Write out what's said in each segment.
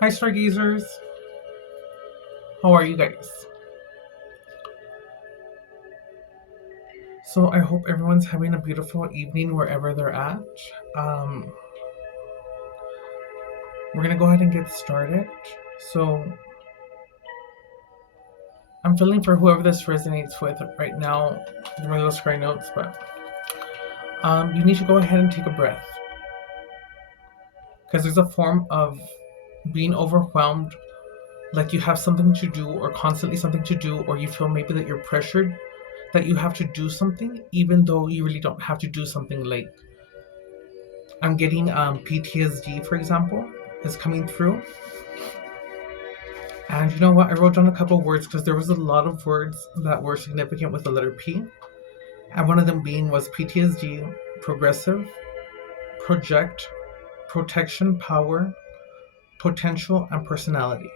Hi, stargazers. How are you guys? So, I hope everyone's having a beautiful evening wherever they're at. Um, we're gonna go ahead and get started. So, I'm feeling for whoever this resonates with right now. My little scry notes, but you need to go ahead and take a breath because there's a form of being overwhelmed, like you have something to do, or constantly something to do, or you feel maybe that you're pressured that you have to do something, even though you really don't have to do something. Like I'm getting PTSD, for example, is coming through. And you know what? I wrote down a couple of words because there was a lot of words that were significant with the letter P. And one of them being was PTSD, progressive, project, protection, power, potential, and personality.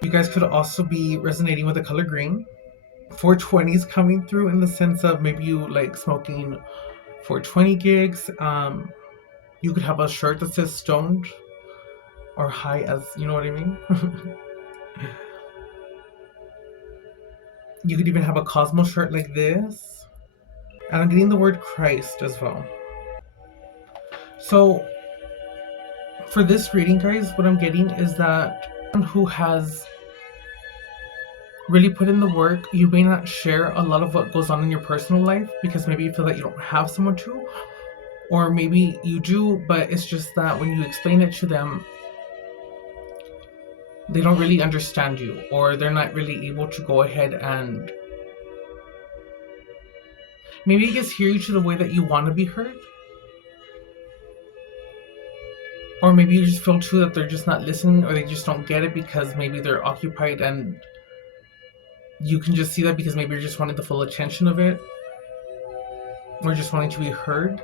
You guys could also be resonating with the color green. 420 is coming through in the sense of maybe you like smoking 420 gigs. You could have a shirt that says stoned or high, as you know what I mean. You could even have a Cosmo shirt like this. And I'm getting the word Christ as well. So for this reading, guys, what I'm getting is that someone who has really put in the work, you may not share a lot of what goes on in your personal life because maybe you feel that you don't have someone to, or maybe you do, but it's just that when you explain it to them, they don't really understand you, or they're not really able to go ahead and maybe I guess hear you to the way that you want to be heard. Or maybe you just feel too that they're just not listening, or they just don't get it because maybe they're occupied, and you can just see that because maybe you're just wanting the full attention of it, or just wanting to be heard.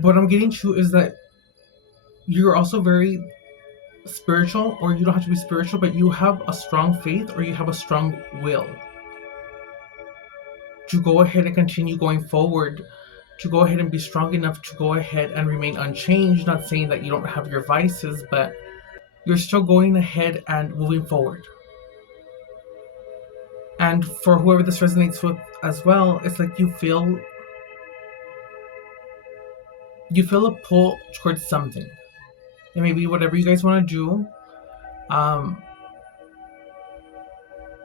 What I'm getting to is that you're also very spiritual, or you don't have to be spiritual, but you have a strong faith, or you have a strong will to go ahead and continue going forward, to go ahead and be strong enough to go ahead and remain unchanged. Not saying that you don't have your vices, but you're still going ahead and moving forward. And for whoever this resonates with as well, it's like you feel a pull towards something. And maybe whatever you guys want to do.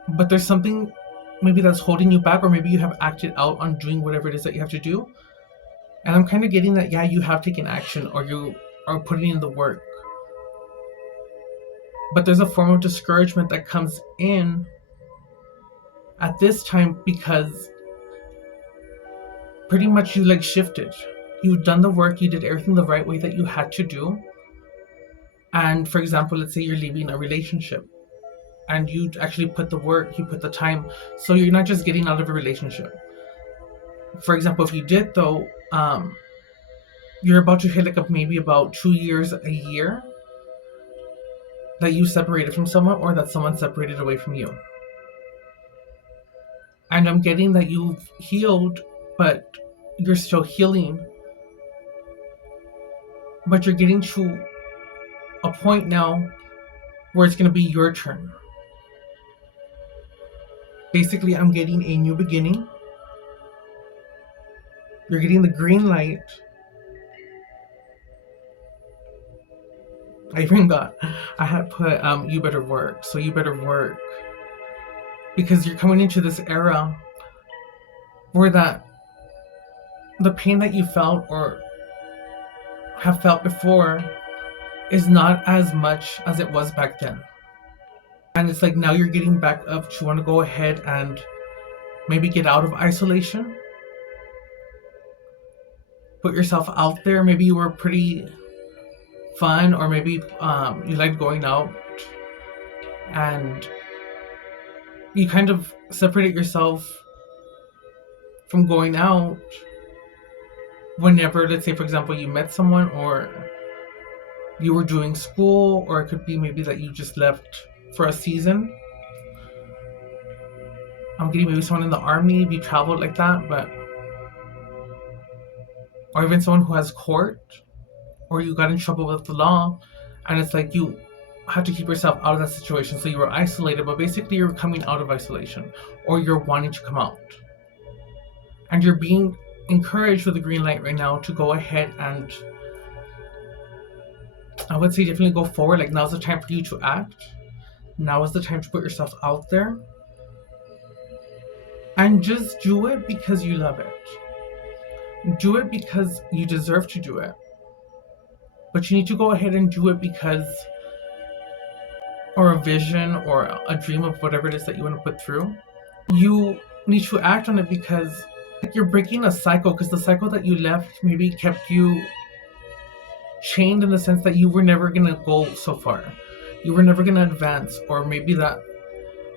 But there's something maybe that's holding you back, or maybe you have acted out on doing whatever it is that you have to do. And I'm kind of getting that, yeah, you have taken action, or you are putting in the work. But there's a form of discouragement that comes in at this time because pretty much you like shifted. You've done the work, you did everything the right way that you had to do. And for example, let's say you're leaving a relationship and you actually put the work, you put the time, so you're not just getting out of a relationship. For example, if you did though, you're about to hit like maybe about 2 years, a year that you separated from someone, or that someone separated away from you. And I'm getting that you've healed, but you're still healing. But you're getting to a point now where it's going to be your turn. Basically, I'm getting a new beginning. You're getting the green light. I had put, you better work. So you better work. Because you're coming into this era where the pain that you felt or have felt before is not as much as it was back then. And it's like now you're getting back up to want to go ahead and maybe get out of isolation. Put yourself out there. Maybe you were pretty fun, or maybe you liked going out, and you kind of separated yourself from going out whenever, let's say for example, you met someone, or you were doing school, or it could be maybe that you just left for a season. I'm getting maybe someone in the army if you traveled like that, but or even someone who has court, or you got in trouble with the law, and it's like you had to keep yourself out of that situation, so you were isolated, but basically you're coming out of isolation, or you're wanting to come out. And you're being encouraged with the green light right now to go ahead and, I would say, definitely go forward. Like, now's the time for you to act. Now is the time to put yourself out there. And just do it because you love it. Do it because you deserve to do it. But you need to go ahead and do it because, or a vision or a dream of whatever it is that you want to put through. You need to act on it because you're breaking a cycle, because the cycle that you left maybe kept you chained in the sense that you were never going to go so far. You were never going to advance, or maybe that,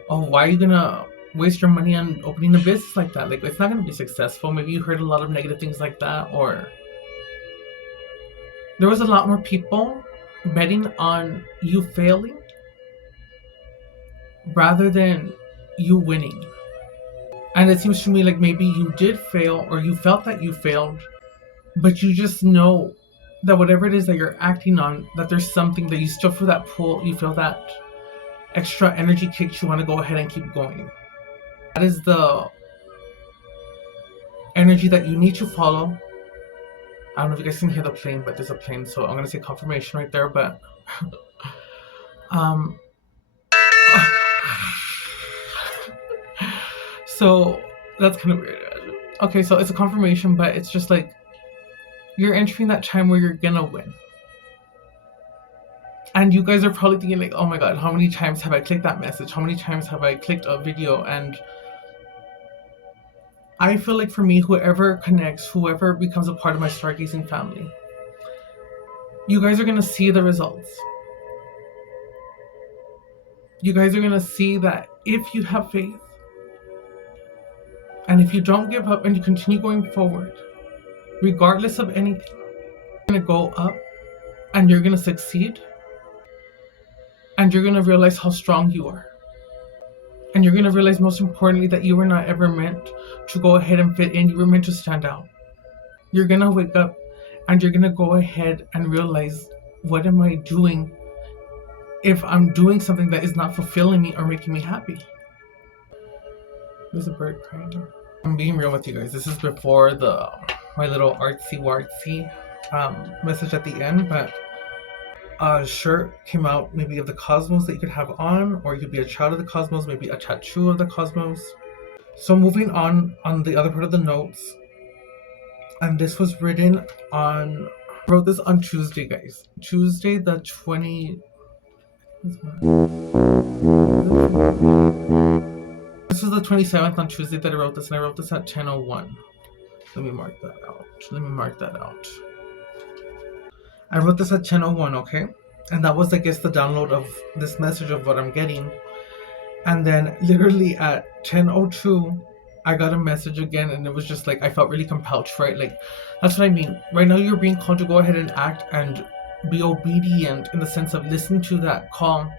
oh, why are you going to waste your money on opening a business like that? Like, it's not going to be successful. Maybe you heard a lot of negative things like that, or there was a lot more people betting on you failing rather than you winning. And it seems to me like maybe you did fail, or you felt that you failed, but you just know that whatever it is that you're acting on, that there's something that you still feel that pull, you feel that extra energy kick, you want to go ahead and keep going. That is the energy that you need to follow. I don't know if you guys can hear the plane, but there's a plane, so I'm going to say confirmation right there, but so that's kind of weird. Okay, so it's a confirmation, but it's just like you're entering that time where you're gonna win. And you guys are probably thinking like, oh my god, how many times have I clicked that message? How many times have I clicked a video? And I feel like for me, whoever connects, whoever becomes a part of my stargazing family, you guys are gonna see the results. You guys are gonna see that if you have faith, and if you don't give up and you continue going forward, regardless of anything, you're gonna go up and you're gonna succeed, and you're gonna realize how strong you are. And you're gonna realize, most importantly, that you were not ever meant to go ahead and fit in. You were meant to stand out. You're gonna wake up and you're gonna go ahead and realize, what am I doing if I'm doing something that is not fulfilling me or making me happy? There's a bird crying. I'm being real with you guys. This is before my little artsy-wartsy message at the end, but a shirt came out maybe of the cosmos that you could have on, or you could be a child of the cosmos, maybe a tattoo of the cosmos. So moving on the other part of the notes, and this was written on, I wrote this on Tuesday, guys. Tuesday the 20... This was the 27th on Tuesday that I wrote this, and I wrote this at 10:01. Let me mark that out. I wrote this at 10:01, okay? And that was, I guess, the download of this message of what I'm getting. And then literally at 10:02, I got a message again, and it was just like, I felt really compelled to write. Like, that's what I mean. Right now you're being called to go ahead and act and be obedient, in the sense of listen to that call.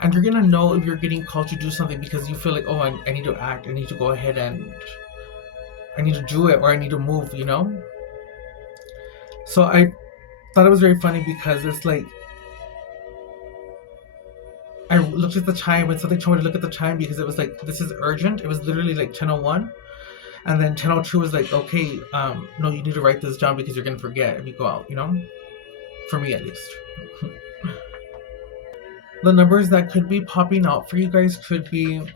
And you're gonna know if you're getting called to do something, because you feel like, oh, I need to act, I need to go ahead and I need to do it, or I need to move, you know? So I thought it was very funny, because it's like, I looked at the time and something told me to look at the time, because it was like, this is urgent. It was literally like 10:01. And then 10:02 was like, okay, no, you need to write this down because you're gonna forget if you go out, you know? For me, at least. The numbers that could be popping out for you guys could be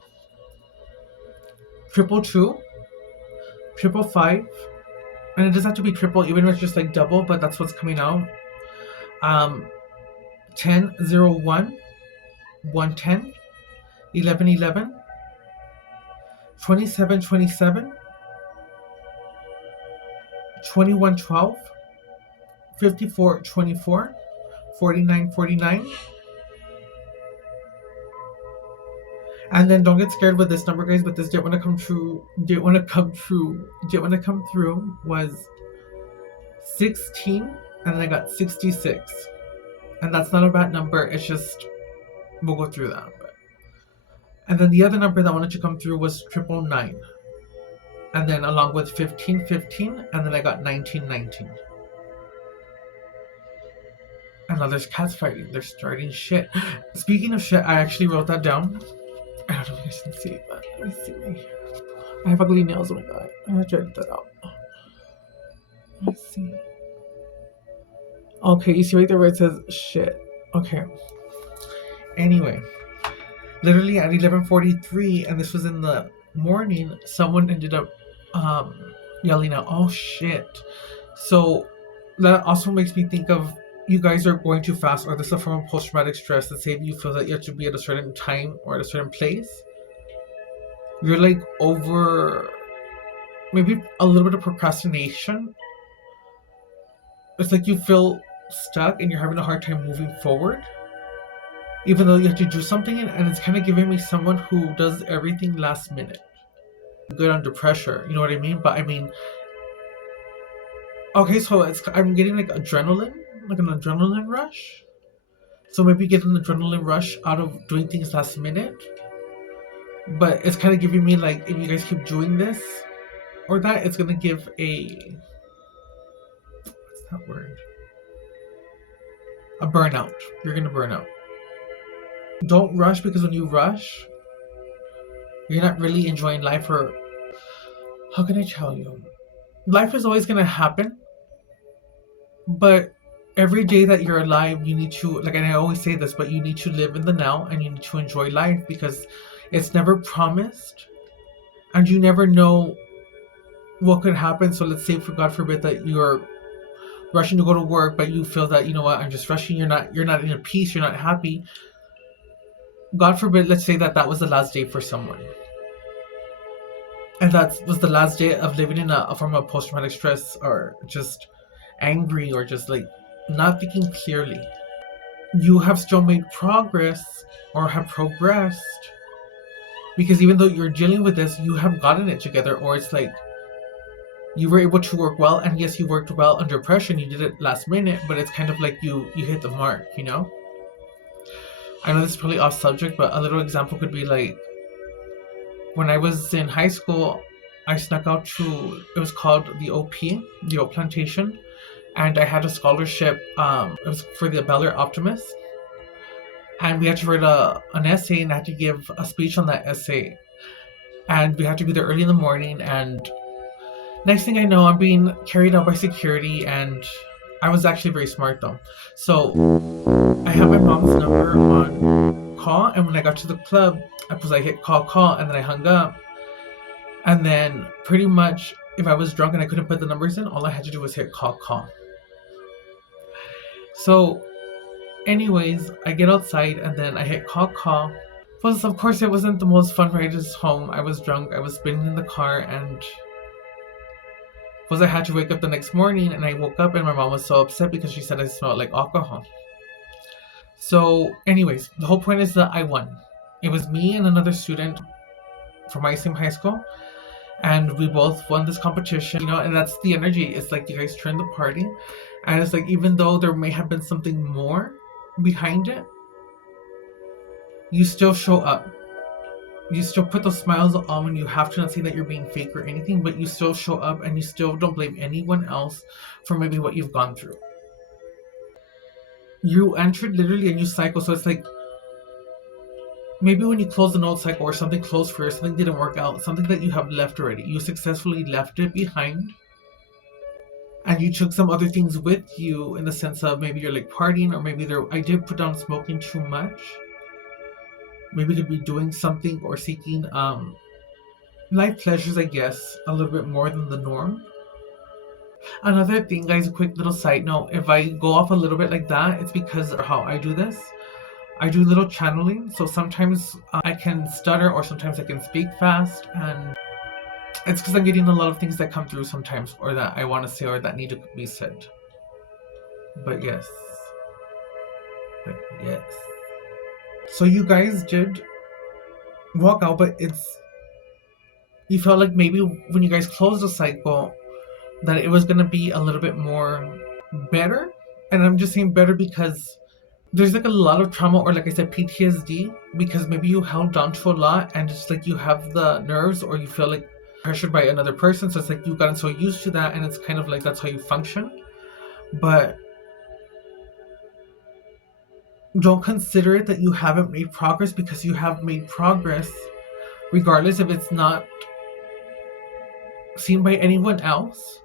222, 555, and it doesn't have to be triple, even if it's just like double, but that's what's coming out. 1001, 110, 1111, 2727, 2112, 5424, 4949. And then don't get scared with this number, guys, but this didn't want to come true. Didn't want to come through was 16, and then I got 66. And that's not a bad number. It's just, we'll go through that. And then the other number that wanted to come through was 999. and then along with 1515, and then I got 1919. And now there's cats fighting. They're starting shit. Speaking of shit, I actually wrote that down. I don't know if you guys can see it, but let me see. I have ugly nails. Oh my god. I have to edit that out. Let me see. Okay, you see right there where it says shit. Okay. Anyway, literally at 11:43, and this was in the morning, someone ended up yelling out, "Oh shit!" So that also makes me think of, you guys are going too fast, or this is from post-traumatic stress. Let's say you feel that you have to be at a certain time or at a certain place. You're like over, maybe a little bit of procrastination. It's like you feel stuck and you're having a hard time moving forward, even though you have to do something. And it's kind of giving me someone who does everything last minute, good under pressure. You know what I mean? But I mean, okay, so I'm getting like adrenaline, like an adrenaline rush. So maybe get an adrenaline rush out of doing things last minute. But it's kind of giving me like, if you guys keep doing this or that, it's gonna give a, what's that word? A burnout. You're gonna burn out. Don't rush, because when you rush, you're not really enjoying life. Or how can I tell you? Life is always gonna happen, but every day that you're alive, you need to, like, and I always say this, but you need to live in the now and you need to enjoy life, because it's never promised and you never know what could happen. So let's say, for God forbid, that you're rushing to go to work, but you feel that, you know what, I'm just rushing, you're not in a peace, you're not happy. God forbid, let's say that was the last day for someone, and that was the last day of living in a form of post-traumatic stress, or just angry, or just like not thinking clearly. You have still made progress, or have progressed, because even though you're dealing with this, you have gotten it together. Or it's like you were able to work well, and yes, you worked well under pressure and you did it last minute, but it's kind of like you hit the mark, you know? I know this is probably off subject, but a little example could be like, when I was in high school, I snuck out to, it was called the OP, the Oak Plantation, and I had a scholarship. It was for the Bel Air Optimist, and we had to write an essay, and I had to give a speech on that essay, and we had to be there early in the morning. And next thing I know, I'm being carried out by security, and I was actually very smart though. So I had my mom's number on call, and when I got to the club, I hit call, and then I hung up. And then pretty much, if I was drunk and I couldn't put the numbers in, all I had to do was hit call. So anyways, I get outside and then I hit call. Plus, of course, it wasn't the most fun ride home. I was drunk, I was spinning in the car, and I had to wake up the next morning, and I woke up and my mom was so upset because she said I smelled like alcohol. So anyways, the whole point is that I won. It was me and another student from my same high school, and we both won this competition, you know. And that's the energy. It's like you guys turned the party, and it's like, even though there may have been something more behind it, you still show up. You still put those smiles on when you have to, not say that you're being fake or anything, but you still show up, and you still don't blame anyone else for maybe what you've gone through. You entered literally a new cycle. So it's like, maybe when you close an old cycle, or something closed for you, something didn't work out, something that you have left already, you successfully left it behind, and you took some other things with you, in the sense of maybe you're like partying, or maybe I did put down smoking too much. Maybe you could be doing something or seeking life pleasures, I guess, a little bit more than the norm. Another thing, guys, a quick little side note, if I go off a little bit like that, it's because of how I do this. I do little channeling, so sometimes I can stutter, or sometimes I can speak fast, and it's because I'm getting a lot of things that come through sometimes, or that I want to say, or that need to be said. But yes. So you guys did walk out, but you felt like maybe when you guys closed the cycle, that it was going to be a little bit more better. And I'm just saying better because there's like a lot of trauma, or like I said, PTSD, because maybe you held on to a lot, and it's like you have the nerves, or you feel like pressured by another person. So it's like you've gotten so used to that, and it's kind of like that's how you function. But don't consider it that you haven't made progress, because you have made progress, regardless if it's not seen by anyone else.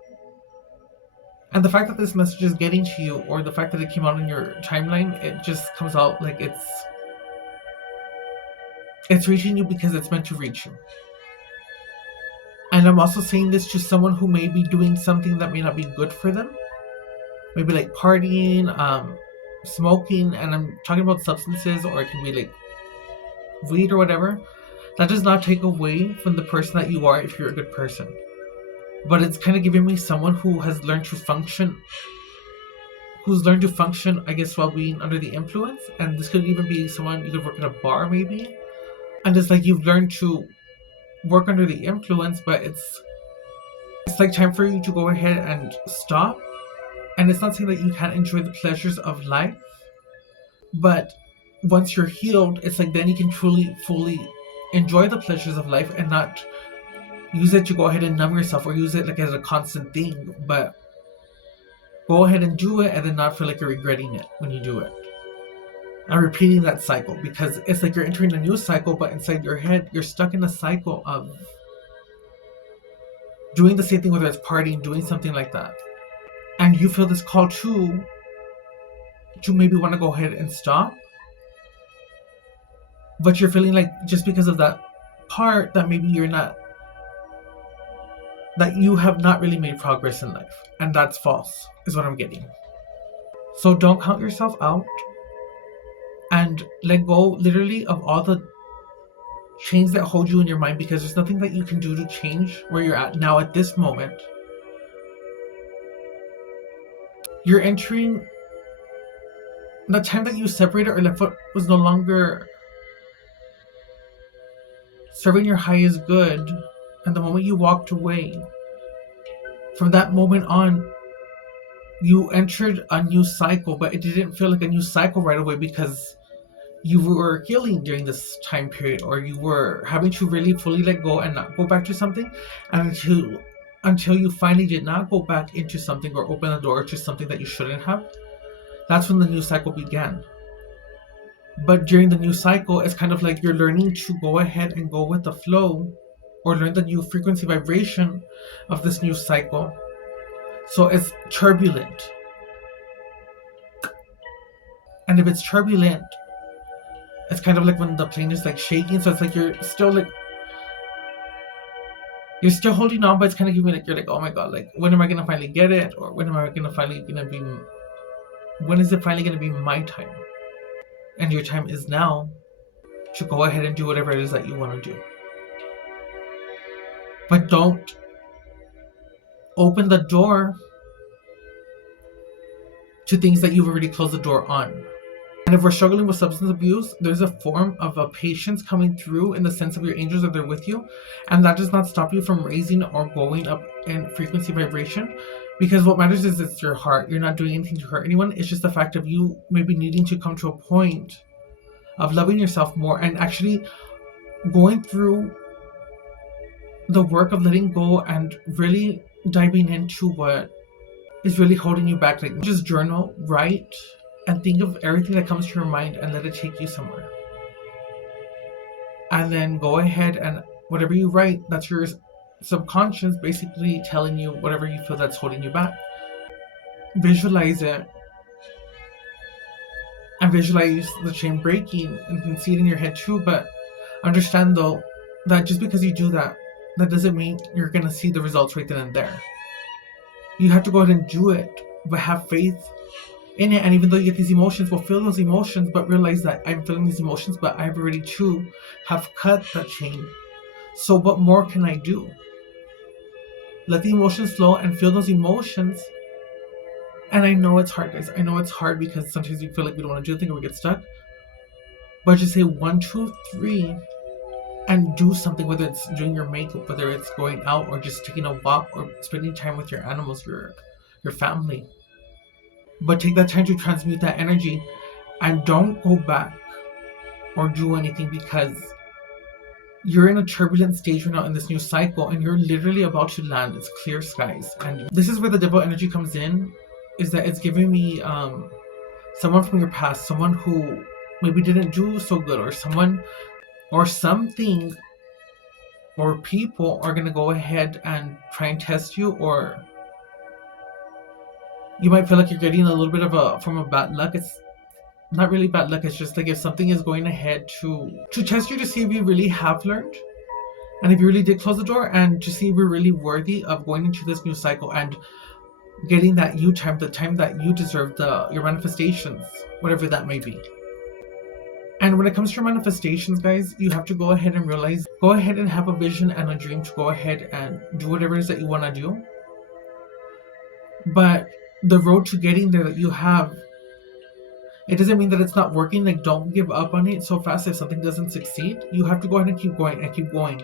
And the fact that this message is getting to you, or the fact that it came out in your timeline, it just comes out like it's reaching you because it's meant to reach you. And I'm also saying this to someone who may be doing something that may not be good for them. Maybe like partying, smoking, and I'm talking about substances, or it can be like weed or whatever. That does not take away from the person that you are if you're a good person. But it's kind of giving me someone who has learned to function, I guess, while being under the influence. And this could even be someone, you could work at a bar maybe. And it's like you've learned to work under the influence, but it's like time for you to go ahead and stop. And it's not saying that you can't enjoy the pleasures of life, but once you're healed, it's like then you can truly, fully enjoy the pleasures of life and not use it to go ahead and numb yourself, or use it like as a constant thing, but go ahead and do it and then not feel like you're regretting it when you do it. And repeating that cycle, because it's like you're entering a new cycle, but inside your head, you're stuck in a cycle of doing the same thing, whether it's partying, doing something like that. And you feel this call to maybe want to go ahead and stop. But you're feeling like just because of that part that maybe that you have not really made progress in life. And that's false, is what I'm getting. So don't count yourself out, and let go literally of all the chains that hold you in your mind, because there's nothing that you can do to change where you're at now at this moment. You're entering the time that you separated or left what was no longer serving your highest good, and the moment you walked away, from that moment on, you entered a new cycle, but it didn't feel like a new cycle right away because you were healing during this time period, or you were having to really fully let go and not go back to something, and until you finally did not go back into something or open the door to something that you shouldn't have. That's when the new cycle began. But during the new cycle, it's kind of like you're learning to go ahead and go with the flow, or learn the new frequency vibration of this new cycle. So it's turbulent. And if it's turbulent, it's kind of like when the plane is like shaking. So it's like you're still holding on, but it's kind of giving like, you're like, oh my God, like when am I gonna finally get it? Or when is it finally gonna be my time? And your time is now to go ahead and do whatever it is that you want to do. But don't open the door to things that you've already closed the door on. And if we're struggling with substance abuse, there's a form of a patience coming through in the sense of your angels are there with you. And that does not stop you from raising or going up in frequency vibration. Because what matters is it's your heart. You're not doing anything to hurt anyone. It's just the fact of you maybe needing to come to a point of loving yourself more and actually going through the work of letting go and really diving into what is really holding you back. Like, just journal, write, and think of everything that comes to your mind and let it take you somewhere. And then go ahead and whatever you write, that's your subconscious basically telling you whatever you feel that's holding you back. Visualize it. And visualize the chain breaking, and you can see it in your head too. But understand though that just because you do that, that doesn't mean you're gonna see the results right then and there. You have to go ahead and do it, but have faith in it. And even though you get these emotions, well, feel those emotions, but realize that I'm feeling these emotions, but I've already too have cut that chain. So what more can I do? Let the emotions flow and feel those emotions. And I know it's hard, guys. I know it's hard because sometimes we feel like we don't want to do anything or we get stuck. But just say 1, 2, 3 and do something, whether it's doing your makeup, whether it's going out or just taking a walk or spending time with your animals, your family. But take that time to transmute that energy and don't go back or do anything because you're in a turbulent stage right now in this new cycle, and you're literally about to land. It's clear skies, and this is where the devil energy comes in. Is that it's giving me someone from your past, someone who maybe didn't do so good, or someone or something or people are gonna go ahead and try and test you, or you might feel like you're getting a little bit of a form of bad luck. It's not really bad luck. It's just like if something is going ahead to test you to see if you really have learned, and if you really did close the door, and to see if you're really worthy of going into this new cycle and getting that you time, the time that you deserve, your manifestations, whatever that may be. And when it comes to your manifestations, guys, you have to go ahead and realize, go ahead and have a vision and a dream to go ahead and do whatever it is that you want to do. But the road to getting there that you have, it doesn't mean that it's not working. Like, don't give up on it so fast if something doesn't succeed. You have to go ahead and keep going and keep going.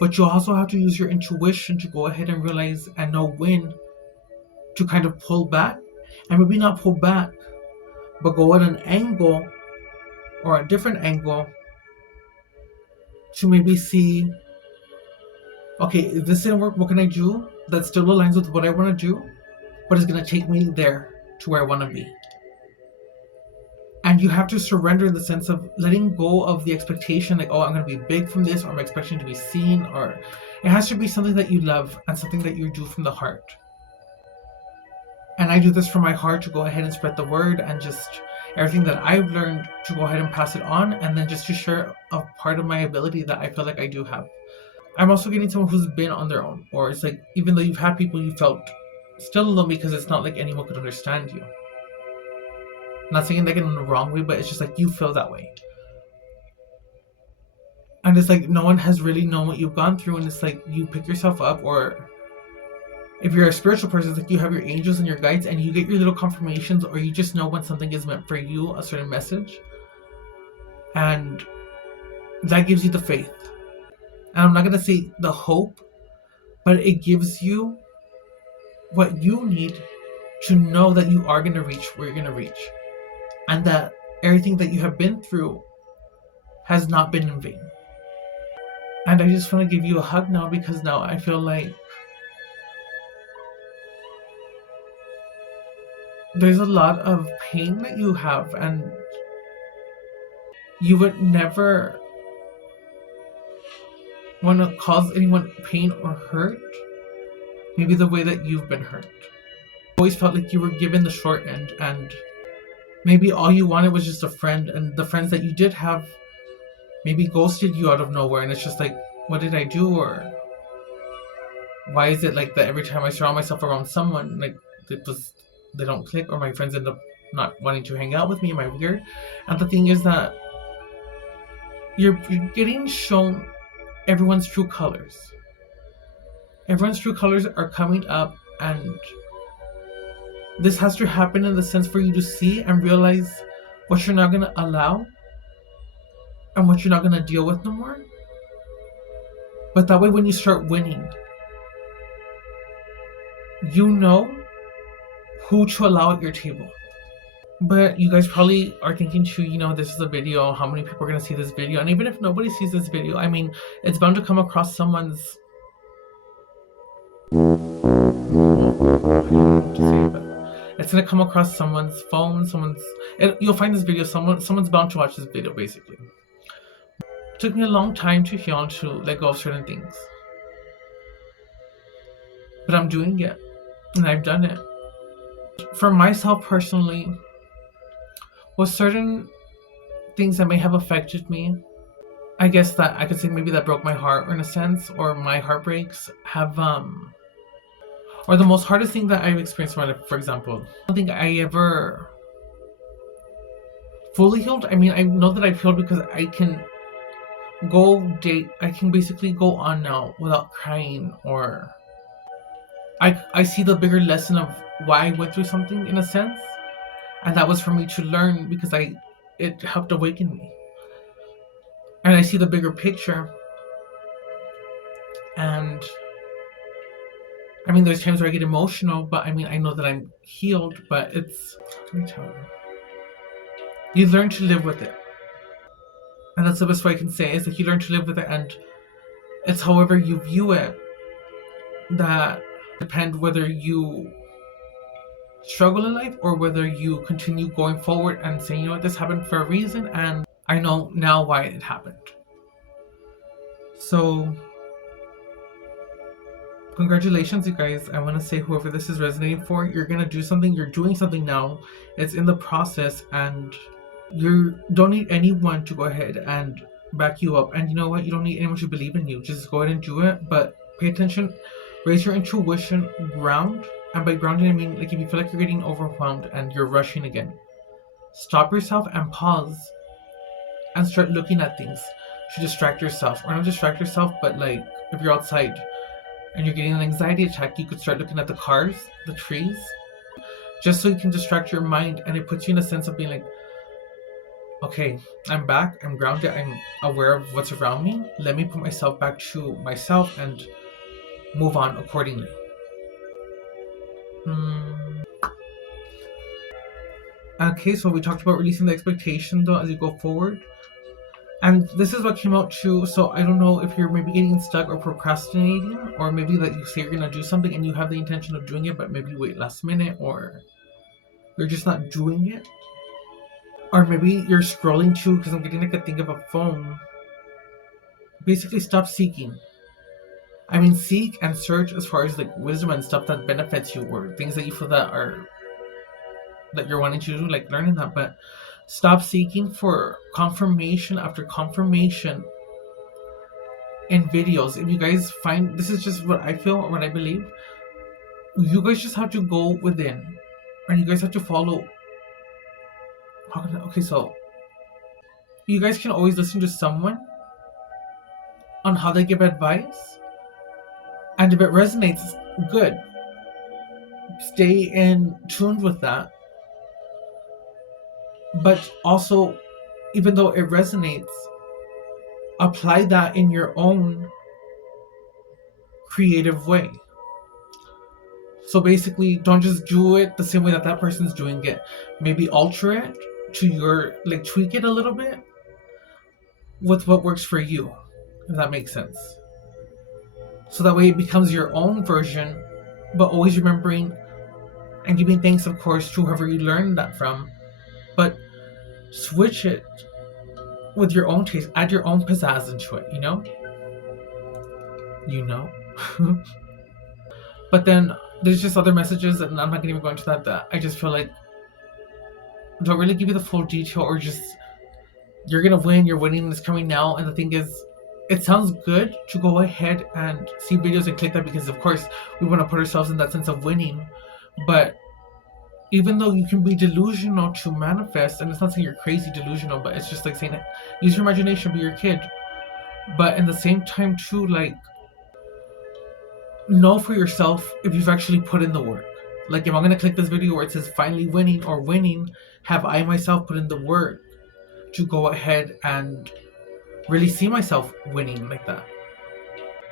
But you also have to use your intuition to go ahead and realize and know when to kind of pull back. And maybe not pull back, but go at an angle or a different angle to maybe see, okay, if this didn't work, what can I do that still aligns with what I want to do, but it's going to take me there to where I want to be. And you have to surrender in the sense of letting go of the expectation, like, oh, I'm going to be big from this, or I'm expecting to be seen, or it has to be something that you love and something that you do from the heart. And I do this from my heart to go ahead and spread the word, and just everything that I've learned to go ahead and pass it on, and then just to share a part of my ability that I feel like I do have. I'm also getting someone who's been on their own, or it's like, even though you've had people, you felt still alone because it's not like anyone could understand you. I'm not saying like in the wrong way, but it's just like you feel that way. And it's like no one has really known what you've gone through, and it's like you pick yourself up, or if you're a spiritual person, it's like you have your angels and your guides, and you get your little confirmations, or you just know when something is meant for you, a certain message. And that gives you the faith. And I'm not going to say the hope, but it gives you what you need to know that you are going to reach where you're going to reach. And that everything that you have been through has not been in vain. And I just want to give you a hug now, because now I feel like there's a lot of pain that you have, and you would never want to cause anyone pain or hurt, maybe the way that you've been hurt. Always felt like you were given the short end, and maybe all you wanted was just a friend, and the friends that you did have maybe ghosted you out of nowhere, and it's just like, what did I do? Or why is it like that every time I surround myself around someone, like they don't click, or my friends end up not wanting to hang out with me? Am I weird? And the thing is that you're getting shown everyone's true colors. Everyone's true colors are coming up, and this has to happen in the sense for you to see and realize what you're not going to allow and what you're not going to deal with no more. But that way, when you start winning, you know who to allow at your table. But you guys probably are thinking too, this is a video, how many people are going to see this video? And even if nobody sees this video, I mean, it's bound to come across someone's, it's going to come across someone's phone, you'll find this video, someone's bound to watch this video, basically. It took me a long time to heal and to let go of certain things. But I'm doing it, and I've done it. For myself personally, with certain things that may have affected me, I guess that I could say maybe that broke my heart in a sense, or my heartbreaks have, or the most hardest thing that I've experienced in my life, for example, I don't think I ever fully healed. I mean, I know that I've healed because I can basically go on now without crying, or I see the bigger lesson of why I went through something in a sense, and that was for me to learn, because it helped awaken me, and I see the bigger picture. And I mean, there's times where I get emotional, but I mean, I know that I'm healed. But let me tell you learn to live with it, and that's the best way I can say, is that you learn to live with it, and It's however you view it that depend whether you struggle in life or whether you continue going forward and saying, you know what, this happened for a reason and I know now why it happened. So congratulations, you guys. I want to say whoever this is resonating for, you're going to do something, you're doing something now. It's in the process and you don't need anyone to go ahead and back you up. And you know what? You don't need anyone to believe in you. Just go ahead and do it. But pay attention, raise your intuition, ground. And by grounding, I mean, like, if you feel like you're getting overwhelmed and you're rushing again, stop yourself and pause and start looking at things to distract yourself. Or not distract yourself, but like if you're outside and you're getting an anxiety attack, you could start looking at the cars, the trees, just so you can distract your mind. And it puts you in a sense of being like, okay, I'm back, I'm grounded, I'm aware of what's around me. Let me put myself back to myself and move on accordingly. Okay, so we talked about releasing the expectation though as you go forward. And this is what came out too. So I don't know if you're maybe getting stuck or procrastinating, or maybe that you say you're gonna do something and you have the intention of doing it, but maybe you wait last minute, or you're just not doing it. Or maybe you're scrolling too, because I'm getting like a thing of a phone. Basically, stop seeking. I mean, seek and search as far as like wisdom and stuff that benefits you, or things that you feel that you're wanting to do, like learning that. But stop seeking for confirmation after confirmation in videos. If you guys find, this is just what I feel or what I believe, you guys just have to go within, and you guys have to follow. Okay, so you guys can always listen to someone on how they give advice, and if it resonates, good. Stay in tune with that. But also, even though it resonates, apply that in your own creative way. So basically, don't just do it the same way that person's doing it. Maybe alter it to your, like, tweak it a little bit with what works for you, if that makes sense. So that way it becomes your own version, but always remembering and giving thanks, of course, to whoever you learned that from. But switch it with your own taste. Add your own pizzazz into it, you know? But then there's just other messages, and I'm not going to even go into that I just feel like don't really give you the full detail, or just you're going to win, you're winning, it's coming now. And the thing is, it sounds good to go ahead and see videos and click that, because of course we want to put ourselves in that sense of winning. But even though you can be delusional to manifest, and it's not saying you're crazy delusional, but it's just like saying, use your imagination, be your kid. But in the same time too, like, know for yourself if you've actually put in the work. Like, if I'm gonna click this video where it says finally winning or winning, have I myself put in the work to go ahead and really see myself winning like that?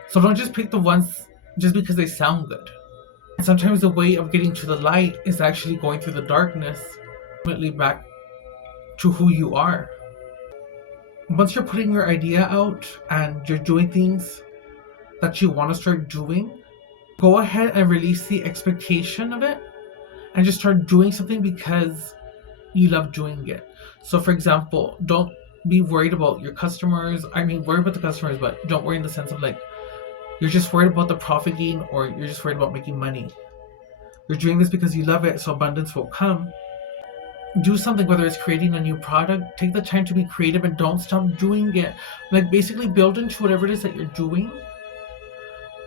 So don't just pick the ones just because they sound good. And sometimes the way of getting to the light is actually going through the darkness, ultimately back to who you are. Once you're putting your idea out and you're doing things that you want to start doing, go ahead and release the expectation of it and just start doing something because you love doing it. So for example, don't be worried about your customers. I mean, worry about the customers, but don't worry in the sense of like, you're just worried about the profit gain, or you're just worried about making money. You're doing this because you love it, so abundance will come. Do something, whether it's creating a new product. Take the time to be creative and don't stop doing it. Like, basically build into whatever it is that you're doing,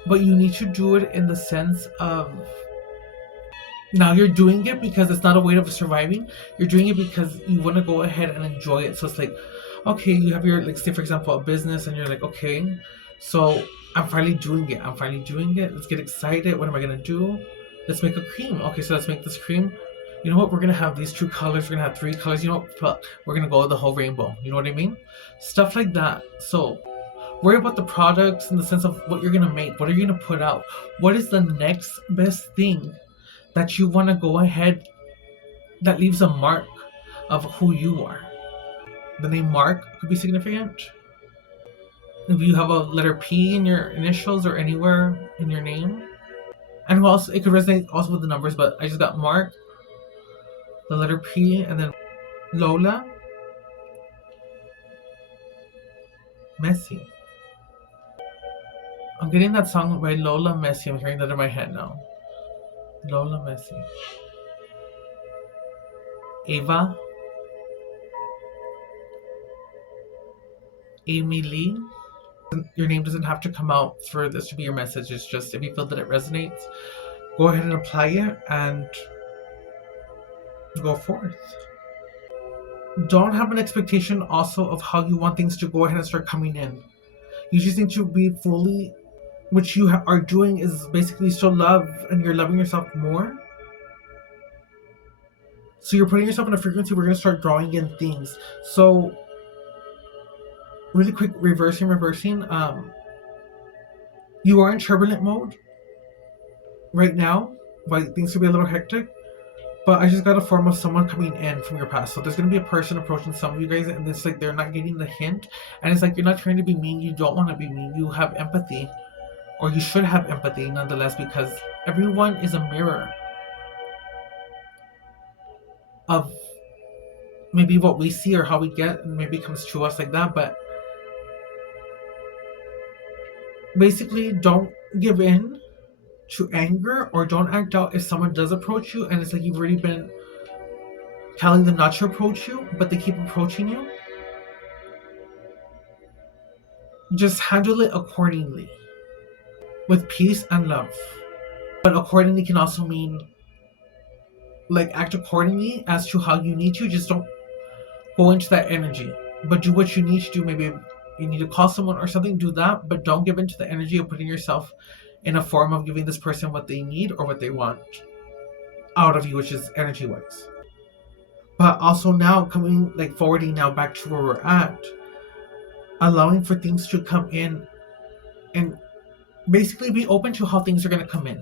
but you need to do it in the sense of, now you're doing it because it's not a way of surviving. You're doing it because you want to go ahead and enjoy it. So it's like, okay, you have your, like, say for example, a business, and you're like, okay, so I'm finally doing it. Let's get excited. What am I going to do? Let's make a cream. Okay, so let's make this cream. You know what? We're going to have these 2 colors. We're going to have 3 colors. You know what? We're going to go with the whole rainbow. You know what I mean? Stuff like that. So worry about the products in the sense of what you're going to make. What are you going to put out? What is the next best thing that you want to go ahead that leaves a mark of who you are? The name Mark could be significant. If you have a letter P in your initials or anywhere in your name. And who else? It could resonate also with the numbers, but I just got Mark, the letter P, and then Lola, Messi. I'm getting that song by Lola Messi. I'm hearing that in my head now. Lola Messi. Ava. Amy Lee. Your name doesn't have to come out for this to be your message. It's just if you feel that it resonates, go ahead and apply it and go forth. Don't have an expectation also of how you want things to go ahead and start coming in. You just need to be fully, what you are doing is basically show love and you're loving yourself more. So you're putting yourself in a frequency where you're going to start drawing in things. So really quick, reversing. You are in turbulent mode right now. Why things could be a little hectic. But I just got a form of someone coming in from your past. So there's going to be a person approaching some of you guys, and it's like they're not getting the hint. And it's like you're not trying to be mean. You don't want to be mean. You have empathy. Or you should have empathy nonetheless, because everyone is a mirror of maybe what we see or how we get, and maybe it comes to us like that. But basically, don't give in to anger or don't act out if someone does approach you and it's like you've already been telling them not to approach you, but they keep approaching you. Just handle it accordingly with peace and love. But accordingly can also mean like act accordingly as to how you need to. Just don't go into that energy, but do what you need to do. Maybe you need to call someone or something, do that, but don't give into the energy of putting yourself in a form of giving this person what they need or what they want out of you, which is energy wise. But also now coming like forwarding now back to where we're at, allowing for things to come in and basically be open to how things are going to come in.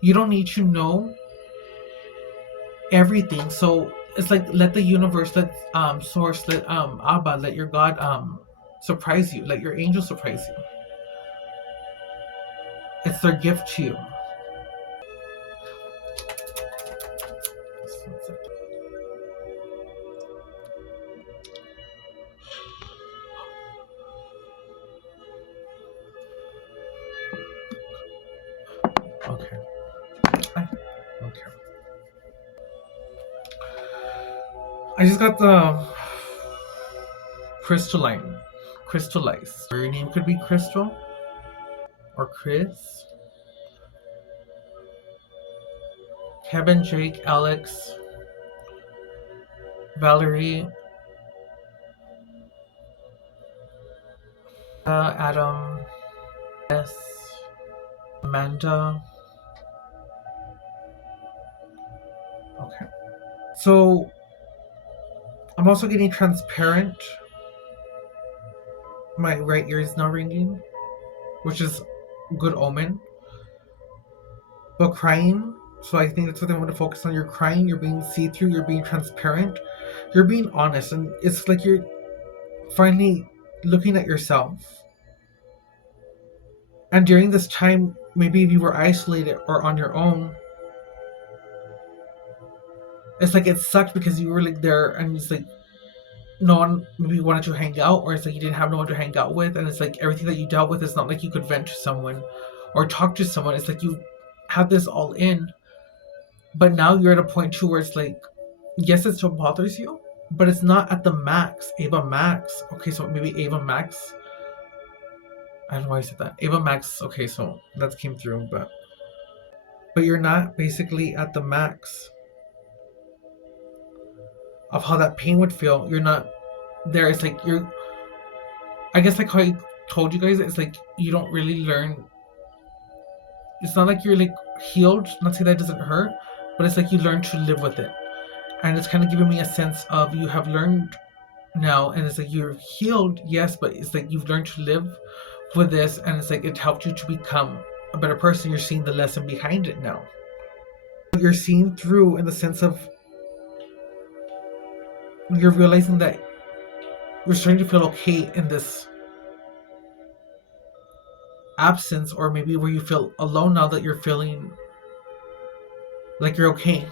You don't need to know everything. So it's like let the universe, let source, let Abba, let your God surprise you, let your angel surprise you. It's their gift to you. Okay. I just got the crystallize. Your name could be Crystal or Chris, Kevin, Jake, Alex, Valerie, Adam, S, Amanda. Okay. So I'm also getting transparent. My right ear is now ringing, which is good omen. But crying, so I think that's what I want to focus on. You're crying, you're being see-through, you're being transparent, you're being honest, and it's like you're finally looking at yourself. And during this time, maybe if you were isolated or on your own, it's like it sucked because you were like there and it's like no one maybe wanted to hang out, or it's like you didn't have no one to hang out with, and it's like everything that you dealt with, it's not like you could vent to someone or talk to someone. It's like you had this all in, but now you're at a point too where it's like, yes, it still bothers you, but it's not at the max. Ava Max. Okay, so maybe Ava Max. I don't know why I said that. Ava Max. Okay, so that came through, but you're not basically at the max of how that pain would feel. You're not there. It's like you're, I guess like how I told you guys, it's like you don't really learn. It's not like you're like healed, not say that it doesn't hurt, but it's like you learn to live with it. And it's kind of giving me a sense of you have learned now, and it's like you're healed, yes, but it's like you've learned to live with this, and it's like it helped you to become a better person. You're seeing the lesson behind it now. You're seeing through in the sense of you're realizing that you're starting to feel okay in this absence, or maybe where you feel alone now that you're feeling like you're okay.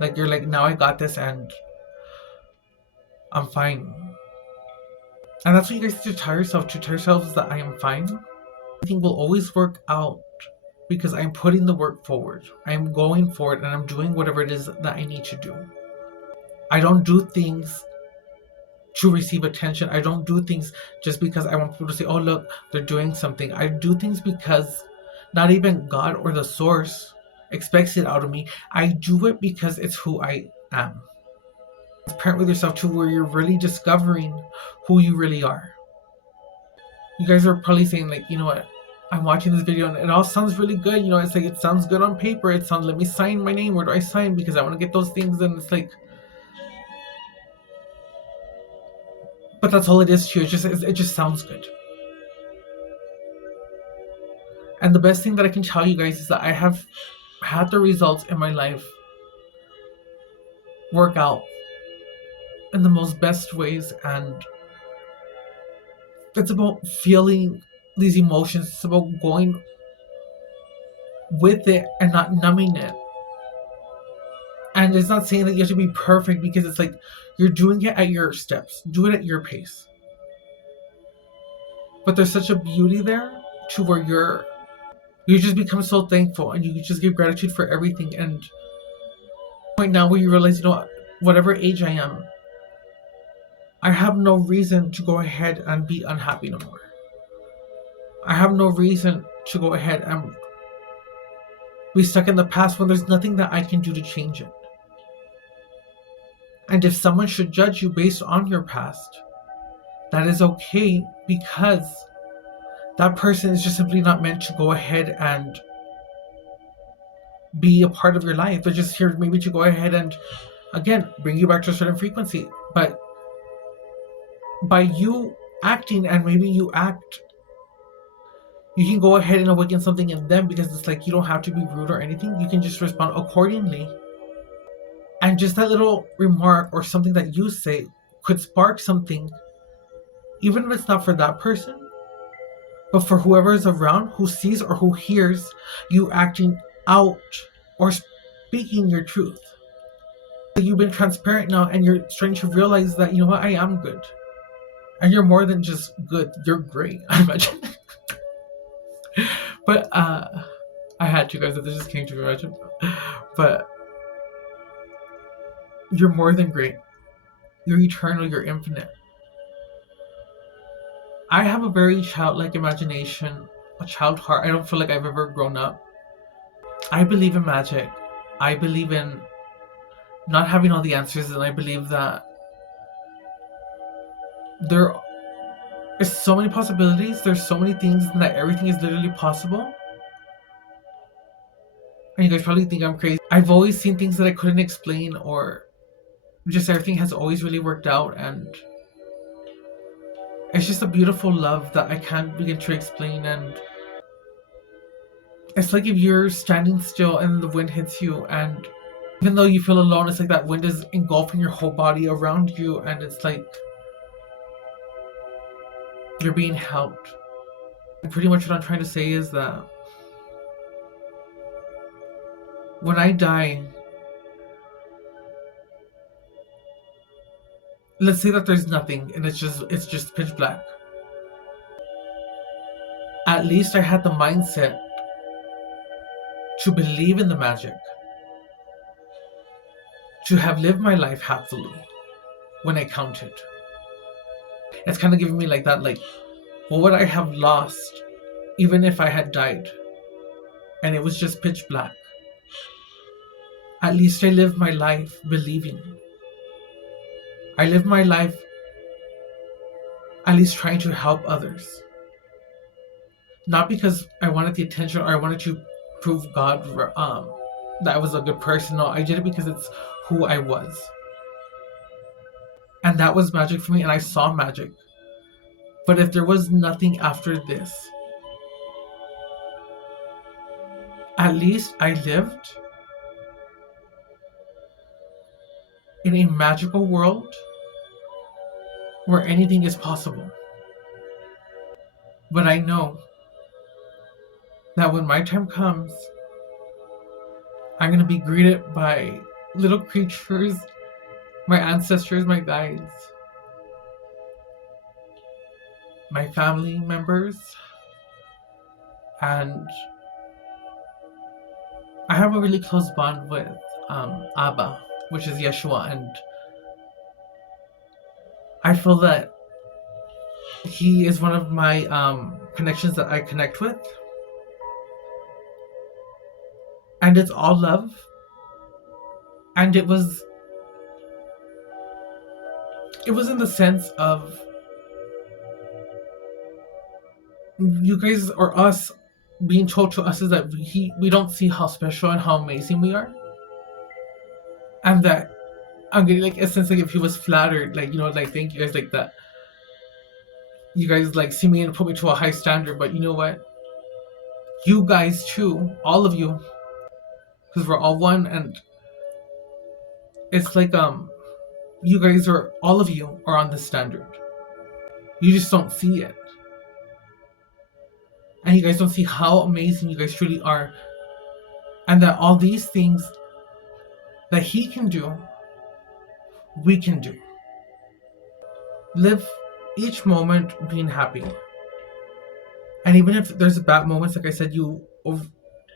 Like you're like, now I got this and I'm fine. And that's what you guys have to tell yourself. To tell yourselves that I am fine. Everything will always work out because I'm putting the work forward. I'm going forward and I'm doing whatever it is that I need to do. I don't do things to receive attention. I don't do things just because I want people to say, oh, look, they're doing something. I do things because not even God or the source expects it out of me. I do it because it's who I am. Transparent with yourself to where you're really discovering who you really are. You guys are probably saying, like, you know what? I'm watching this video and it all sounds really good. You know, it's like, it sounds good on paper. It sounds, let me sign my name. Where do I sign? Because I want to get those things. And it's like, but that's all it is to you. It just sounds good. And the best thing that I can tell you guys is that I have had the results in my life work out in the most best ways. And it's about feeling these emotions. It's about going with it and not numbing it. And it's not saying that you have to be perfect, because it's like you're doing it at your steps. Do it at your pace. But there's such a beauty there to where you just become so thankful and you just give gratitude for everything. And right now where you realize, you know, whatever age I am, I have no reason to go ahead and be unhappy no more. I have no reason to go ahead and be stuck in the past when there's nothing that I can do to change it. And if someone should judge you based on your past, that is okay, because that person is just simply not meant to go ahead and be a part of your life. They're just here maybe to go ahead and, again, bring you back to a certain frequency. But by you acting, and maybe you act, you can go ahead and awaken something in them, because it's like you don't have to be rude or anything. You can just respond accordingly. And just that little remark or something that you say could spark something, even if it's not for that person, but for whoever is around, who sees or who hears you acting out or speaking your truth. You've been transparent now, and you're starting to realize that, you know what, I am good. And you're more than just good, you're great, I imagine. But I had to, guys, that just came to me, imagine. But you're more than great. You're eternal, you're infinite. I have a very childlike imagination, a child heart. I don't feel like I've ever grown up. I believe in magic. I believe in not having all the answers, and I believe that there is so many possibilities, there's so many things, and that everything is literally possible. And you guys probably think I'm crazy. I've always seen things that I couldn't explain, or just everything has always really worked out, and it's just a beautiful love that I can't begin to explain. And it's like if you're standing still and the wind hits you, and even though you feel alone, it's like that wind is engulfing your whole body around you, and it's like you're being helped. And pretty much what I'm trying to say is that when I die, let's say that there's nothing and it's just pitch black. At least I had the mindset to believe in the magic, to have lived my life happily when I counted. It's kind of giving me like that, like, what would I have lost even if I had died and it was just pitch black? At least I lived my life believing. I lived my life at least trying to help others. Not because I wanted the attention or I wanted to prove God that I was a good person. No, I did it because it's who I was. And that was magic for me, and I saw magic. But if there was nothing after this, at least I lived in a magical world where anything is possible. But I know that when my time comes, I'm going to be greeted by little creatures, my ancestors, my guides, my family members, and I have a really close bond with Abba, which is Yeshua, and I feel that he is one of my connections that I connect with, and it's all love. And it was in the sense of you guys or us being told to us is that we don't see how special and how amazing we are, and that I'm getting like a sense like if he was flattered, like like thank you guys, like that you guys like see me and put me to a high standard, but you know what, you guys too, all of you, because we're all one, and it's like you guys are, all of you are on this standard. You just don't see it, and you guys don't see how amazing you guys truly are, and that all these things that he can do, we can do. Live each moment being happy, and even if there's bad moments, like I said, you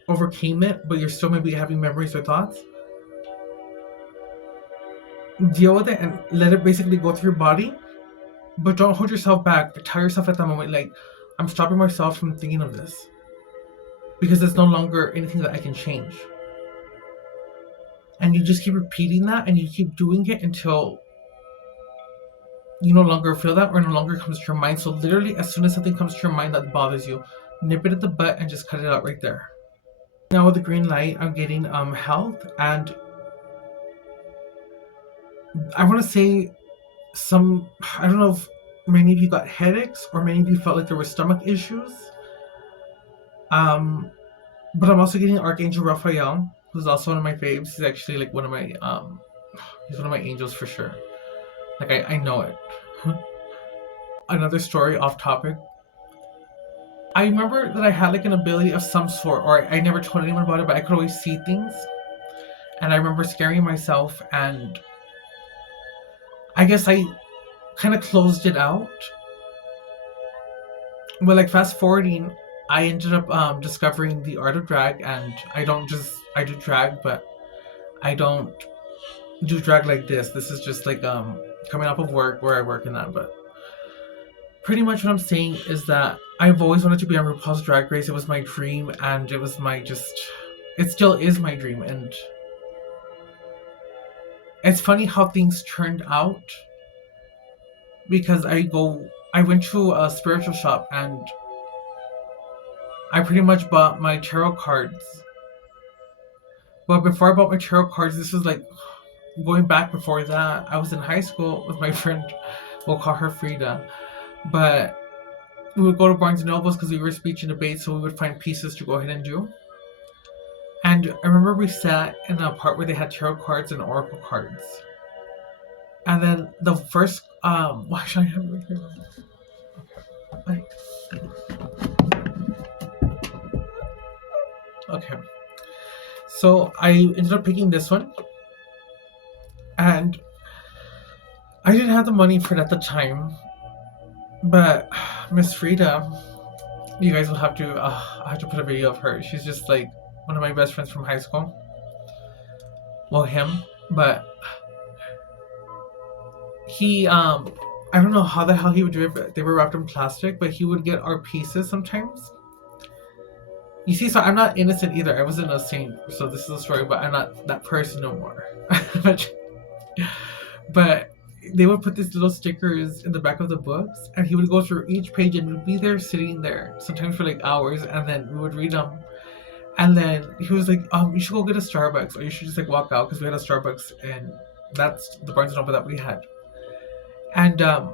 overcame it, but you're still maybe having memories or thoughts, deal with it and let it basically go through your body, but don't hold yourself back. Tell yourself at that moment, like, I'm stopping myself from thinking of this because it's no longer anything that I can change. And you just keep repeating that, and you keep doing it until you no longer feel that, or no longer comes to your mind. So literally, as soon as something comes to your mind that bothers you, nip it at the butt and just cut it out right there. Now with the green light, I'm getting health, and I want to say I don't know if many of you got headaches or many of you felt like there were stomach issues. But I'm also getting Archangel Raphael, who's also one of my faves. He's actually like one of my he's one of my angels for sure. Like I know it. Another story off topic. I remember that I had like an ability of some sort, or I never told anyone about it, but I could always see things. And I remember scaring myself, and I guess I kind of closed it out. But like fast forwarding, I ended up discovering the art of drag, and I do drag, but I don't do drag like this. This is just like coming off of work where I work in that. But pretty much what I'm saying is that I've always wanted to be on RuPaul's Drag Race. It was my dream, and it was it still is my dream. And it's funny how things turned out, because I went to a spiritual shop and I pretty much bought my tarot cards. But before I bought my tarot cards, this was like going back before that. I was in high school with my friend, we'll call her Frida. But we would go to Barnes & Nobles because we were speech and debate, so we would find pieces to go ahead and do. And I remember we sat in a part where they had tarot cards and oracle cards. And then the first, why should I have it right here? Okay. So I ended up picking this one. And I didn't have the money for it at the time. But Miss Frida, you guys will have to, I have to put a video of her. She's just like one of my best friends from high school. Well, him. But he, I don't know how the hell he would do it, but they were wrapped in plastic, but he would get our pieces sometimes. You see, so I'm not innocent either. I wasn't a saint, so this is a story, but I'm not that person no more. But they would put these little stickers in the back of the books, and he would go through each page, and we'd be there sitting there, sometimes for like hours, and then we would read them. And then he was like, you should go get a Starbucks, or you should just like walk out, because we had a Starbucks, and that's the Barnes & Noble that we had. And I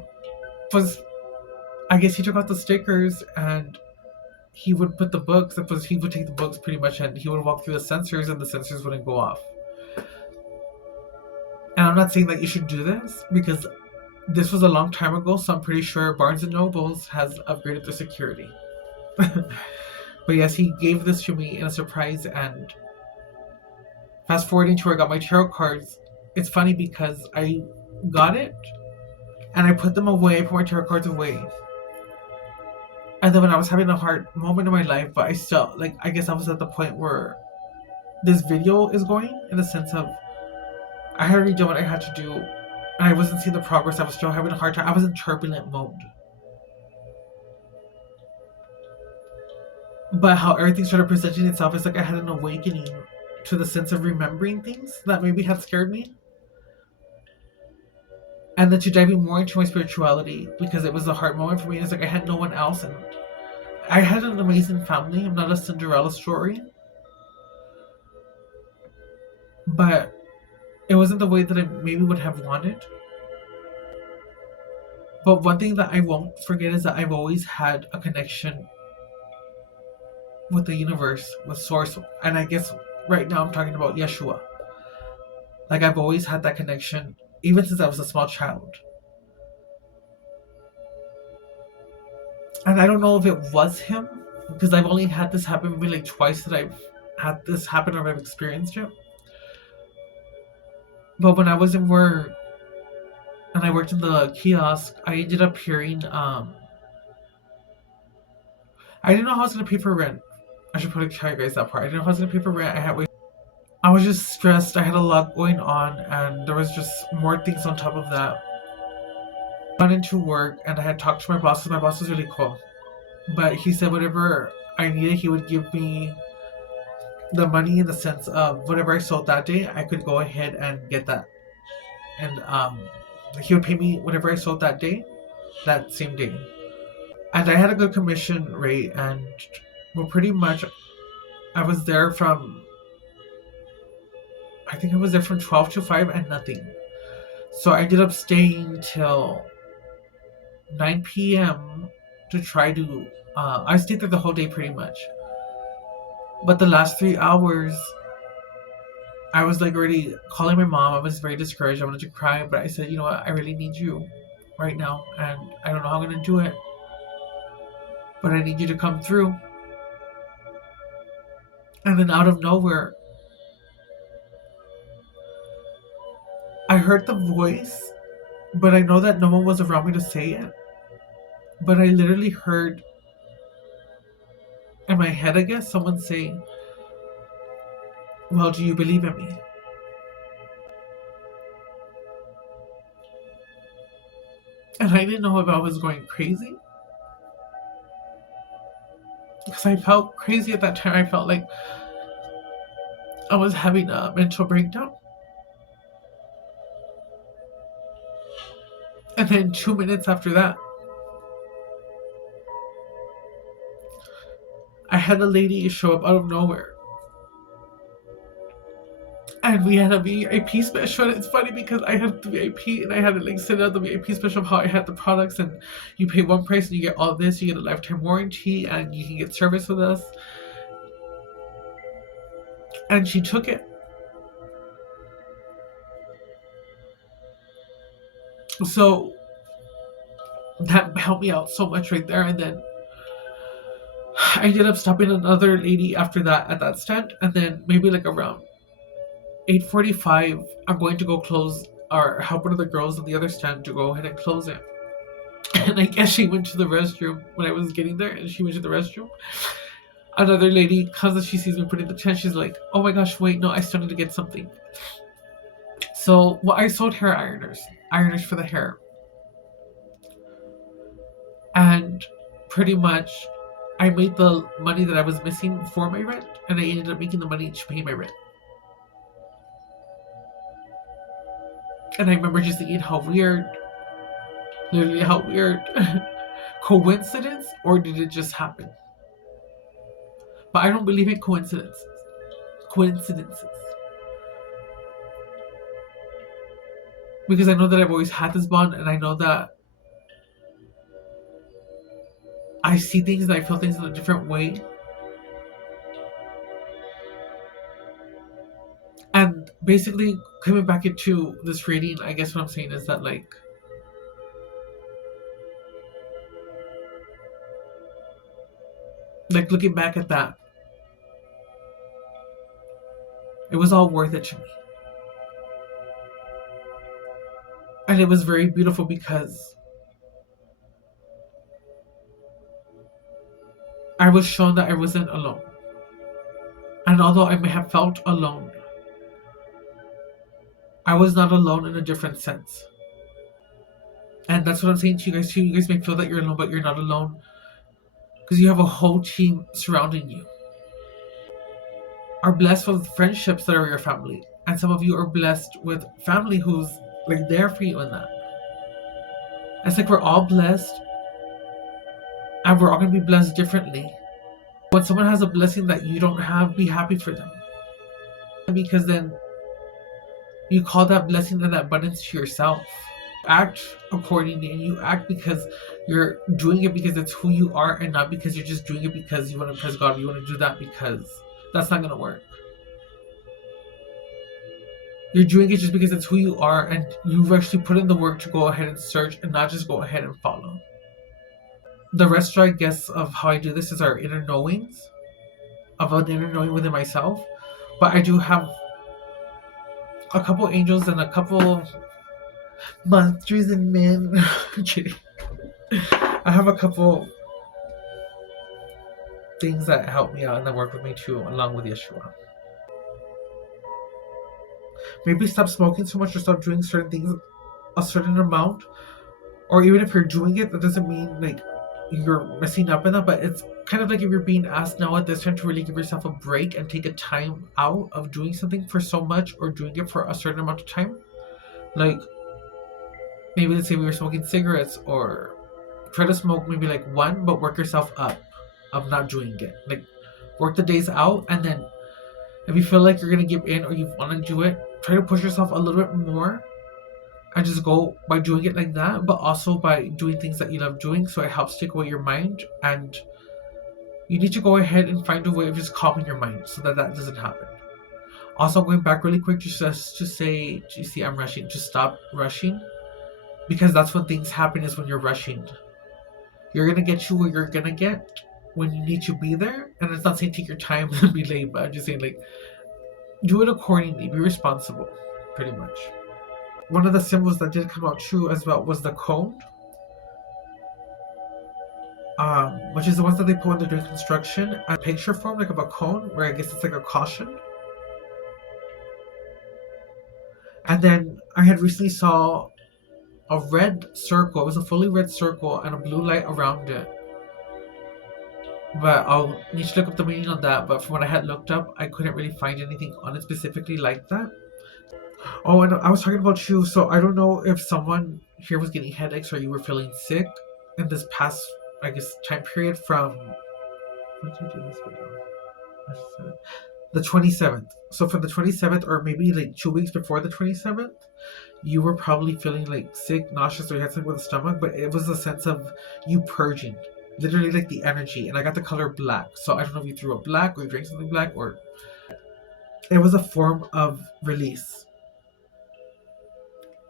guess he took out the stickers, and he would put the books, he would take the books pretty much, and he would walk through the sensors, and the sensors wouldn't go off. And I'm not saying that you should do this, because this was a long time ago, so I'm pretty sure Barnes & Nobles has upgraded their security. But yes, he gave this to me in a surprise. And fast forwarding to where I got my tarot cards, it's funny because I got it and I put them away, I put my tarot cards away. And then when I was having a hard moment in my life, but I still, like, I guess I was at the point where this video is going, in the sense of I had already done what I had to do, and I wasn't seeing the progress. I was still having a hard time. I was in turbulent mode. But how everything started presenting itself is like I had an awakening to the sense of remembering things that maybe had scared me. And then to diving more into my spirituality, because it was a hard moment for me. It's like I had no one else, and I had an amazing family. I'm not a Cinderella story, but it wasn't the way that I maybe would have wanted. But one thing that I won't forget is that I've always had a connection with the universe, with Source, and I guess right now I'm talking about Yeshua. Like I've always had that connection, even since I was a small child. And I don't know if it was him, because I've only had this happen maybe like twice that I've had this happen or I've experienced it. But when I was in work and I worked in the kiosk, I ended up hearing I didn't know how I was gonna pay for rent. I should probably tell you guys that part. I didn't know how I was gonna pay for rent. I was just stressed. I had a lot going on, and there was just more things on top of that. I went into work, and I had talked to my boss, because my boss was really cool. But he said whatever I needed, he would give me the money, in the sense of whatever I sold that day, I could go ahead and get that. And he would pay me whatever I sold that day, that same day. And I had a good commission rate, and well, pretty much I was there from, I think I was there from 12 to 5 and nothing. So I ended up staying till 9 p.m. to try to, I stayed there the whole day pretty much. But the last 3 hours, I was like already calling my mom. I was very discouraged. I wanted to cry, but I said, you know what, I really need you right now, and I don't know how I'm going to do it, but I need you to come through. And then out of nowhere, I heard the voice, but I know that no one was around me to say it. But I literally heard in my head, I guess, someone saying, well, do you believe in me? And I didn't know if I was going crazy, because I felt crazy at that time. I felt like I was having a mental breakdown. And then 2 minutes after that, I had a lady show up out of nowhere. And we had a VIP special, and it's funny because I had the VIP, and I had to like send out the VIP special of how I had the products, and you pay one price and you get all this, you get a lifetime warranty, and you can get service with us. And she took it. So that helped me out so much right there. And then I ended up stopping another lady after that at that stand, and then maybe like around 8:45, I'm going to go close or help one of the girls on the other stand to go ahead and close it. And I guess she went to the restroom when I was getting there, and she went to the restroom. Another lady comes and she sees me putting the tent. She's like, "Oh my gosh, wait, no, I still need to get something." So, well, I sold hair ironers for the hair. And pretty much I made the money that I was missing for my rent, and I ended up making the money to pay my rent. And I remember just thinking how weird, literally how weird. Coincidence, or did it just happen? But I don't believe in coincidences. Because I know that I've always had this bond, and I know that I see things and I feel things in a different way. And basically, coming back into this reading, I guess what I'm saying is that, like, Like, looking back at that, it was all worth it to me. And it was very beautiful because I was shown that I wasn't alone. And although I may have felt alone, I was not alone in a different sense. And that's what I'm saying to you guys too. You guys may feel that you're alone, but you're not alone. Because you have a whole team surrounding you. Are blessed with friendships that are your family. And some of you are blessed with family who's like there for you in that. It's like we're all blessed. And we're all going to be blessed differently. When someone has a blessing that you don't have, be happy for them. Because then you call that blessing and that abundance to yourself. Act accordingly, and you act because you're doing it because it's who you are, and not because you're just doing it because you want to impress God. You want to do that because that's not going to work. You're doing it just because it's who you are, and you've actually put in the work to go ahead and search and not just go ahead and follow. The rest, I guess, of how I do this is our inner knowings, of an inner knowing within myself. But I do have a couple angels and a couple monsters and men. I have a couple things that help me out and that work with me too, along with Yeshua. Maybe stop smoking so much or stop doing certain things a certain amount. Or even if you're doing it, that doesn't mean like you're messing up in that, but it's kind of like if you're being asked now at this time to really give yourself a break and take a time out of doing something for so much or doing it for a certain amount of time. Like, maybe let's say we were smoking cigarettes, or try to smoke maybe like one, but work yourself up of not doing it. Like, work the days out, and then if you feel like you're going to give in or you want to do it, try to push yourself a little bit more and just go by doing it like that, but also by doing things that you love doing, so it helps take away your mind. And you need to go ahead and find a way of just calming your mind so that that doesn't happen. Also, going back really quick, just to say, you see, I'm rushing. Just stop rushing, because that's when things happen, is when you're rushing. You're going to get you where you're going to get when you need to be there. And it's not saying take your time and be late, but I'm just saying, like, do it accordingly. Be responsible, pretty much. One of the symbols that did come out true as well was the cone, which is the ones that they put when they're doing construction. A picture form, like of a cone, where I guess it's like a caution. And then I had recently saw a red circle. It was a fully red circle and a blue light around it. But I'll need to look up the meaning on that. But from what I had looked up, I couldn't really find anything on it specifically like that. Oh, and I was talking about you, so I don't know if someone here was getting headaches or you were feeling sick in this past, I guess, time period from... When did you do this video? The 27th. So from the 27th, or maybe like 2 weeks before the 27th, you were probably feeling like sick, nauseous, or you had something with the stomach, but it was a sense of you purging. Literally like the energy. And I got the color black. So I don't know if you threw up black or you drank something black, or... It was a form of release.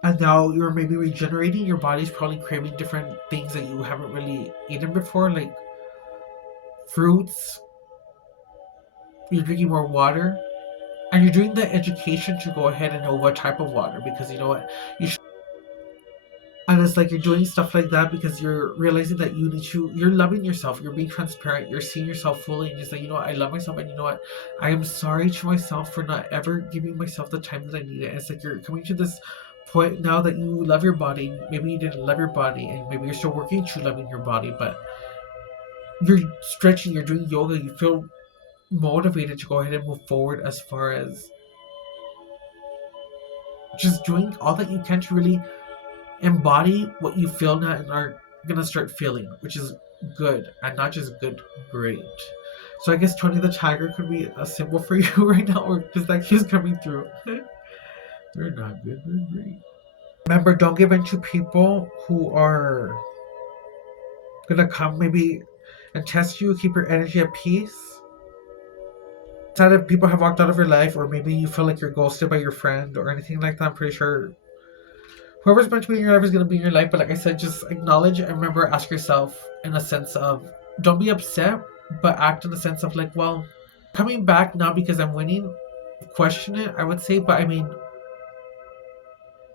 And now you're maybe regenerating. Your body's probably craving different things that you haven't really eaten before, like fruits. You're drinking more water. And you're doing the education to go ahead and know what type of water, because you know what? And it's like you're doing stuff like that because you're realizing that you're loving yourself, you're being transparent, you're seeing yourself fully, and just like, you know what, I love myself, and you know what, I am sorry to myself for not ever giving myself the time that I needed. It's like you're coming to this point now that you love your body. Maybe you didn't love your body, and maybe you're still working to loving your body, but you're stretching, you're doing yoga, you feel motivated to go ahead and move forward as far as just doing all that you can to really embody what you feel now and are gonna start feeling, which is good, and not just good, great. So I guess Tony the Tiger could be a symbol for you right now, or just that he's coming through. They're not good, they're great. Remember, don't give in to people who are gonna come maybe and test you. Keep your energy at peace. Sad if people have walked out of your life, or maybe you feel like you're ghosted by your friend or anything like that. I'm pretty sure whoever's meant to be in your life is going to be in your life. But like I said, just acknowledge and remember, ask yourself in a sense of, don't be upset, but act in the sense of like, well, coming back now because I'm winning, question it, I would say. But I mean,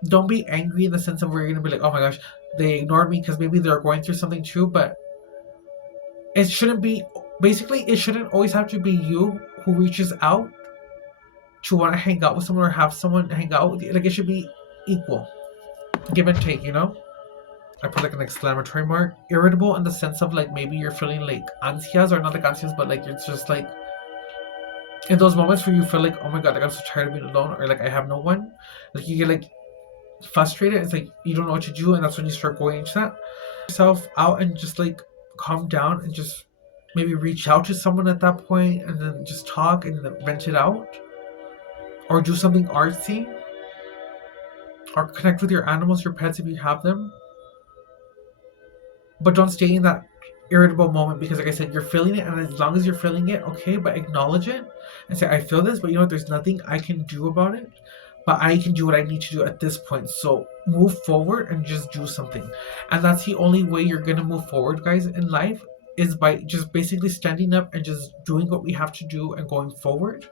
don't be angry in the sense of where you're gonna be like, oh my gosh, they ignored me because maybe they're going through something too. But it shouldn't be, basically, it shouldn't always have to be you who reaches out to want to hang out with someone or have someone hang out with you. Like, it should be equal, give and take, you know? I put like an exclamatory mark. Irritable in the sense of like maybe you're feeling like anxious, or not like anxious, but like it's just like in those moments where you feel like, oh my god, like I'm so tired of being alone, or like I have no one. Like you get like frustrated. It's like you don't know what to do, and that's when you start going into that yourself out and just like calm down and just maybe reach out to someone at that point and then just talk and then vent it out, or do something artsy, or connect with your animals, your pets if you have them. But don't stay in that irritable moment because, like I said, you're feeling it, and as long as you're feeling it, okay, but acknowledge it and say, I feel this, but you know what, there's nothing I can do about it, but I can do what I need to do at this point. So move forward and just do something. And that's the only way you're going to move forward, guys, in life, is by just basically standing up and just doing what we have to do and going forward.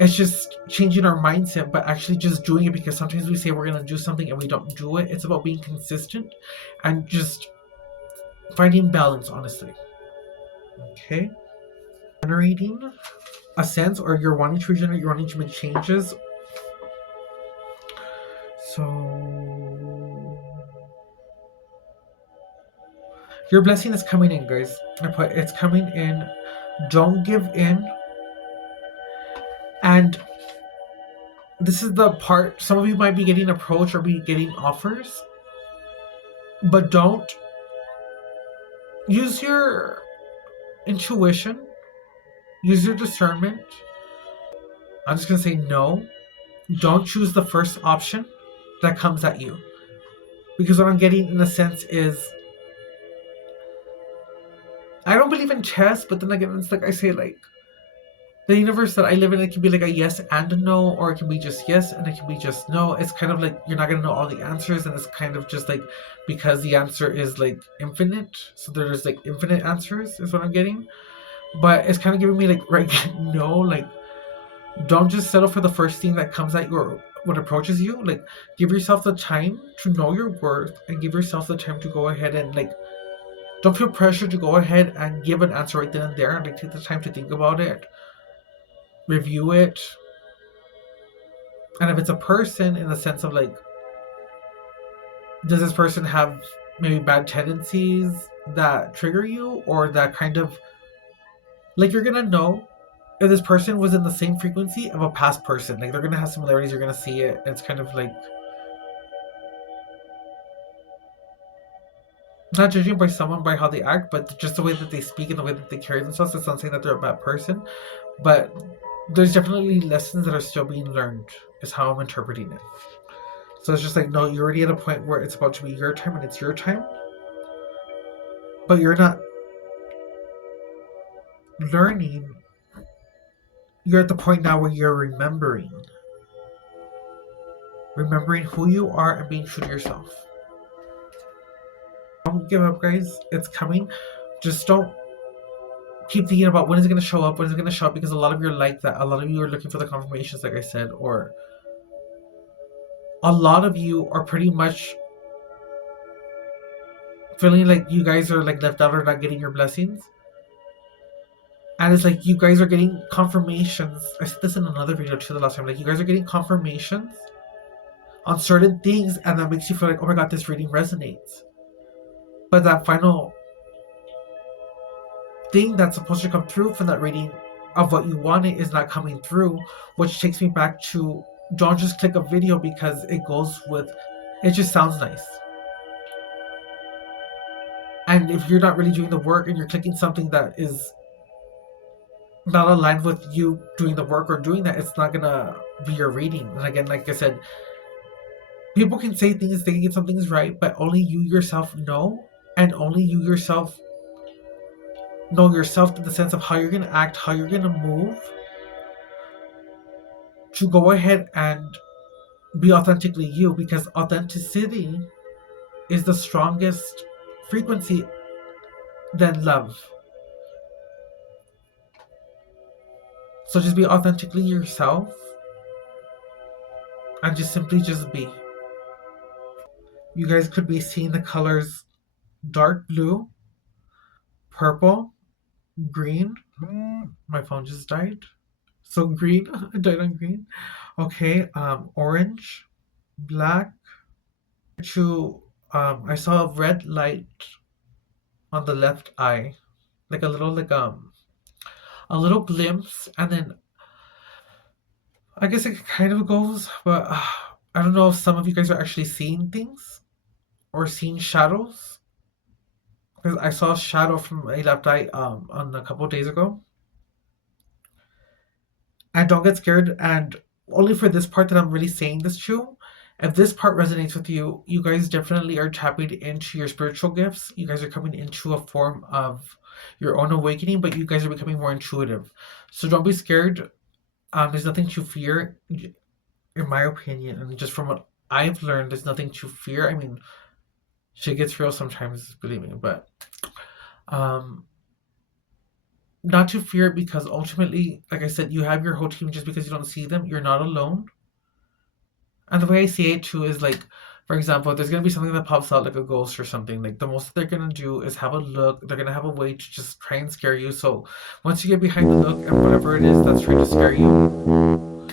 It's just changing our mindset, but actually just doing it, because sometimes we say we're going to do something and we don't do it. It's about being consistent and just finding balance, honestly. Okay. Generating a sense, or you're wanting to regenerate, you're wanting to make changes. So your blessing is coming in, guys. I put it's coming in. Don't give in. And this is the part, some of you might be getting approached or be getting offers, but don't use your intuition, use your discernment. I'm just gonna say no. Don't choose the first option that comes at you, because what I'm getting in a sense is, I don't believe in chess, but then again, it's like I say, like the universe that I live in, it can be like a yes and a no, or it can be just yes and it can be just no. It's kind of like you're not gonna know all the answers, and it's kind of just like, because the answer is like infinite, so there's like infinite answers is what I'm getting. But it's kind of giving me like, right, no, like don't just settle for the first thing that comes at you or what approaches you. Like, give yourself the time to know your worth, and give yourself the time to go ahead and like, don't feel pressure to go ahead and give an answer right then and there. Like, take the time to think about it, review it. And if it's a person, in the sense of like, does this person have maybe bad tendencies that trigger you, or that kind of like, you're gonna know if this person was in the same frequency of a past person. Like, they're gonna have similarities, you're gonna see it. It's kind of like, not judging by someone by how they act, but just the way that they speak and the way that they carry themselves. It's not saying that they're a bad person, but there's definitely lessons that are still being learned, is how I'm interpreting it. So it's just like, no, you're already at a point where it's about to be your time, and it's your time, but you're not learning. You're at the point now where you're remembering who you are and being true to yourself. Don't give up, guys. It's coming. Just don't keep thinking about when is it going to show up, because a lot of you are like that. A lot of you are looking for the confirmations, like I said, or a lot of you are pretty much feeling like you guys are like left out or not getting your blessings. And it's like you guys are getting confirmations. I said this in another video too the last time. Like, you guys are getting confirmations on certain things, and that makes you feel like, oh my god, this reading resonates. But that final thing that's supposed to come through from that reading of what you wanted is not coming through, which takes me back to, don't just click a video because it goes with, it just sounds nice. And if you're not really doing the work and you're clicking something that is not aligned with you doing the work or doing that, it's not gonna be your reading. And again, like I said, people can say things, they can get some things right, but only you yourself know, and only you yourself know yourself, in the sense of how you're gonna act, how you're gonna move, to go ahead and be authentically you, because authenticity is the strongest frequency then love. So just be authentically yourself and just simply just be. You guys could be seeing the colors dark blue, purple, green. My phone just died. So green, I died on green. Okay, orange, black. I saw a red light on the left eye, like a little glimpse, and then I guess it kind of goes, but I don't know if some of you guys are actually seeing things or seeing shadows. Because I saw a shadow from a left eye on a couple of days ago. And don't get scared. And only for this part that I'm really saying this to. If this part resonates with you, you guys definitely are tapping into your spiritual gifts. You guys are coming into a form of your own awakening, but you guys are becoming more intuitive. So don't be scared. There's nothing to fear, in my opinion, and just from what I've learned, there's nothing to fear. I mean, shit gets real sometimes, believe me, but um, not to fear it because ultimately, like I said, you have your whole team. Just because you don't see them, you're not alone. And the way I see it too is like, for example, there's gonna be something that pops out like a ghost or something. Like the most they're gonna do is have a look. They're gonna have a way to just try and scare you. So once you get behind the look and whatever it is that's trying to scare you,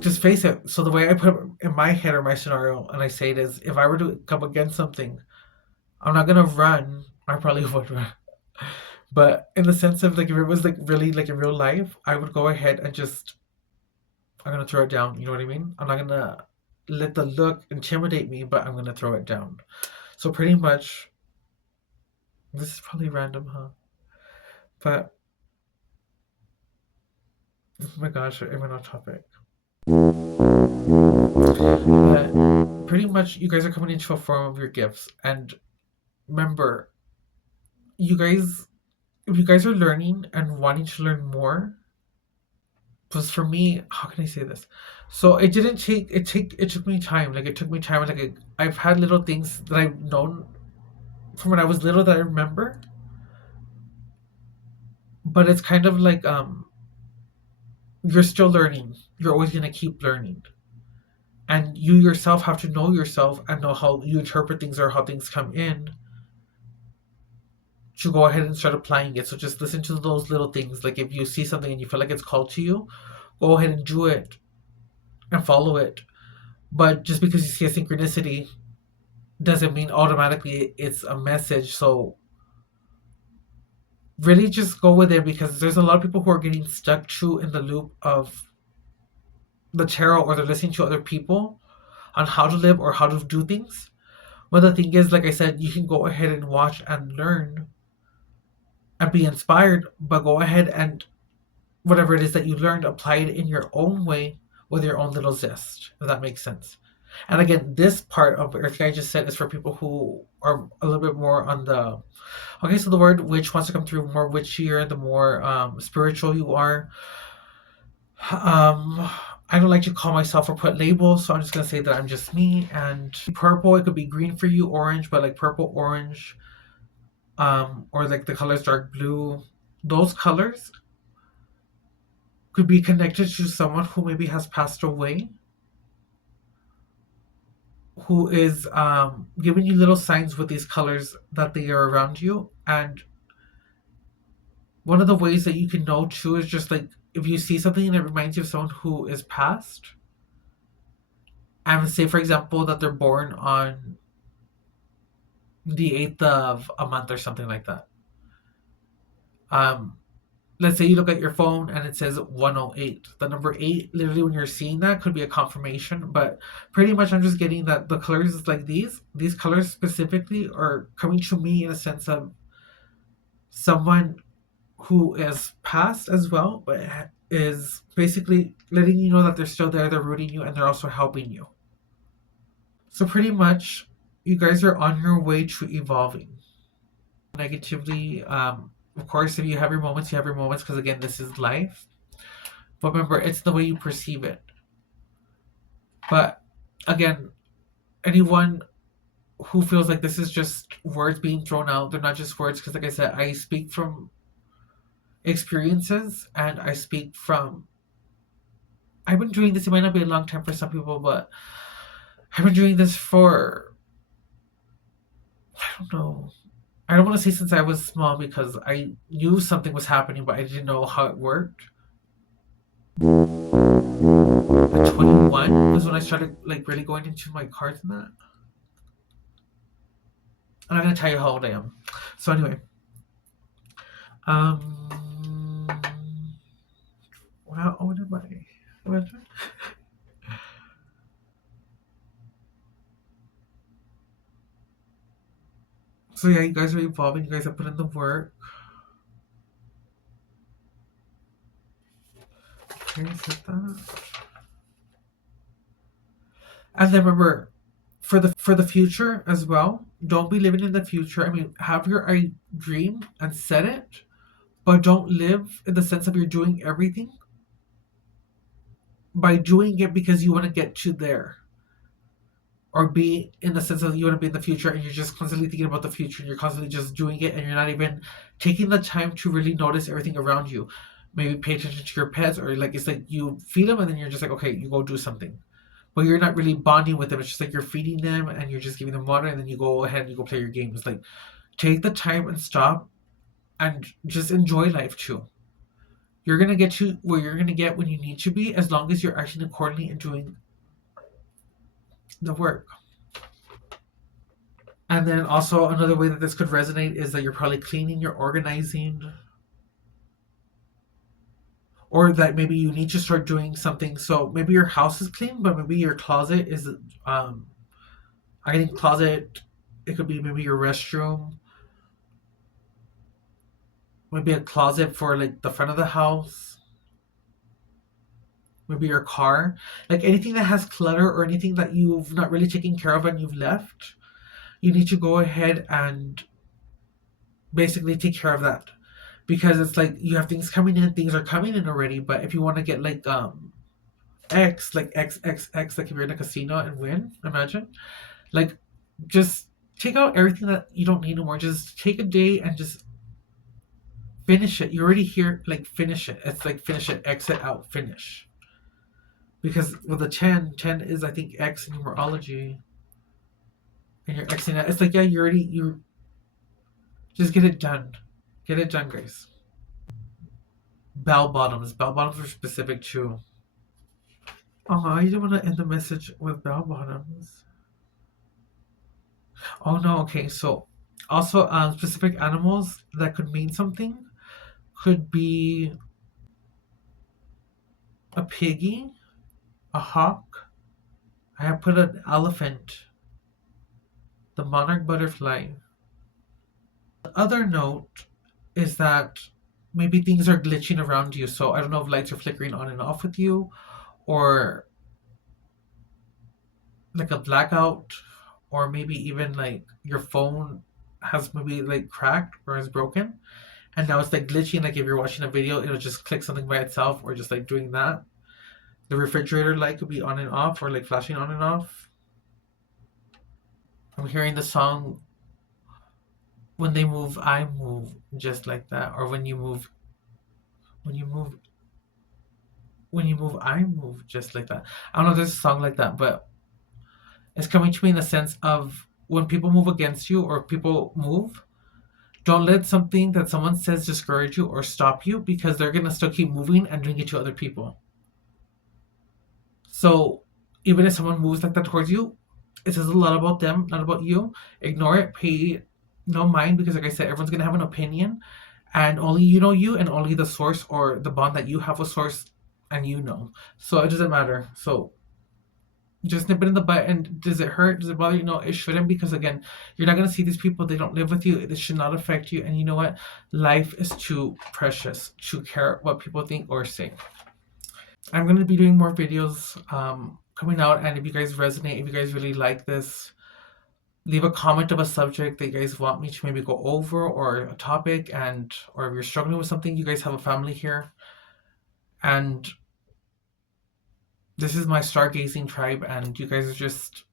just face it. So the way I put it in my head or my scenario, and I say it is, if I were to come against something, I'm not gonna run. I probably would run. But in the sense of like if it was like really like in real life, I would go ahead and just I'm gonna throw it down. You know what I mean? I'm not gonna let the look intimidate me, but I'm gonna throw it down. So pretty much, this is probably random, huh? But oh my gosh, I went off topic. But pretty much, you guys are coming into a form of your gifts, and remember, you guys, if you guys are learning and wanting to learn more, because for me, how can I say this? So it didn't take it took me time. Like it took me time. Like I've had little things that I've known from when I was little that I remember, but it's kind of like you're still learning. You're always gonna keep learning, and you yourself have to know yourself and know how you interpret things or how things come in to go ahead and start applying it. So just listen to those little things. Like if you see something and you feel like it's called to you, go ahead and do it and follow it. But just because you see a synchronicity doesn't mean automatically it's a message. So really just go with it because there's a lot of people who are getting stuck too in the loop of the tarot or they're listening to other people on how to live or how to do things. Well, the thing is, like I said, you can go ahead and watch and learn and be inspired, but go ahead and whatever it is that you learned, apply it in your own way with your own little zest, if that makes sense. And again, this part of everything I just said is for people who are a little bit more on the okay. So the word witch wants to come through more witchier, the more spiritual you are. I don't like to call myself or put labels, so I'm just gonna say that I'm just me. And purple, it could be green for you, orange, but like purple, orange, or like the colors dark blue. Those colors could be connected to someone who maybe has passed away, who is giving you little signs with these colors that they are around you. And one of the ways that you can know too is just like if you see something that reminds you of someone who is past, and say for example that they're born on the 8th of a month or something like that. Um, let's say you look at your phone and it says 108. The number 8, literally when you're seeing that could be a confirmation, but pretty much I'm just getting that the colors is like these colors specifically are coming to me in a sense of someone who is past as well, but is basically letting you know that they're still there, they're rooting you, and they're also helping you. So pretty much you guys are on your way to evolving. Negatively, of course, if you have your moments, you have your moments, because again, this is life. But remember, it's the way you perceive it. But again, anyone who feels like this is just words being thrown out. They're not just words because, like I said, I speak from experiences and I speak from. I've been doing this. It might not be a long time for some people, but I've been doing this for, I don't know. I don't want to say since I was small because I knew something was happening, but I didn't know how it worked. At 21 was when I started like really going into my cards and that. I'm not gonna tell you how old I am. So anyway, um, how old am I? What? So yeah, you guys are evolving. You guys have put in the work. Okay, set that. And then remember, for the future as well, don't be living in the future. I mean, have your dream and set it, but don't live in the sense of you're doing everything by doing it because you want to get to there, or be in the sense of you want to be in the future and you're just constantly thinking about the future and you're constantly just doing it and you're not even taking the time to really notice everything around you. Maybe pay attention to your pets, or like it's like you feed them and then you're just like, okay, you go do something, but you're not really bonding with them. It's just like you're feeding them and you're just giving them water and then you go ahead and you go play your game. It's like take the time and stop and just enjoy life too. You're gonna get to where you're gonna get when you need to be, as long as you're acting accordingly and doing the work. And then also another way that this could resonate is that you're probably cleaning, you're organizing, or that maybe you need to start doing something. So maybe your house is clean, but maybe your closet is I think closet. It could be maybe your restroom, maybe a closet for like the front of the house, maybe your car, like anything that has clutter or anything that you've not really taken care of and you've left. You need to go ahead and basically take care of that, because it's like you have things coming in, things are coming in already, but if you want to get like X, like XXX, like if you're in a casino and win, imagine, like just take out everything that you don't need anymore. Just take a day and just finish it. You're already here, like finish it. It's like finish it, exit out, finish. Because with a 10 is I think X in numerology, and you're Xing out. It's like yeah, you just get it done. Get it done, guys. Bell bottoms. Bell bottoms are specific too. Oh, I didn't want to end the message with bell bottoms. Oh no, okay. So also specific animals that could mean something could be a piggy, a hawk. I have put an elephant, the monarch butterfly. The other note is that maybe things are glitching around you. So I don't know if lights are flickering on and off with you, or like a blackout, or maybe even like your phone has maybe like cracked or is broken, and now it's like glitching. Like if you're watching a video, it'll just click something by itself, or just like doing that. The refrigerator light could be on and off, or like flashing on and off. I'm hearing the song "When They Move, I Move," just like that, or when you move, when you move, I move, just like that. I don't know if there's a song like that, but it's coming to me in the sense of when people move against you or people move, don't let something that someone says discourage you or stop you, because they're gonna still keep moving and doing it to other people. So even if someone moves like that towards you, it says a lot about them, not about you. Ignore it, pay no mind, because like I said, everyone's gonna have an opinion, and only you know you, and only the source or the bond that you have with source and you know. So it doesn't matter. So just nip it in the butt. And does it hurt? Does it bother you? No, it shouldn't, because again, you're not gonna see these people. They don't live with you. This should not affect you. And you know what? Life is too precious to care what people think or say. I'm gonna be doing more videos coming out, and if you guys resonate, if you guys really like this, leave a comment of a subject that you guys want me to maybe go over, or a topic, and or if you're struggling with something, you guys have a family here. And this is my stargazing tribe, and you guys are just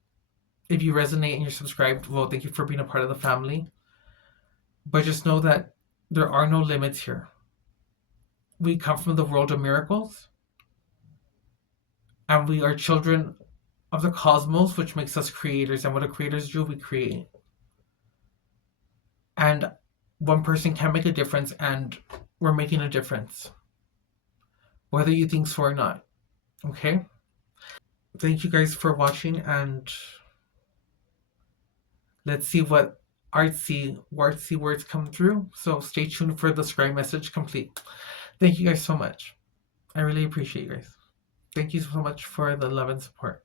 If you resonate and you're subscribed, well, thank you for being a part of the family. But just know that there are no limits here. We come from the world of miracles, and we are children of the cosmos, which makes us creators. And what do creators do? We create. And one person can make a difference, and we're making a difference, whether you think so or not. Okay? Thank you guys for watching, and let's see what artsy words come through. So stay tuned for the scribe message complete. Thank you guys so much. I really appreciate you guys. Thank you so much for the love and support.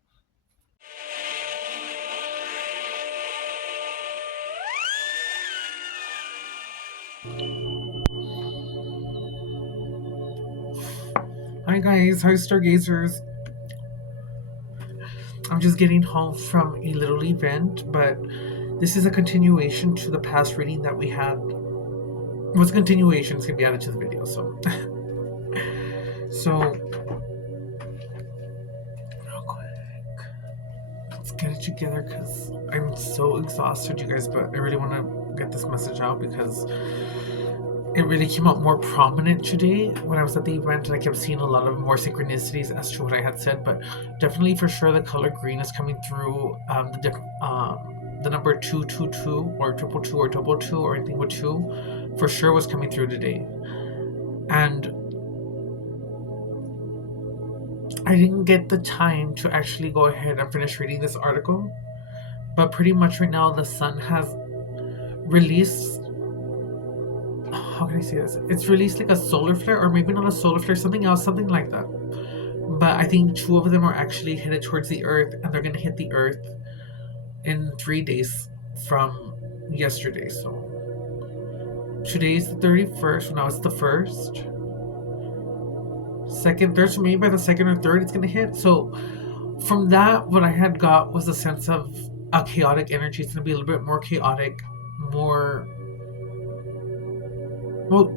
Hi guys, hi stargazers. I'm just getting home from a little event, but this is a continuation to the past reading that we had. What's continuation is gonna be added to the video, so so real quick, let's get it together because I'm so exhausted, you guys, but I really want to get this message out because it really came out more prominent today when I was at the event, and I kept seeing a lot of more synchronicities as to what I had said. But definitely, for sure, the color green is coming through. The number 222 or 222 or 222 or anything with 2 for sure was coming through today. And I didn't get the time to actually go ahead and finish reading this article, but pretty much right now the sun has released, how can I say this? It's released like a solar flare, or maybe not a solar flare, something else, something like that. But I think 2 of them are actually headed towards the earth, and they're going to hit the earth in 3 days from yesterday. So today's the 31st. Now it's the 1st, 2nd, 3rd. So maybe by the 2nd or 3rd it's going to hit. So from that, what I had got was a sense of a chaotic energy. It's going to be a little bit more chaotic, more, well,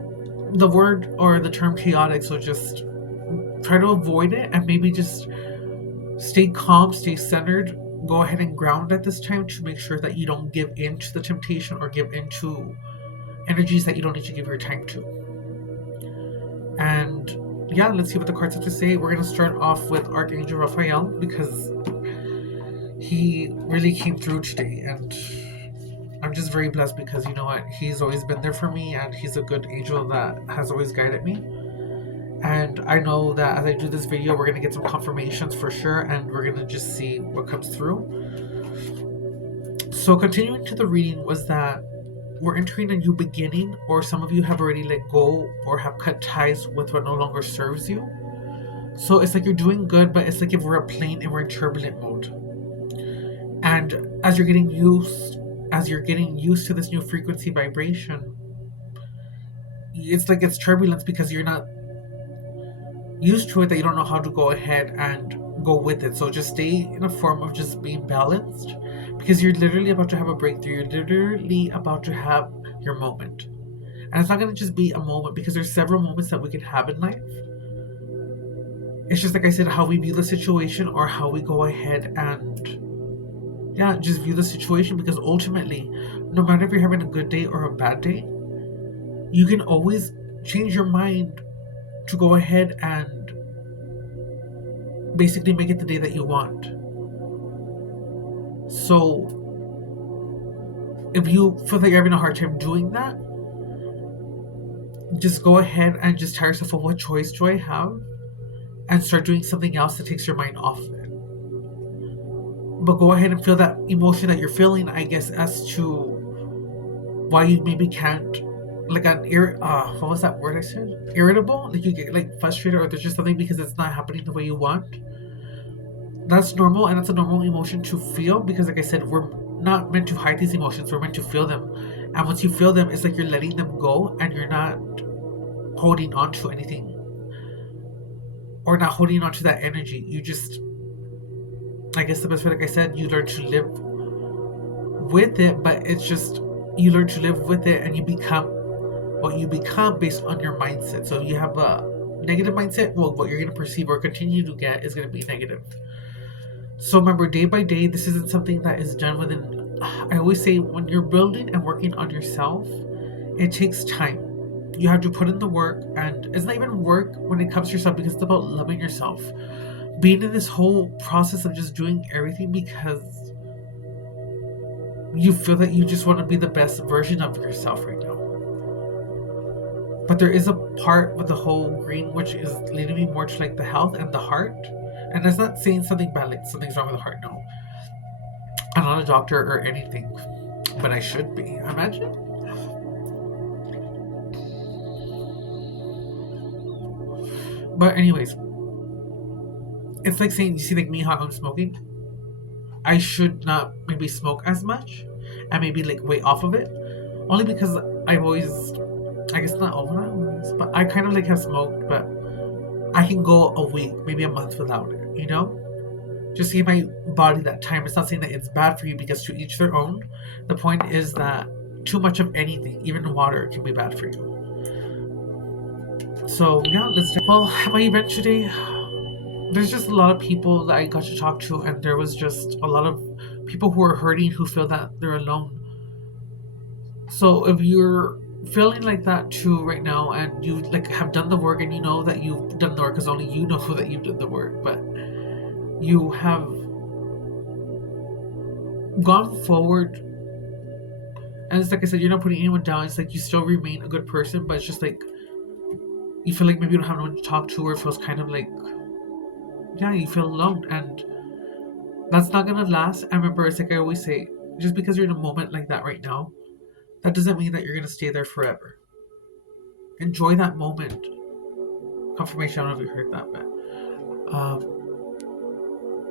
the word or the term chaotic, so just try to avoid it and maybe just stay calm, stay centered, go ahead and ground at this time to make sure that you don't give in to the temptation or give into energies that you don't need to give your time to. And yeah, let's see what the cards have to say. We're going to start off with Archangel Raphael because he really came through today, and I'm just very blessed because, you know what, he's always been there for me, and he's a good angel that has always guided me. And I know that as I do this video, we're going to get some confirmations for sure, and we're going to just see what comes through. So continuing to the reading was that we're entering a new beginning, or some of you have already let go or have cut ties with what no longer serves you. So it's like you're doing good, but it's like if we're a plane and we're in turbulent mode. And as you're getting used to this new frequency vibration, it's like it's turbulence because you're not used to it, that you don't know how to go ahead and go with it. So just stay in a form of just being balanced, because you're literally about to have a breakthrough. You're literally about to have your moment. And it's not going to just be a moment, because there's several moments that we can have in life. It's just like I said, how we view the situation, or how we go ahead and just view the situation. Because ultimately, no matter if you're having a good day or a bad day, you can always change your mind to go ahead and basically make it the day that you want. So if you feel like you're having a hard time doing that, just go ahead and just tell yourself, well, what choice do I have? And start doing something else that takes your mind off of it. But go ahead and feel that emotion that you're feeling, I guess, as to why you maybe can't, like what was that word I said? Irritable? Like you get like frustrated, or there's just something because it's not happening the way you want. That's normal, and that's a normal emotion to feel, because like I said, we're not meant to hide these emotions, we're meant to feel them. And once you feel them, it's like you're letting them go, and you're not holding on to anything, or not holding on to that energy. You just, I guess the best way, like I said, you learn to live with it, but it's just, you learn to live with it, and you become what you become based on your mindset. So you have a negative mindset, well, what you're going to perceive or continue to get is going to be negative. So remember, day by day, this isn't something that is done within. I always say when you're building and working on yourself, it takes time. You have to put in the work, and it's not even work when it comes to yourself because it's about loving yourself. Being in this whole process of just doing everything because you feel that you just want to be the best version of yourself right now. But there is a part with the whole green which is leading me more to like the health and the heart. And that's not saying something bad, like something's wrong with the heart. No, I'm not a doctor or anything, but I should be. Imagine. But anyways, it's like saying, you see, like me, how I'm smoking. I should not maybe smoke as much, and maybe like way off of it, only because I've always, I guess not always, but I kind of like have smoked, but I can go a week, maybe a month without it. Just give my body that time. It's not saying that it's bad for you because to each their own. The point is that too much of anything, even water, can be bad for you. So yeah, well, my event today, there's just a lot of people that I got to talk to, and there was just a lot of people who are hurting who feel that they're alone. So if you're feeling like that too right now, and you like have done the work, and you know that you've done the work, because only you know that you've done the work, but you have gone forward, and it's like I said, you're not putting anyone down. It's like you still remain a good person, but it's just like you feel like maybe you don't have no one to talk to, or it feels kind of like, yeah, you feel alone, and that's not gonna last. And remember, it's like I always say, just because you're in a moment like that right now, that doesn't mean that you're gonna stay there forever. Enjoy that moment. Confirmation, I don't know if you heard that, but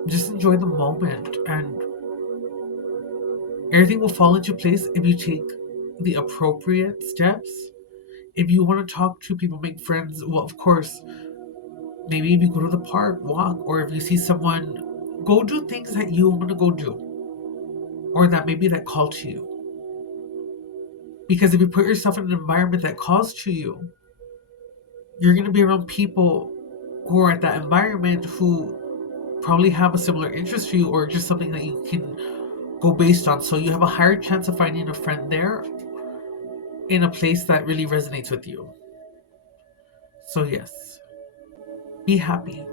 just enjoy the moment, and everything will fall into place if you take the appropriate steps. If you want to talk to people, make friends, well, of course, maybe if you go to the park, walk, or if you see someone, go do things that you want to go do, or that maybe that call to you. Because if you put yourself in an environment that calls to you, you're going to be around people who are at that environment who probably have a similar interest to you, or just something that you can go based on. So you have a higher chance of finding a friend there in a place that really resonates with you. So, yes, be happy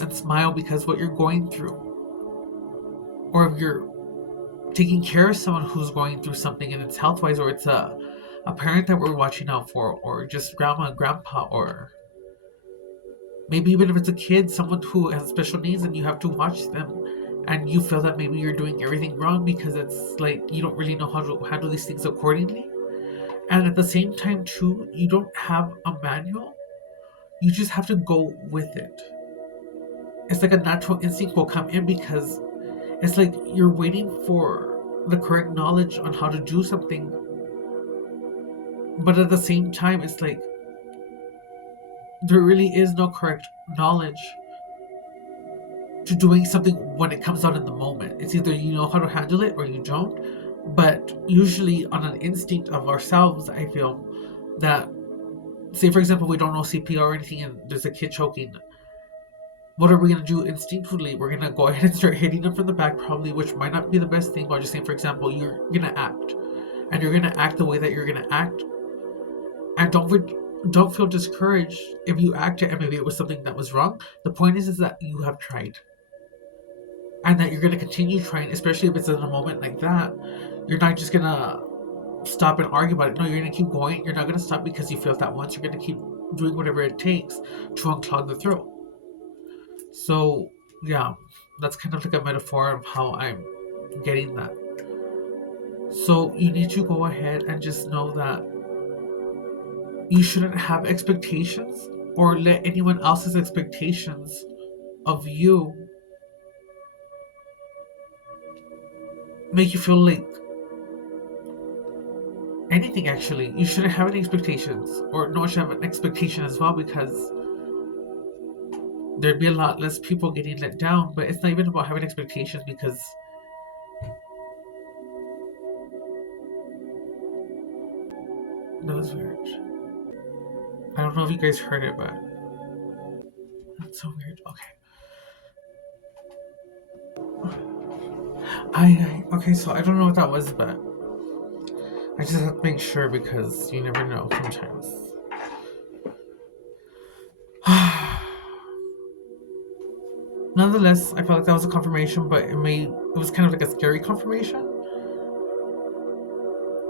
and smile because what you're going through, or if you're taking care of someone who's going through something and it's health wise, or it's a parent that we're watching out for, or just grandma and grandpa, or maybe even if it's a kid, someone who has special needs and you have to watch them, and you feel that maybe you're doing everything wrong because it's like you don't really know how to handle these things accordingly. And at the same time, too, you don't have a manual. You just have to go with it. It's like a natural instinct will come in because it's like you're waiting for the correct knowledge on how to do something. But at the same time, it's like there really is no correct knowledge to doing something when it comes out in the moment. It's either you know how to handle it or you don't. But usually, on an instinct of ourselves, I feel that, say, for example, we don't know CPR or anything and there's a kid choking. What are we going to do instinctively? We're going to go ahead and start hitting them from the back, probably, which might not be the best thing. But just saying, for example, you're going to act. And you're going to act the way that you're going to act. And don't feel discouraged if you act it and maybe it was something that was wrong. The point is that you have tried. And that you're going to continue trying, especially if it's in a moment like that. You're not just going to stop and argue about it. No, you're going to keep going. You're not going to stop because you felt that once. You're going to keep doing whatever it takes to unclog the throat. So, yeah, that's kind of like a metaphor of how I'm getting that. So, you need to go ahead and just know that you shouldn't have expectations or let anyone else's expectations of you make you feel like anything. Actually, you shouldn't have any expectations, or no one should have an expectation as well, because there'd be a lot less people getting let down. But it's not even about having expectations, because that was weird. I don't know if you guys heard it, but that's so weird. Okay. Okay, so I don't know what that was, but I just have to make sure because you never know sometimes. Nonetheless, I felt like that was a confirmation, but it was kind of like a scary confirmation.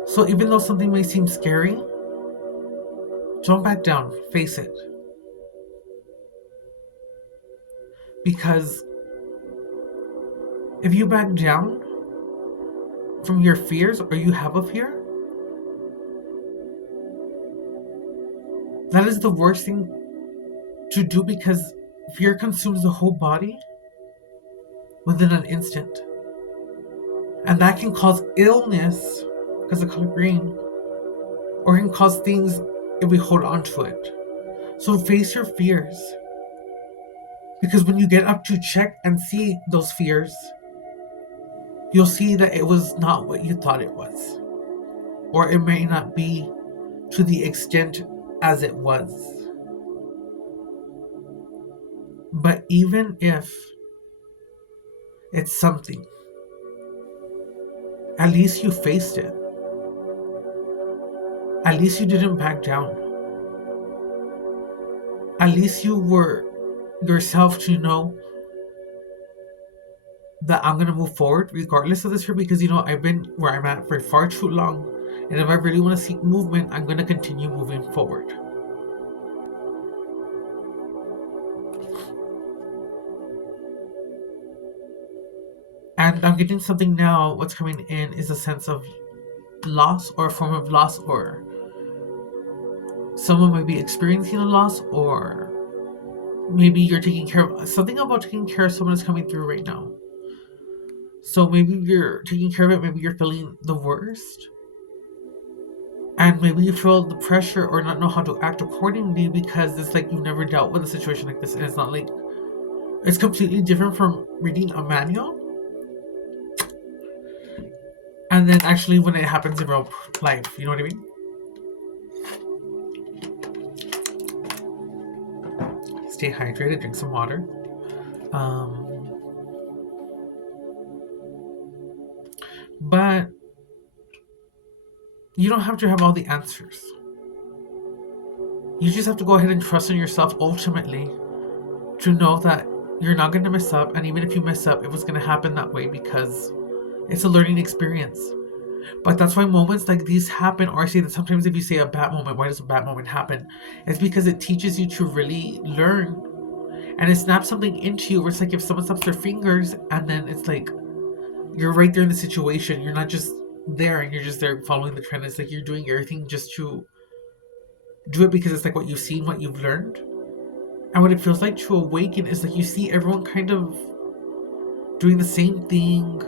So even though something may seem scary, don't back down, face it. Because if you back down from your fears or you have a fear, that is the worst thing to do because fear consumes the whole body within an instant. And that can cause illness because of color green, or it can cause things if we hold on to it. So face your fears. Because when you get up to check and see those fears, you'll see that it was not what you thought it was. Or it may not be to the extent as it was. But even if it's something, at least you faced it. At least you didn't back down. At least you were yourself to know that I'm going to move forward regardless of this fear because, I've been where I'm at for far too long. And if I really want to seek movement, I'm going to continue moving forward. And I'm getting something now. What's coming in is a sense of loss or a form of loss, or someone might be experiencing a loss, or maybe you're taking care of something about taking care of someone is coming through right now. So maybe you're taking care of it, maybe you're feeling the worst. And maybe you feel the pressure or not know how to act accordingly because it's like you've never dealt with a situation like this. And it's not like, it's completely different from reading a manual. And then actually when it happens in real life, you know what I mean? Stay hydrated, drink some water. But you don't have to have all the answers. You just have to go ahead and trust in yourself ultimately to know that you're not going to mess up. And even if you mess up, it was going to happen that way because it's a learning experience. But that's why moments like these happen, or I say that sometimes if you say a bad moment, why does a bad moment happen? It's because it teaches you to really learn. And it snaps something into you where it's like if someone snaps their fingers and then it's like you're right there in the situation. You're not just there and you're just there following the trend. It's like you're doing everything just to do it because it's like what you've seen, what you've learned. And what it feels like to awaken is like you see everyone kind of doing the same thing.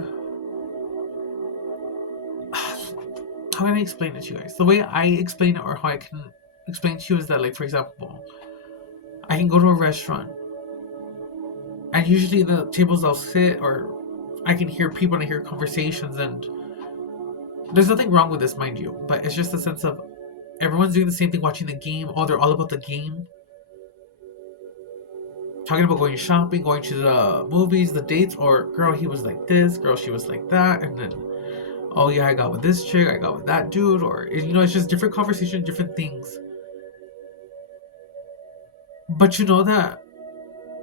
How can I explain it to you guys? The way I explain it, or how I can explain it to you, is that, like, for example, I can go to a restaurant and usually the tables I'll sit, or I can hear people and I hear conversations, and there's nothing wrong with this, mind you, but it's just a sense of everyone's doing the same thing, watching the game. Oh, they're all about the game. Talking about going shopping, going to the movies, the dates, or girl, he was like this, girl, she was like that, and then, oh yeah, I got with this chick, I got with that dude, or, it's just different conversations, different things. But you know that,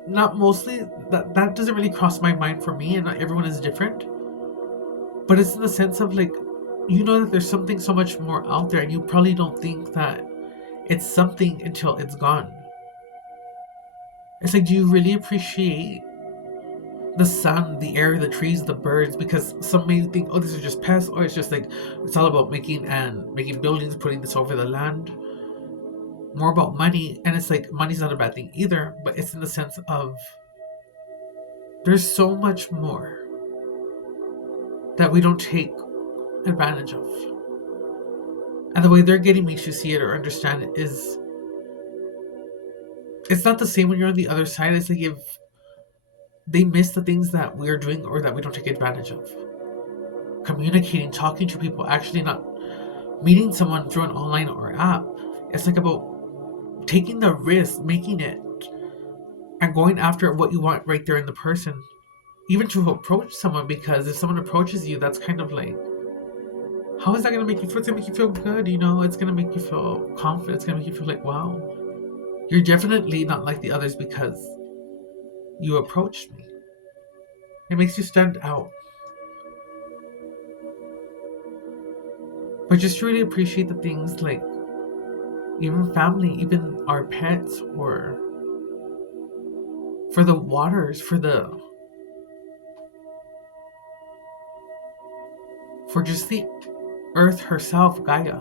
not mostly, that doesn't really cross my mind for me, and not everyone is different. But it's in the sense of, like, you know that there's something so much more out there, and you probably don't think that it's something until it's gone. It's like, do you really appreciate the sun, the air, the trees, the birds? Because some may think, oh, these are just pests, or it's just like, it's all about making buildings, putting this over the land. More about money, and it's like, money's not a bad thing either, but it's in the sense of there's so much more that we don't take advantage of. And the way they're getting me to see it or understand it is, it's not the same when you're on the other side. It's like if they miss the things that we're doing or that we don't take advantage of. Communicating, talking to people, actually not meeting someone through an online or app. It's like about taking the risk, making it, and going after what you want right there in the person. even to approach someone, because if someone approaches you, that's kind of like, how is that going to make you feel? It's going to make you feel good, it's going to make you feel confident. It's going to make you feel like, wow, you're definitely not like the others because you approached me. It makes you stand out. But just really appreciate the things like even family, even our pets, or for the waters, for just the earth herself, Gaia.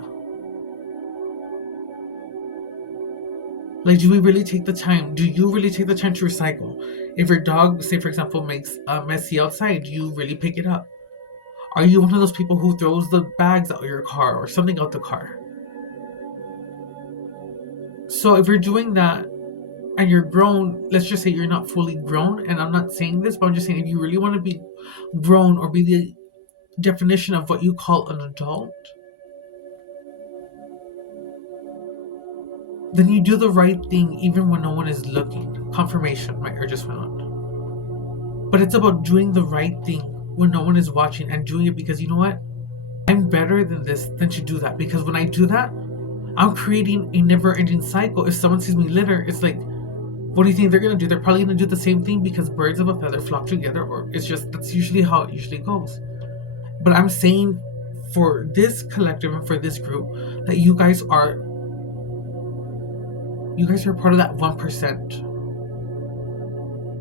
Like, do we really take the time? Do you really take the time to recycle? If your dog, say for example, makes a messy outside, do you really pick it up? Are you one of those people who throws the bags out of your car or something out the car? So if you're doing that and you're grown, let's just say you're not fully grown, and I'm not saying this, but I'm just saying if you really want to be grown or be the definition of what you call an adult, then you do the right thing even when no one is looking. Confirmation, my urge just went on. But it's about doing the right thing when no one is watching, and doing it because you know what? I'm better than this than to do that. Because when I do that, I'm creating a never-ending cycle. If someone sees me litter, it's like, what do you think they're going to do? They're probably going to do the same thing because birds of a feather flock together, or it's just, that's usually how it usually goes. But I'm saying for this collective and for this group that you guys are part of that 1%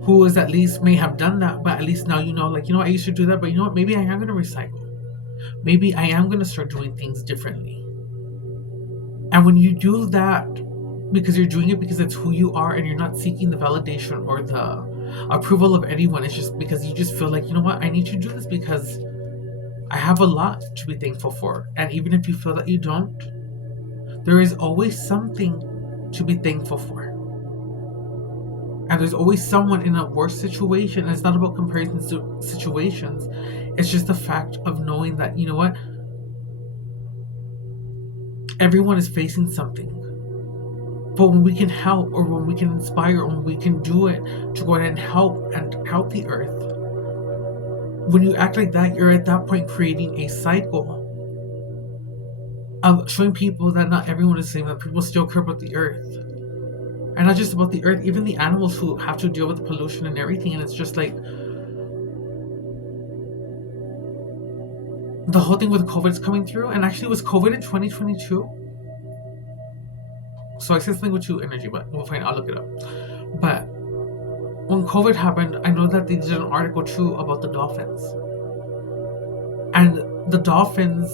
who is at least may have done that, but at least now like, I used to do that, but you know what? Maybe I am going to recycle. Maybe I am going to start doing things differently. And when you do that, because you're doing it because it's who you are and you're not seeking the validation or the approval of anyone, it's just because you just feel like, you know what? I need to do this because I have a lot to be thankful for. And even if you feel that you don't, there is always something to be thankful for. And there's always someone in a worse situation. And it's not about comparing situations. It's just the fact of knowing that, you know what? Everyone is facing something. But when we can help, or when we can inspire, or when we can do it to go ahead and help the earth, when you act like that, you're at that point creating a cycle of showing people that not everyone is the same, that people still care about the earth. And not just about the earth, even the animals who have to deal with pollution and everything. And it's just like, the whole thing with COVID is coming through. And actually, was COVID in 2022? So I said something with 2 energy, but we'll find. I'll look it up. But when COVID happened, I know that they did an article too about the dolphins. And the dolphins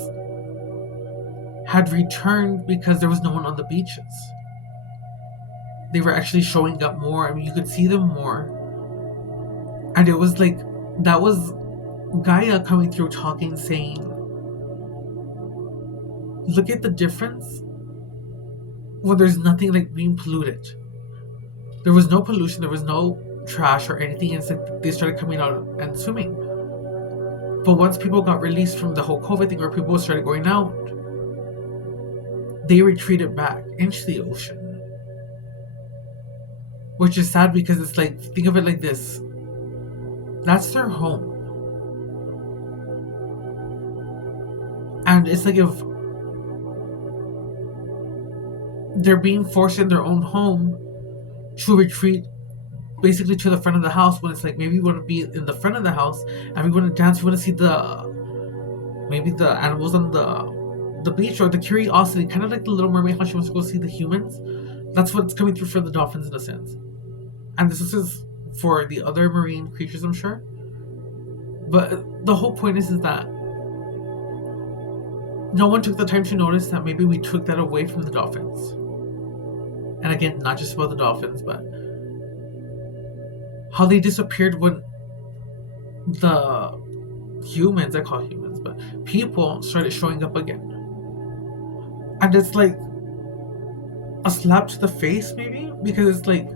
had returned because there was no one on the beaches. They were actually showing up more. I mean, you could see them more. And it was like, that was Gaia coming through talking, saying, look at the difference when there's nothing like being polluted. There was no pollution, there was no trash or anything. It's like they started coming out and swimming. But once people got released from the whole COVID thing, where people started going out, they retreated back into the ocean. Which is sad because it's like, think of it like this. That's their home. And it's like if they're being forced in their own home to retreat basically to the front of the house, when it's like, maybe we want to be in the front of the house and we want to dance, we want to see maybe the animals on the beach, or the curiosity, kind of like the Little Mermaid, how she wants to go see the humans. That's what's coming through for the dolphins in a sense. And this is for the other marine creatures, I'm sure. But the whole point is that no one took the time to notice that maybe we took that away from the dolphins. And again, not just about the dolphins, but how they disappeared when the humans, I call humans, but people started showing up again. And it's like a slap to the face, maybe, because it's like,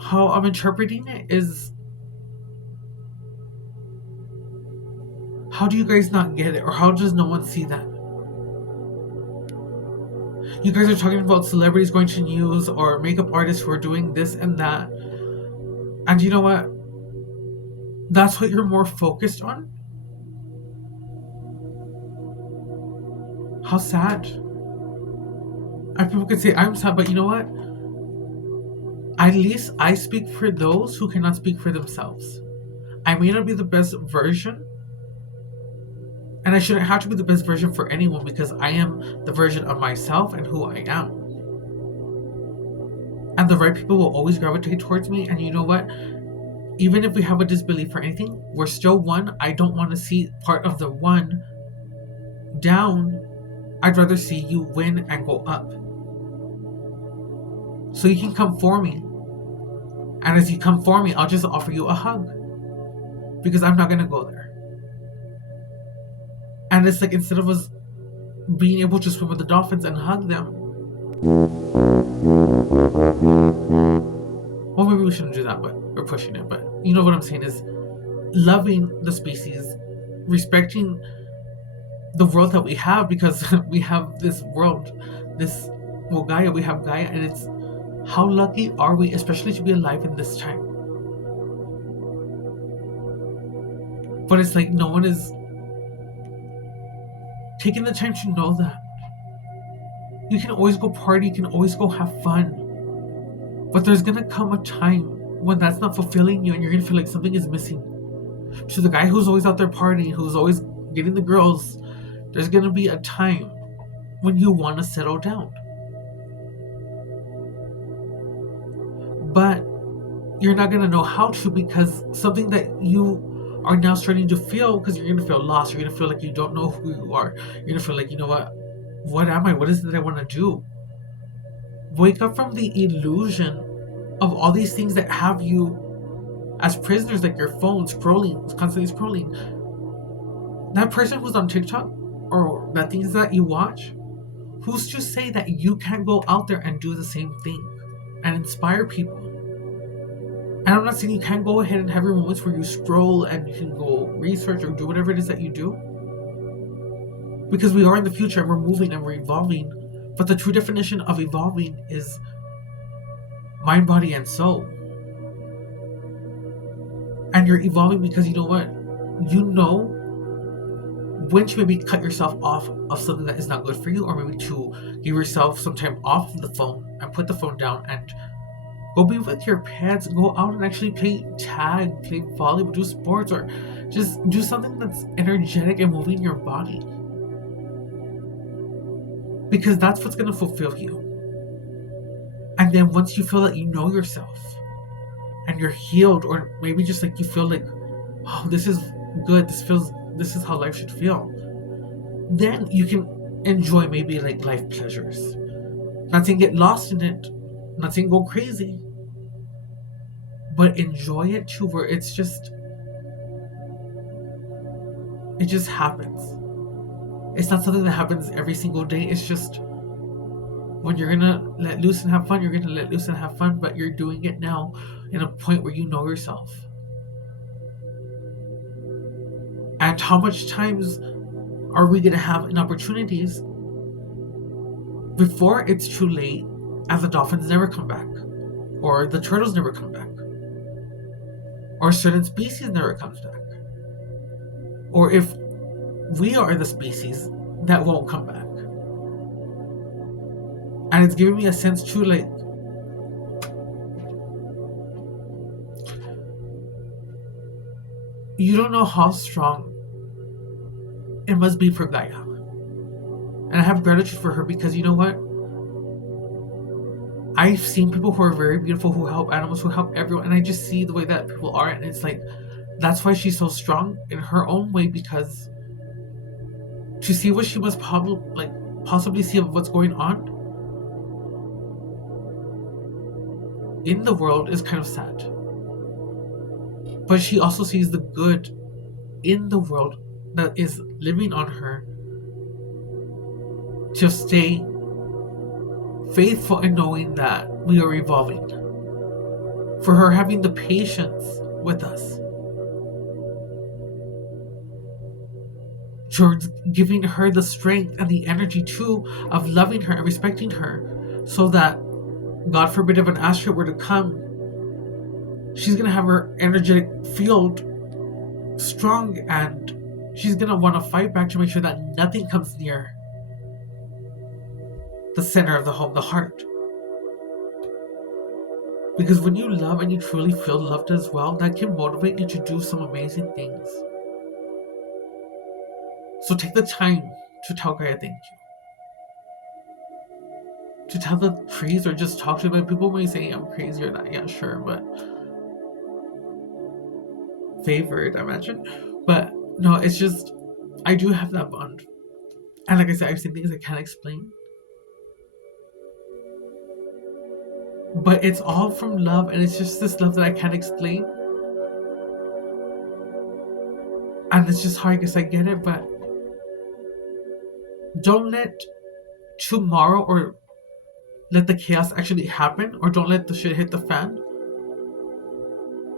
how I'm interpreting it is, how do you guys not get it? Or how does no one see that? You guys are talking about celebrities going to news, or makeup artists who are doing this and that. And you know what? That's what you're more focused on? How sad. And people could say, I'm sad, but you know what? At least I speak for those who cannot speak for themselves. I may not be the best version, and I shouldn't have to be the best version for anyone because I am the version of myself and who I am. And the right people will always gravitate towards me. And you know what? Even if we have a disbelief or anything, we're still one. I don't want to see part of the one down. I'd rather see you win and go up. So you can come for me. And as you come for me, I'll just offer you a hug. Because I'm not going to go there. And it's like, instead of us being able to swim with the dolphins and hug them, well, maybe we shouldn't do that, but we're pushing it. But you know what I'm saying is loving the species, respecting the world that we have, because we have this world, Gaia, we have Gaia, and it's, how lucky are we, especially to be alive in this time? But it's like no one is taking the time to know that. You can always go party, you can always go have fun. But there's gonna come a time when that's not fulfilling you and you're gonna feel like something is missing. To the guy who's always out there partying, who's always getting the girls, there's gonna be a time when you wanna settle down. But you're not gonna know how to, because something that you are now starting to feel, because you're gonna feel lost, you're gonna feel like you don't know who you are. You're gonna feel like, you know what am I? What is it that I wanna do? Wake up from the illusion of all these things that have you as prisoners, like your phone scrolling, constantly scrolling. That person who's on TikTok or that things that you watch, who's to say that you can't go out there and do the same thing and inspire people? And I'm not saying you can't go ahead and have your moments where you scroll and you can go research or do whatever it is that you do. Because we are in the future and we're moving and we're evolving. But the true definition of evolving is mind, body, and soul. And you're evolving because you know what? You know when to maybe cut yourself off of something that is not good for you, or maybe to give yourself some time off the phone and put the phone down and go be with your pets, go out and actually play tag, play volleyball, do sports, or just do something that's energetic and moving your body. Because that's what's going to fulfill you. And then once you feel that you know yourself and you're healed, or maybe just like you feel like, oh, this is good, this is how life should feel, then you can enjoy maybe like life pleasures. Not saying get lost in it, not saying go crazy, but enjoy it too, where it just happens. It's not something that happens every single day. It's just when you're gonna let loose and have fun, you're gonna let loose and have fun, but you're doing it now in a point where you know yourself. And how much times are we gonna have in opportunities before it's too late, and the dolphins never come back, or the turtles never come back, or certain species never comes back, or if we are the species that won't come back? And it's giving me a sense too, like, you don't know how strong it must be for Gaia. And I have gratitude for her, because you know what? I've seen people who are very beautiful, who help animals, who help everyone, and I just see the way that people are, and it's like, that's why she's so strong in her own way, because to see what she must possibly see of what's going on in the world is kind of sad. But she also sees the good in the world that is living on her, to stay faithful in knowing that we are evolving. For her having the patience with us, towards giving her the strength and the energy too of loving her and respecting her, so that, God forbid, if an asteroid were to come, she's gonna have her energetic field strong, and she's gonna want to fight back to make sure that nothing comes near the center of the home, the heart. Because when you love and you truly feel loved as well, that can motivate you to do some amazing things. So take the time to tell Gaia thank you. To tell the trees or just talk to them. People may say I'm crazy or that, yeah, sure, but favored, I imagine. But no, it's just, I do have that bond. And like I said, I've seen things I can't explain. But it's all from love, and it's just this love that I can't explain. And it's just hard, I guess I get it, but don't let tomorrow or let the chaos actually happen, or don't let the shit hit the fan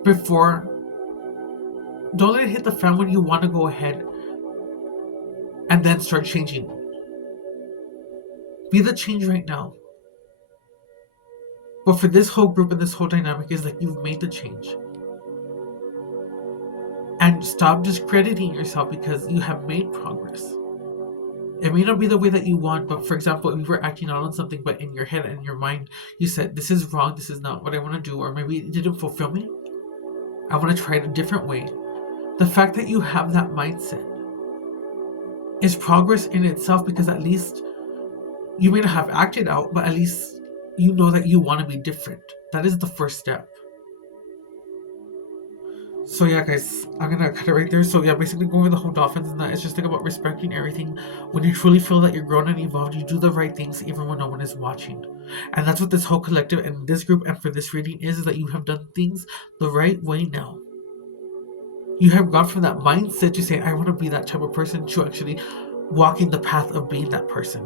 before. Don't let it hit the fan when you want to go ahead and then start changing. Be the change right now. But for this whole group and this whole dynamic is like you've made the change. And stop discrediting yourself because you have made progress. It may not be the way that you want, but for example, if you were acting out on something, but in your head and your mind, you said, this is wrong, this is not what I want to do, or maybe it didn't fulfill me. I want to try it a different way. The fact that you have that mindset is progress in itself, because at least you may not have acted out, but at least you know that you want to be different. That is the first step. So yeah, guys, I'm gonna cut it right there. So yeah, basically going with the whole dolphins and that, it's just like about respecting everything. When you truly feel that you're grown and evolved, you do the right things even when no one is watching. And that's what this whole collective and this group and for this reading is that you have done things the right way now. You have gone from that mindset to say, I want to be that type of person, to actually walking the path of being that person.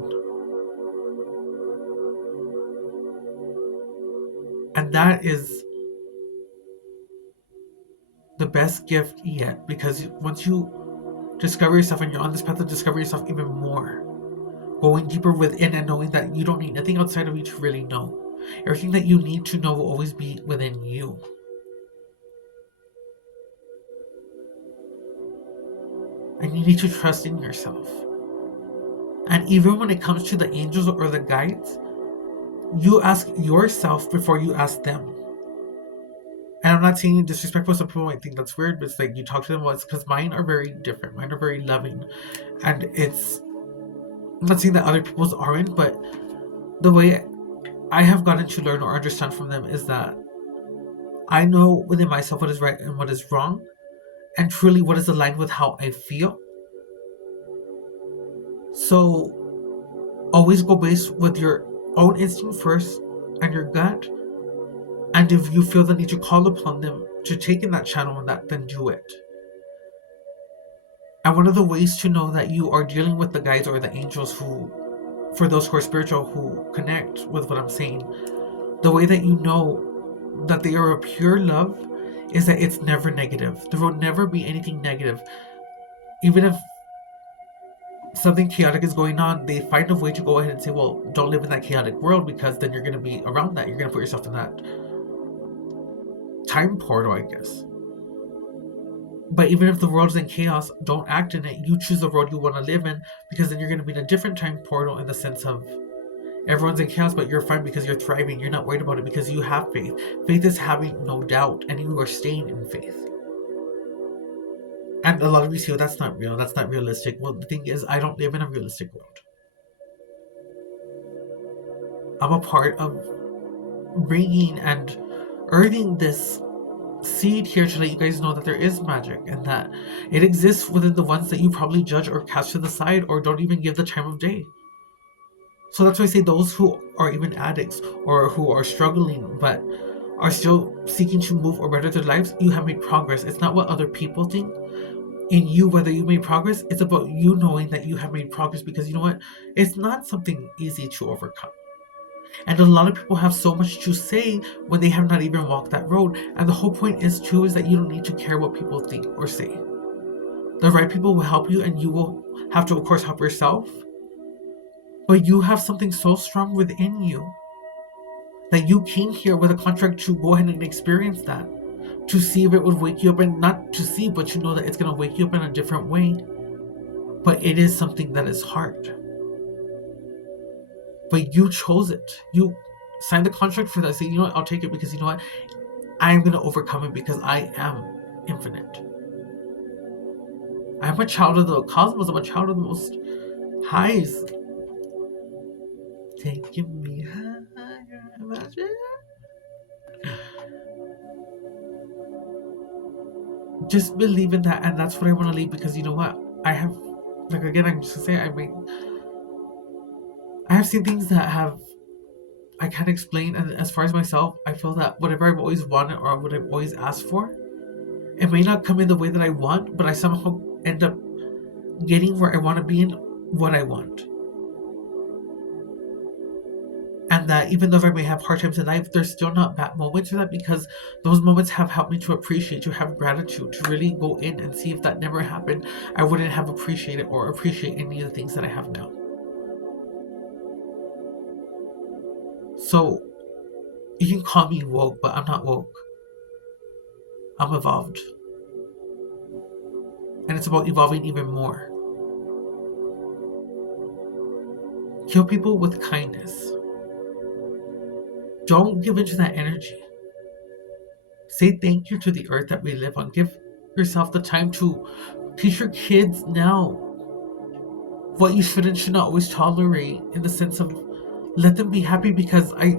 And that is the best gift yet, because once you discover yourself and you're on this path to discover yourself even more, going deeper within and knowing that you don't need nothing outside of you to really know. Everything that you need to know will always be within you. And you need to trust in yourself. And even when it comes to the angels or the guides, you ask yourself before you ask them. And I'm not saying you disrespectful. Some people might think that's weird, but it's like you talk to them, well, it's because mine are very different. Mine are very loving. And it's, I'm not saying that other people's aren't, but the way I have gotten to learn or understand from them is that I know within myself what is right and what is wrong, and truly what is aligned with how I feel. So always go based with your own instinct first and your gut. And if you feel the need to call upon them to take in that channel and that, then do it. And one of the ways to know that you are dealing with the guides or the angels who, for those who are spiritual, who connect with what I'm saying, the way that you know that they are a pure love is that it's never negative. There will never be anything negative. Even if something chaotic is going on, they find a way to go ahead and say, well, don't live in that chaotic world, because then you're going to be around that. You're going to put yourself in that time portal, I guess. But even if the world is in chaos, don't act in it. You choose the world you want to live in, because then you're going to be in a different time portal, in the sense of everyone's in chaos, but you're fine because you're thriving. You're not worried about it because you have faith. Faith is having no doubt, and you are staying in faith. And a lot of you say, oh, that's not real. That's not realistic. Well, the thing is, I don't live in a realistic world. I'm a part of bringing and earning this seed here to let you guys know that there is magic, and that it exists within the ones that you probably judge or cast to the side or don't even give the time of day. So that's why I say those who are even addicts or who are struggling but are still seeking to move or better their lives, you have made progress. It's not what other people think in you, whether you made progress. It's about you knowing that you have made progress, because you know what? It's not something easy to overcome. And a lot of people have so much to say when they have not even walked that road. And the whole point is that you don't need to care what people think or say. The right people will help you, and you will have to, of course, help yourself. But you have something so strong within you that you came here with a contract to go ahead and experience that. to see if it would wake you up, and not to see, but you know that it's going to wake you up in a different way. But it is something that is hard. But you chose it. You signed the contract for that. Say, you know what, I'll take it because you know what? I am going to overcome it because I am infinite. I'm a child of the cosmos. I'm a child of the most highs. Taking me higher. Imagine. Just believe in that, and that's what I want to leave, because you know what? I have, like, again, I'm just gonna say, I have seen things that I can't explain, and as far as myself, I feel that whatever I've always wanted or what I've always asked for, it may not come in the way that I want, but I somehow end up getting where I want to be in what I want. And that even though I may have hard times in life, there's still not bad moments in that, because those moments have helped me to appreciate, to have gratitude, to really go in and see if that never happened, I wouldn't have appreciated or appreciate any of the things that I have now. So you can call me woke, but I'm not woke. I'm evolved. And it's about evolving even more. Kill people with kindness. Don't give into that energy. Say thank you to the earth that we live on. Give yourself the time to teach your kids now what you should and should not always tolerate, in the sense of let them be happy, because I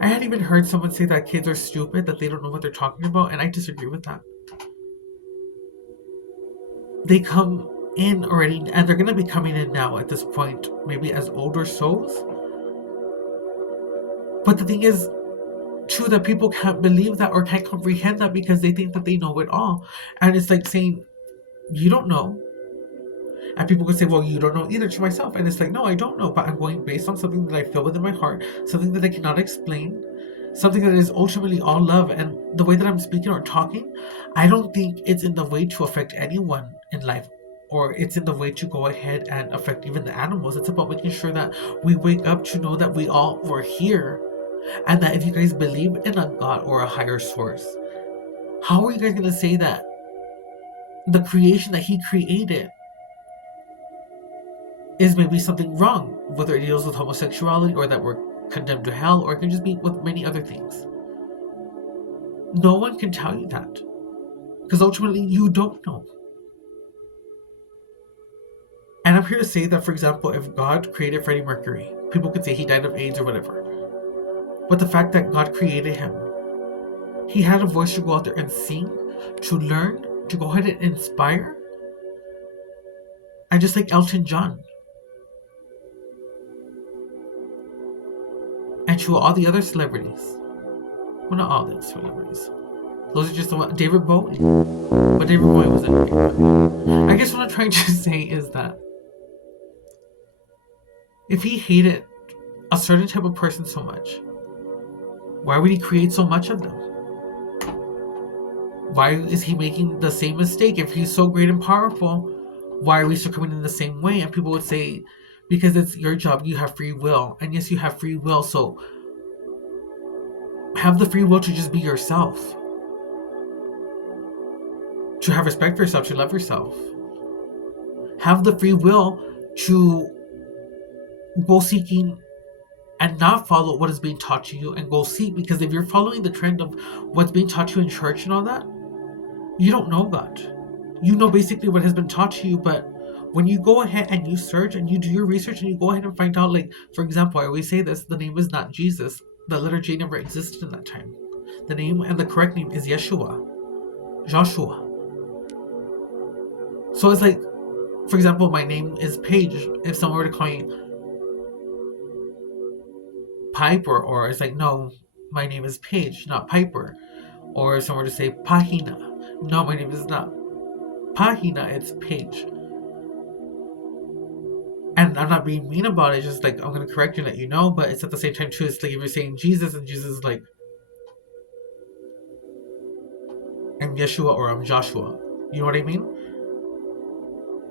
had even heard someone say that kids are stupid, that they don't know what they're talking about, and I disagree with that. They come in already, and they're going to be coming in now at this point, maybe as older souls. But the thing is, too, that people can't believe that or can't comprehend that, because they think that they know it all. And it's like saying, you don't know. And people could say, well, you don't know either, to myself. And it's like, no, I don't know, but I'm going based on something that I feel within my heart, something that I cannot explain, something that is ultimately all love. And the way that I'm speaking or talking, I don't think it's in the way to affect anyone in life, or it's in the way to go ahead and affect even the animals. It's about making sure that we wake up to know that we all were here, and that if you guys believe in a God or a higher source, how are you guys going to say that the creation that he created is maybe something wrong, whether it deals with homosexuality, or that we're condemned to hell, or it can just be with many other things? No one can tell you that, because ultimately you don't know. And I'm here to say that, for example, if God created Freddie Mercury, people could say he died of AIDS or whatever, but the fact that God created him, he had a voice to go out there and sing, to learn, to go ahead and inspire. And just like Elton John, and to all the other celebrities, well, not all the celebrities, those are just the ones, David Bowie, but David Bowie wasn't great. I guess what I'm trying to say is that if he hated a certain type of person so much, why would he create so much of them? Why is he making the same mistake? If he's so great and powerful, why are we still coming in the same way? And people would say, because it's your job, you have free will. And yes, you have free will, so have the free will to just be yourself, to have respect for yourself, to love yourself. Have the free will to go seeking and not follow what is being taught to you, and go seek, because if you're following the trend of what's being taught to you in church and all that, you don't know God. You know basically what has been taught to you, but when you go ahead and you search and you do your research and you go ahead and find out, like, for example, I always say this, the name is not Jesus. The letter J never existed in that time. The name and the correct name is Yeshua. Joshua. So it's like, for example, my name is Paige. If someone were to call me Piper, or it's like, no, my name is Paige, not Piper. Or if someone were to say Pahina, no, my name is not Pahina, it's Paige. And I'm not being mean about it, just like, I'm going to correct you and let you know, but it's at the same time too, it's like if you're saying Jesus, and Jesus is like, I'm Yeshua or I'm Joshua. You know what I mean?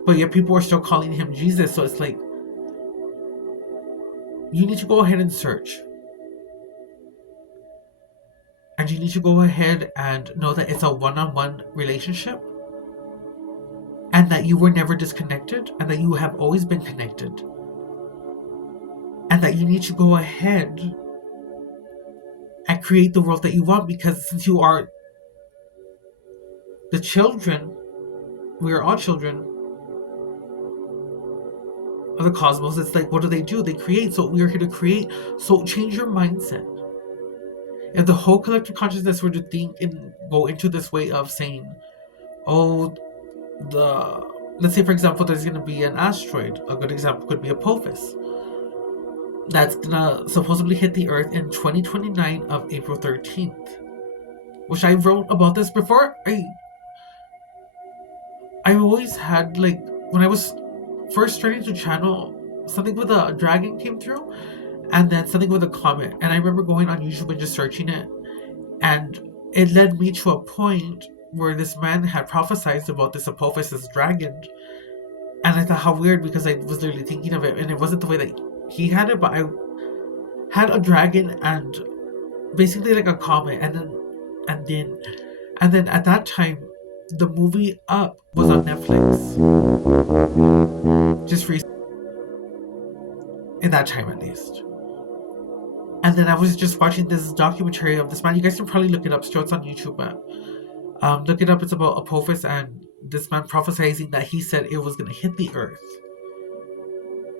But yet people are still calling him Jesus, so it's like, you need to go ahead and search. And And you need to go ahead and know that it's a one-on-one relationship, and that you were never disconnected, and that you have always been connected, and that you need to go ahead and create the world that you want, because since you are the children, we are all children of the cosmos. It's like, what do? They create. So we are here to create. So change your mindset. If the whole collective consciousness were to think and go into this way of saying, oh, let's say, for example, there's going to be an asteroid. A good example could be Apophis. That's going to supposedly hit the Earth in 2029 of April 13th. Which I wrote about this before. I always had, like, when I was first starting to channel, something with a dragon came through, and then something with a comet. And I remember going on YouTube and just searching it. And it led me to a point where this man had prophesied about this Apophis, this dragon. And I thought, how weird, because I was literally thinking of it, and it wasn't the way that he had it, but I had a dragon and basically like a comet, and then at that time, the movie Up was on Netflix. Just recently, in that time at least. And then I was just watching this documentary of this man. You guys can probably look it up. Still, it's on YouTube, but look it up. It's about Apophis and this man prophesizing that he said it was going to hit the Earth.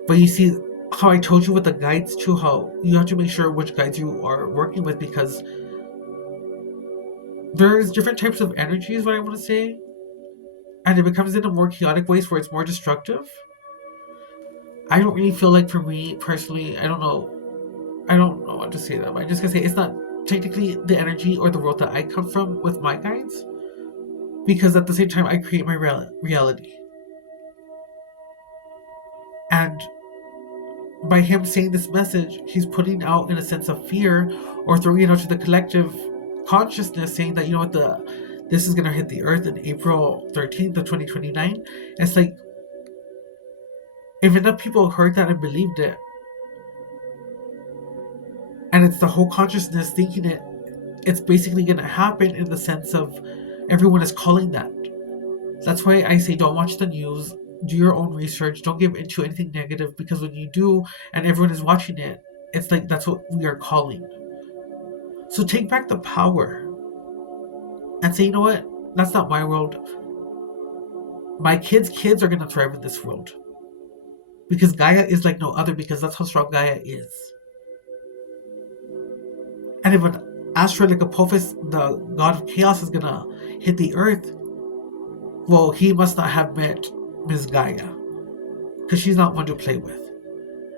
But you see how I told you with the guides too, how you have to make sure which guides you are working with, because there's different types of energies, what I want to say, and it becomes in a more chaotic ways where it's more destructive. I don't really feel like, for me personally, I don't know what to say that, but I'm just gonna say it's not technically the energy or the world that I come from with my guides, because at the same time I create my reality. And by him saying this message, he's putting out in a sense of fear, or throwing it out to the collective consciousness, saying that, you know what, this is gonna hit the Earth in April 13th of 2029. It's like, if enough people heard that and believed it, and it's the whole consciousness thinking it, it's basically gonna happen in the sense of everyone is calling that. That's why I say don't watch the news, do your own research, don't give into anything negative, because when you do and everyone is watching it, it's like that's what we are calling. So take back the power and say, you know what, that's not my world. My kids are gonna thrive in this world, because Gaia is like no other, because that's how strong Gaia is. And if an asteroid like Apophis, the god of chaos, is gonna hit the Earth, well, he must not have met Miss Gaia, because she's not one to play with.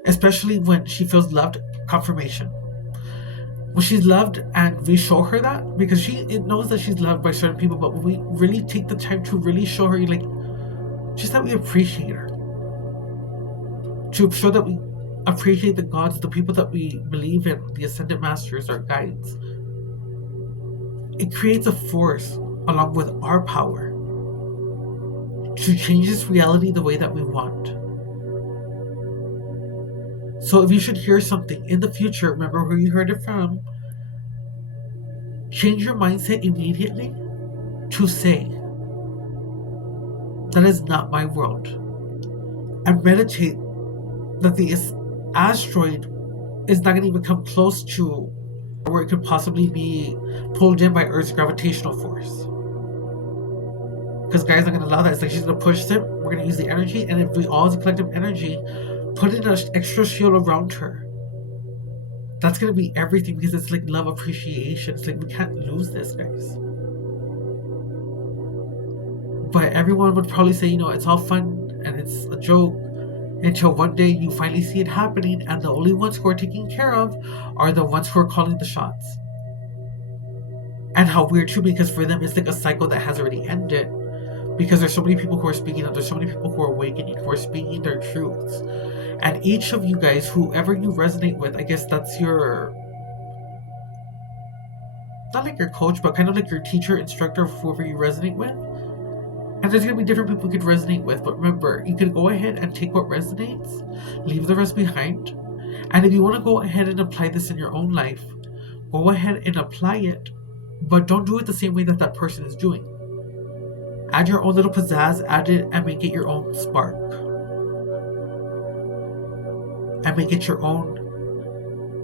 Especially when she feels loved, confirmation. When she's loved and we show her that, because it knows that she's loved by certain people, but when we really take the time to really show her, like, just that we appreciate her, to show that we appreciate the gods, the people that we believe in, the ascended masters, our guides, it creates a force along with our power to change this reality the way that we want. So if you should hear something in the future, remember who you heard it from. Change your mindset immediately to say, that is not my world. And meditate that the asteroid is not going to even come close to where it could possibly be pulled in by Earth's gravitational force. Because Gaia's not going to allow that. It's like she's going to push it, we're going to use the energy, and if we all as a collective energy put in an extra shield around her, that's going to be everything, because it's like love appreciation. It's like we can't lose this, guys. But everyone would probably say, you know, it's all fun and it's a joke, until one day you finally see it happening, and the only ones who are taken care of are the ones who are calling the shots. And how weird too, because for them it's like a cycle that has already ended, because there's so many people who are speaking up, there's so many people who are awakening, who are speaking their truths. And each of you guys, whoever you resonate with, I guess that's your, not like your coach, but kind of like your teacher, instructor, whoever you resonate with. And there's going to be different people you could resonate with, but remember, you can go ahead and take what resonates, leave the rest behind. And if you want to go ahead and apply this in your own life, go ahead and apply it, but don't do it the same way that that person is doing. Add your own little pizzazz, add it, and make it your own spark. And make it your own.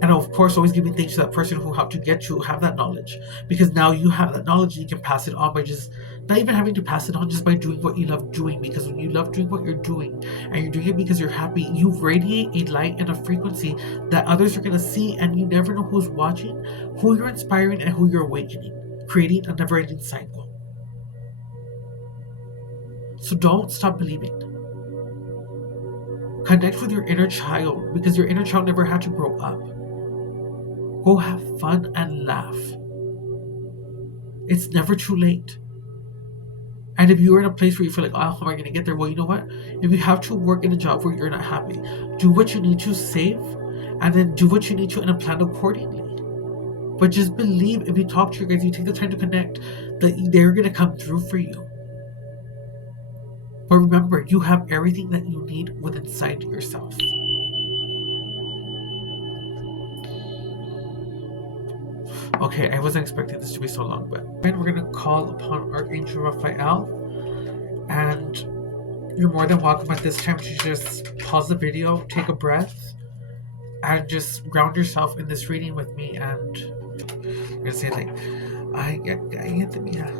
And of course, always giving thanks to that person who helped you get you have that knowledge. Because now you have that knowledge and you can pass it on by just not even having to pass it on, just by doing what you love doing. Because when you love doing what you're doing and you're doing it because you're happy, you radiate a light and a frequency that others are going to see, and you never know who's watching, who you're inspiring, and who you're awakening, creating a never-ending cycle. So don't stop believing. Connect with your inner child, because your inner child never had to grow up. Go have fun and laugh. It's never too late. And if you're in a place where you feel like, oh, how am I going to get there? Well, you know what? If you have to work in a job where you're not happy, do what you need to save, and then do what you need to and plan accordingly. But just believe, if you talk to your guys, you take the time to connect, that they're going to come through for you. But remember, you have everything that you need within inside yourself. Okay, I wasn't expecting this to be so long, but then we're going to call upon Archangel Raphael, and you're more than welcome at this time to just pause the video, take a breath, and just ground yourself in this reading with me. And you're going to say like, I get the mira.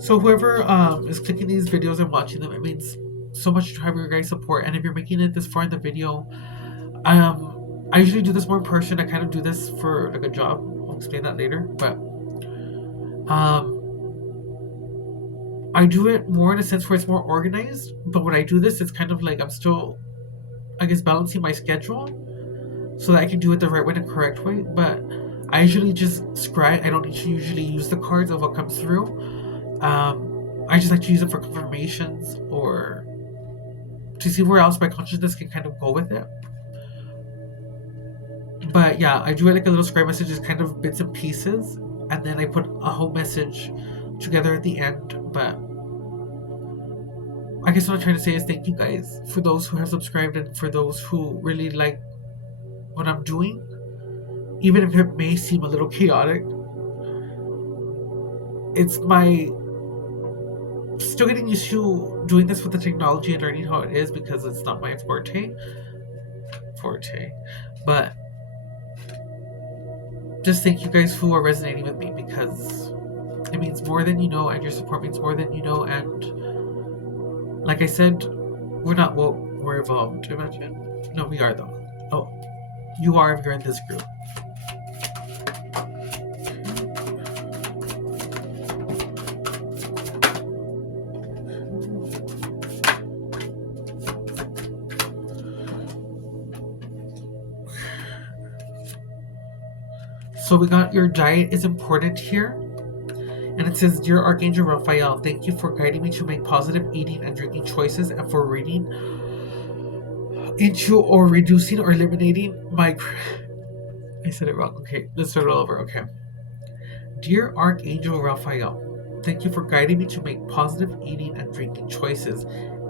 So whoever is clicking these videos and watching them, it means so much to have your guys' support. And if you're making it this far in the video, I usually do this more in person. I kind of do this for like a job. I'll explain that later. But I do it more in a sense where it's more organized. But when I do this, it's kind of like I'm still, I guess, balancing my schedule so that I can do it the right way and correct way. But I usually just scribe. I don't usually use the cards of what comes through. I just like to use it for confirmations or to see where else my consciousness can kind of go with it. But yeah, I do it like a little scribe messages, kind of bits and pieces, and then I put a whole message together at the end. But I guess what I'm trying to say is thank you guys for those who have subscribed and for those who really like what I'm doing, even if it may seem a little chaotic. It's my still getting used to doing this with the technology and learning how it is, because it's not my forte. But just thank you guys who are resonating with me, because it means more than you know, and your support means more than you know. And like I said, we're not woke, we're evolved. Imagine. No, we are though. Oh, you are if you're in this group. So we got your diet is important here. And it says, Dear Archangel Raphael, thank you for guiding me to make positive eating and drinking choices, and for reading into or reducing or eliminating my... I said it wrong. Okay, let's start all over. Okay. Dear Archangel Raphael, thank you for guiding me to make positive eating and drinking choices,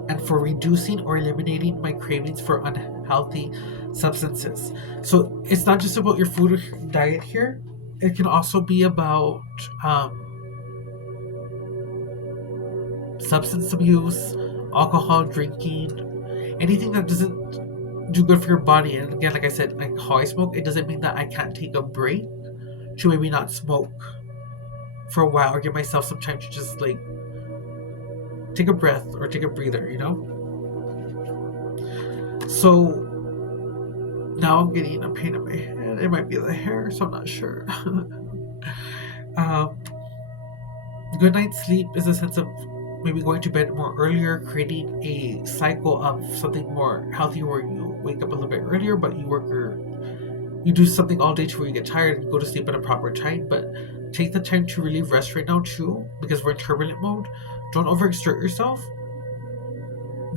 and for reducing or eliminating my cravings for unhealthy substances. So it's not just about your food or diet here. It can also be about substance abuse, alcohol, drinking, anything that doesn't do good for your body. And again, like I said, like how I smoke, it doesn't mean that I can't take a break to maybe not smoke for a while, or give myself some time to just like take a breath or take a breather, you know? So now I'm getting a pain in my head. It might be the hair, so I'm not sure. Good night's sleep is a sense of maybe going to bed more earlier, creating a cycle of something more healthy where you wake up a little bit earlier, but you do something all day to where you get tired and go to sleep at a proper time. But take the time to really rest right now too, because we're in turbulent mode. Don't overexert yourself.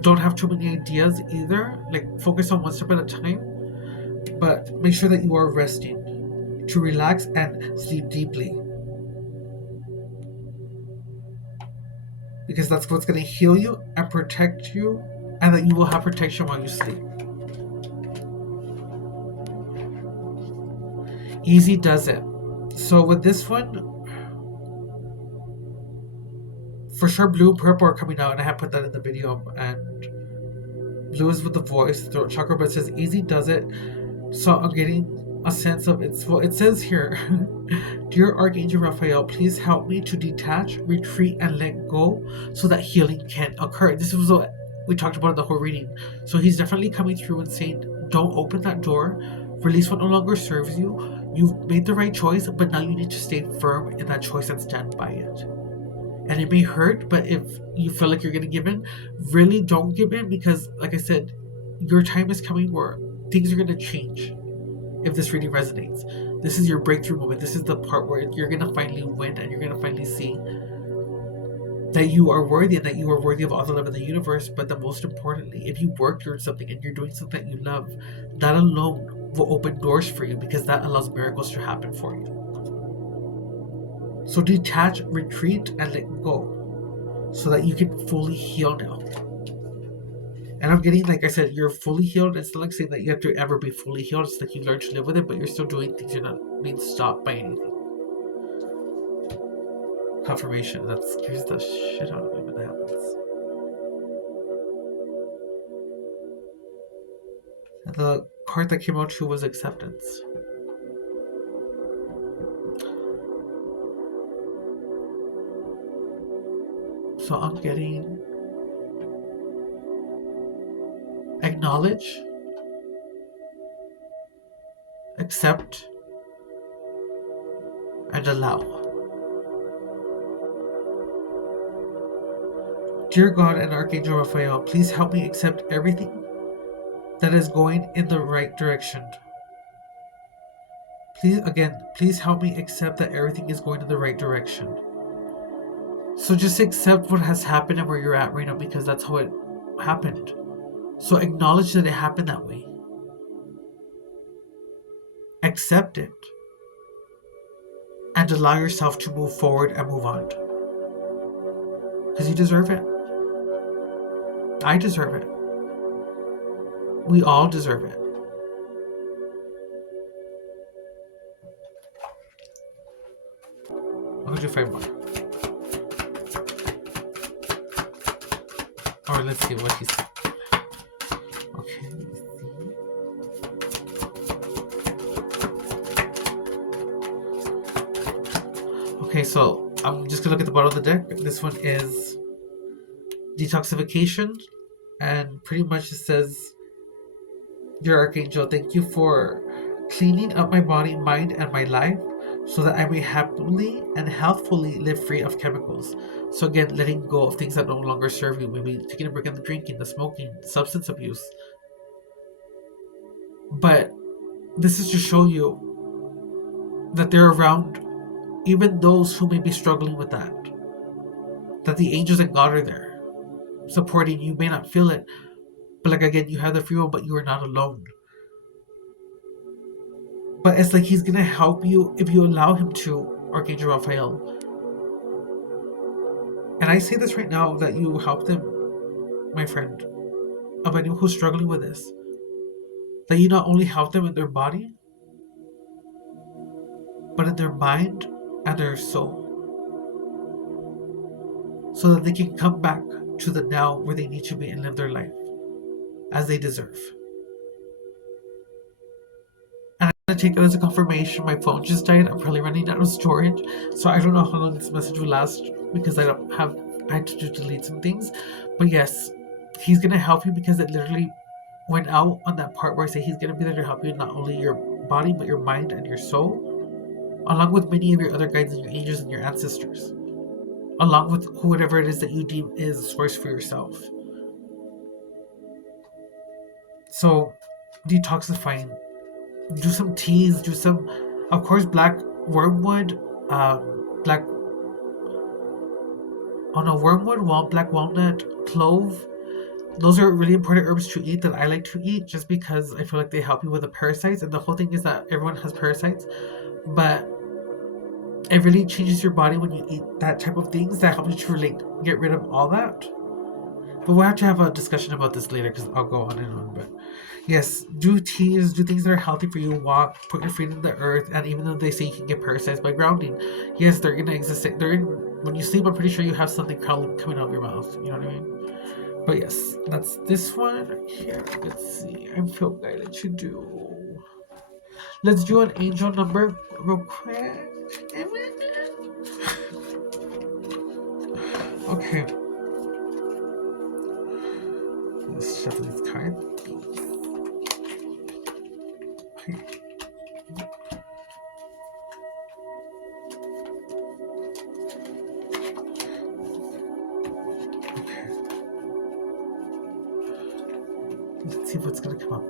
Don't have too many ideas either. Like, focus on one step at a time. But make sure that you are resting to relax and sleep deeply, because that's what's going to heal you and protect you, and that you will have protection while you sleep. Easy does it. So with this one, for sure blue and purple are coming out, and I have put that in the video, and blue is with the voice, throat chakra, but it says easy does it. So I'm getting a sense of it's well, it says here, Dear Archangel Raphael, please help me to detach, retreat, and let go so that healing can occur. This was what we talked about in the whole reading. So he's definitely coming through and saying, don't open that door, release what no longer serves you. You've made the right choice, but now you need to stay firm in that choice and stand by it. And it may hurt, but if you feel like you're going to give in, really don't give in, because like I said, your time is coming where things are going to change. If this really resonates, this is your breakthrough moment. This is the part where you're going to finally win, and you're going to finally see that you are worthy, and that you are worthy of all the love in the universe. But the most importantly, if you work towards something and you're doing something that you love, that alone will open doors for you, because that allows miracles to happen for you. So detach, retreat, and let go so that you can fully heal now. And I'm getting, like I said, you're fully healed. It's not like saying that you have to ever be fully healed. It's like you learn to live with it, but you're still doing things. You're not being stopped by anything. Confirmation. That scares the shit out of me when that happens. And the card that came out too was acceptance. So I'm getting acknowledge, accept, and allow. Dear God and Archangel Raphael, please help me accept everything that is going in the right direction. Please help me accept that everything is going in the right direction. So just accept what has happened and where you're at right now, because that's how it happened. So acknowledge that it happened that way. Accept it. And allow yourself to move forward and move on. Because you deserve it. I deserve it. We all deserve it. I'm going to do 5 more. Or let's see what he's... Okay, let me see. Okay, so I'm just gonna look at the bottom of the deck. This one is detoxification, and pretty much it says, Dear Archangel, thank you for cleaning up my body, mind, and my life so that I may happily and healthfully live free of chemicals. So again, letting go of things that no longer serve you. Maybe taking a break on the drinking, the smoking, substance abuse. But this is to show you that they're around even those who may be struggling with that. That the angels and God are there, supporting you. You may not feel it, but like again, you have the free will, but you are not alone. But it's like he's gonna help you if you allow him to, Archangel Raphael. And I say this right now, that you help them, my friend, of anyone who's struggling with this. That you not only help them in their body, but in their mind and their soul. So that they can come back to the now where they need to be and live their life as they deserve. And I'm going to take that as a confirmation. My phone just died. I'm probably running out of storage. So I don't know how long this message will last, because I had to delete some things. But yes, he's going to help you, because it literally went out on that part where I say he's going to be there to help you, not only your body, but your mind and your soul, along with many of your other guides and your angels and your ancestors, along with whatever it is that you deem is a source for yourself. So, detoxifying. Do some teas, do some, of course, black wormwood, black walnut, clove. Those are really important herbs to eat that I like to eat, just because I feel like they help you with the parasites. And the whole thing is that everyone has parasites, but it really changes your body when you eat that type of things that help you to get rid of all that. But we'll have to have a discussion about this later because I'll go on and on. But yes, do teas, do things that are healthy for you. Walk, put your feet in the earth, and even though they say you can get parasized by grounding, yes, they're gonna exist. They're in when you sleep. I'm pretty sure you have something coming out of your mouth. You know what I mean? But yes, that's this one here. Let's see. I feel guided to do. Let's do an angel number real quick. Okay. Let's shuffle these cards. Okay. Let's see what's gonna come up.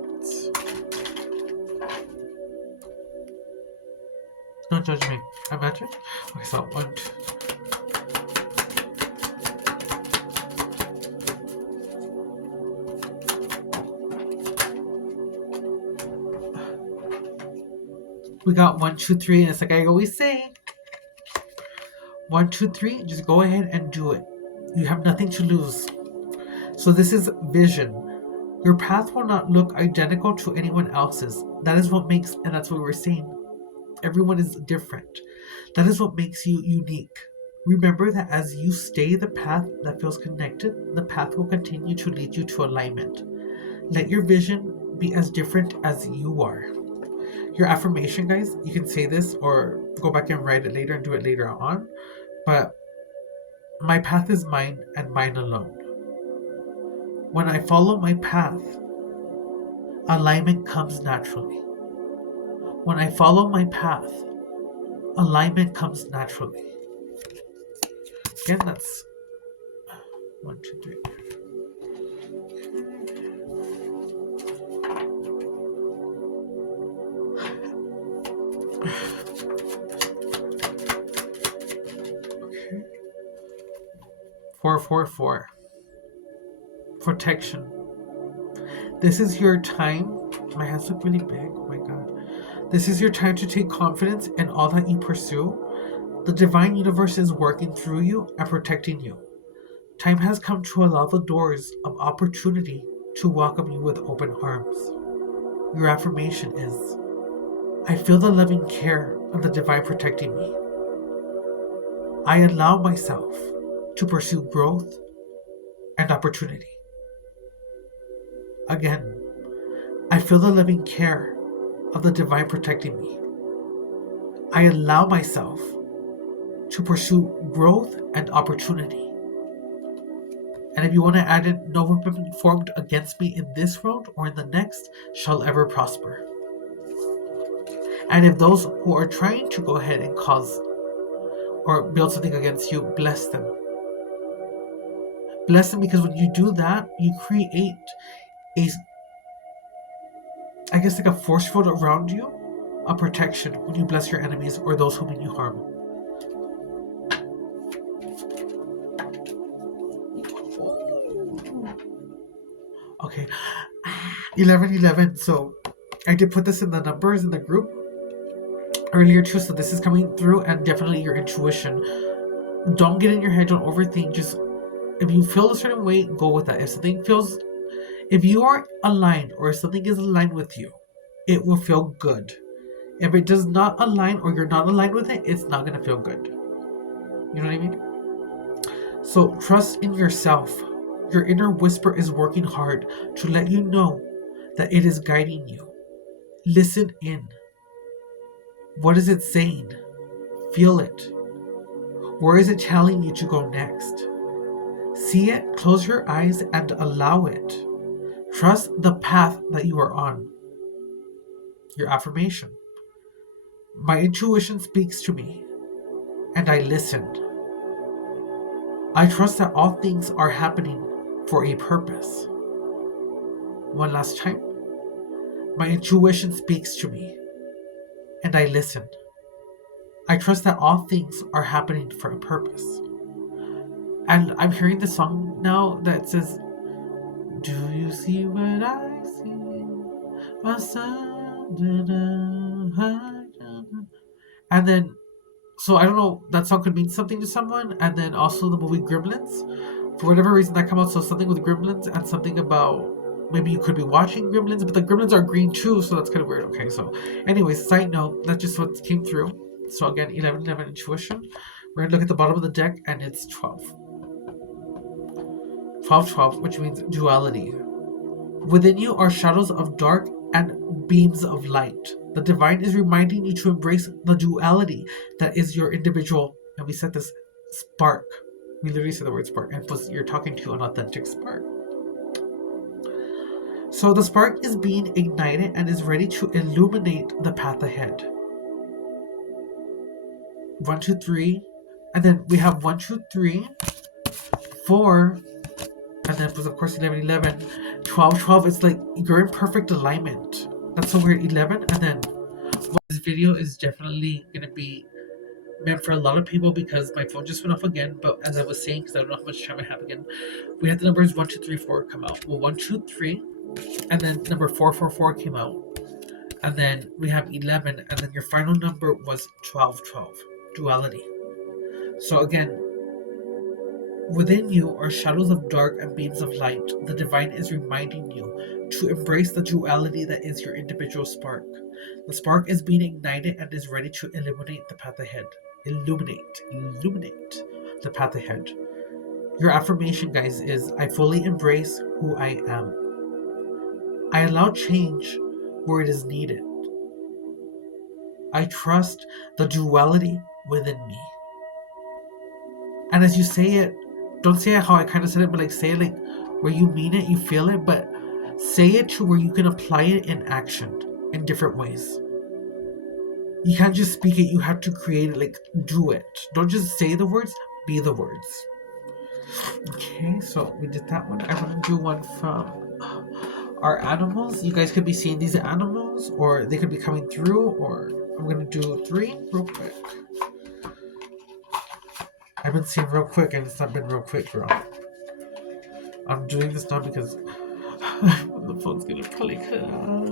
Don't judge me. I'm magic. Okay, so one, two. We got 1, 2, 3, and it's like I always say, 1, 2, 3. Just go ahead and do it. You have nothing to lose. So this is vision. Your path will not look identical to anyone else's. That is what makes, and that's what we're saying. Everyone is different. That is what makes you unique. Remember that as you stay the path that feels connected, the path will continue to lead you to alignment. Let your vision be as different as you are. Your affirmation, guys, you can say this or go back and write it later and do it later on. But my path is mine and mine alone. When I follow my path, alignment comes naturally. When I follow my path, alignment comes naturally. Again, that's 1, 2, 3. Okay. 4, 4, 4. Protection. This is your time. My hands look really big. Oh my god. This is your time to take confidence in all that you pursue. The divine universe is working through you and protecting you. Time has come to allow the doors of opportunity to welcome you with open arms. Your affirmation is, I feel the loving care of the divine protecting me. I allow myself to pursue growth and opportunity. Again, I feel the loving care of the divine protecting me. I allow myself to pursue growth and opportunity. And if you want to add in, no weapon formed against me in this world or in the next shall ever prosper. And if those who are trying to go ahead and cause or build something against you, bless them. Bless them, because when you do that, you create like a force field around you, a protection when you bless your enemies or those who mean you harm. Okay, 11. So I did put this in the numbers in the group earlier too, so this is coming through, and definitely your intuition. Don't get in your head, don't overthink. Just if you feel a certain way, go with that. If you are aligned or if something is aligned with you, it will feel good. If it does not align or you're not aligned with it, it's not going to feel good. You know what I mean? So trust in yourself. Your inner whisper is working hard to let you know that it is guiding you. Listen in. What is it saying? Feel it. Where is it telling you to go next? See it, close your eyes, and allow it. Trust the path that you are on. Your affirmation. My intuition speaks to me, and I listened. I trust that all things are happening for a purpose. One last time. My intuition speaks to me, and I listened. I trust that all things are happening for a purpose. And I'm hearing the song now that says, do you see what I see? And then, so I don't know, that song could mean something to someone. And then also the movie Gremlins, For whatever reason that came out, so something with gremlins and something about maybe you could be watching gremlins, but the gremlins are green too, so that's kind of weird. Okay, so anyways, side note, that's just what came through. So again, 1111 intuition. We're gonna look at the bottom of the deck, and it's 12. 12, which means duality. Within you are shadows of dark and beams of light. The divine is reminding you to embrace the duality that is your individual, and we said this, spark. We literally said the word spark, and plus you're talking to an authentic spark. So the spark is being ignited and is ready to illuminate the path ahead. 1, 2, 3, and then we have 1, 2, 3, 4, and then of course 11, 11, 12, 12. It's like you're in perfect alignment. That's so weird. 11, and then this video is definitely gonna be meant for a lot of people because my phone just went off again. But as I was saying, because I don't know how much time I have again, we had the numbers 1, 2, 3, 4 come out. Well, 1, 2, 3, and then number 444 came out, and then we have 11, and then your final number was 12, 12. Duality. So again, within you are shadows of dark and beams of light. The divine is reminding you to embrace the duality that is your individual spark. The spark is being ignited and is ready to illuminate the path ahead. Illuminate the path ahead. Your affirmation, guys, is I fully embrace who I am. I allow change where it is needed. I trust the duality within me. And as you say it, don't say it how I kind of said it, but like say it like where you mean it, you feel it, but say it to where you can apply it in action in different ways. You can't just speak it, you have to create it, like do it. Don't just say the words, be the words. Okay, so we did that one. I'm going to do one from our animals. You guys could be seeing these animals, or they could be coming through, or I'm going to do 3 real quick. I've been seeing real quick, and it's not been real quick, girl. I'm doing this now because the phone's gonna probably come.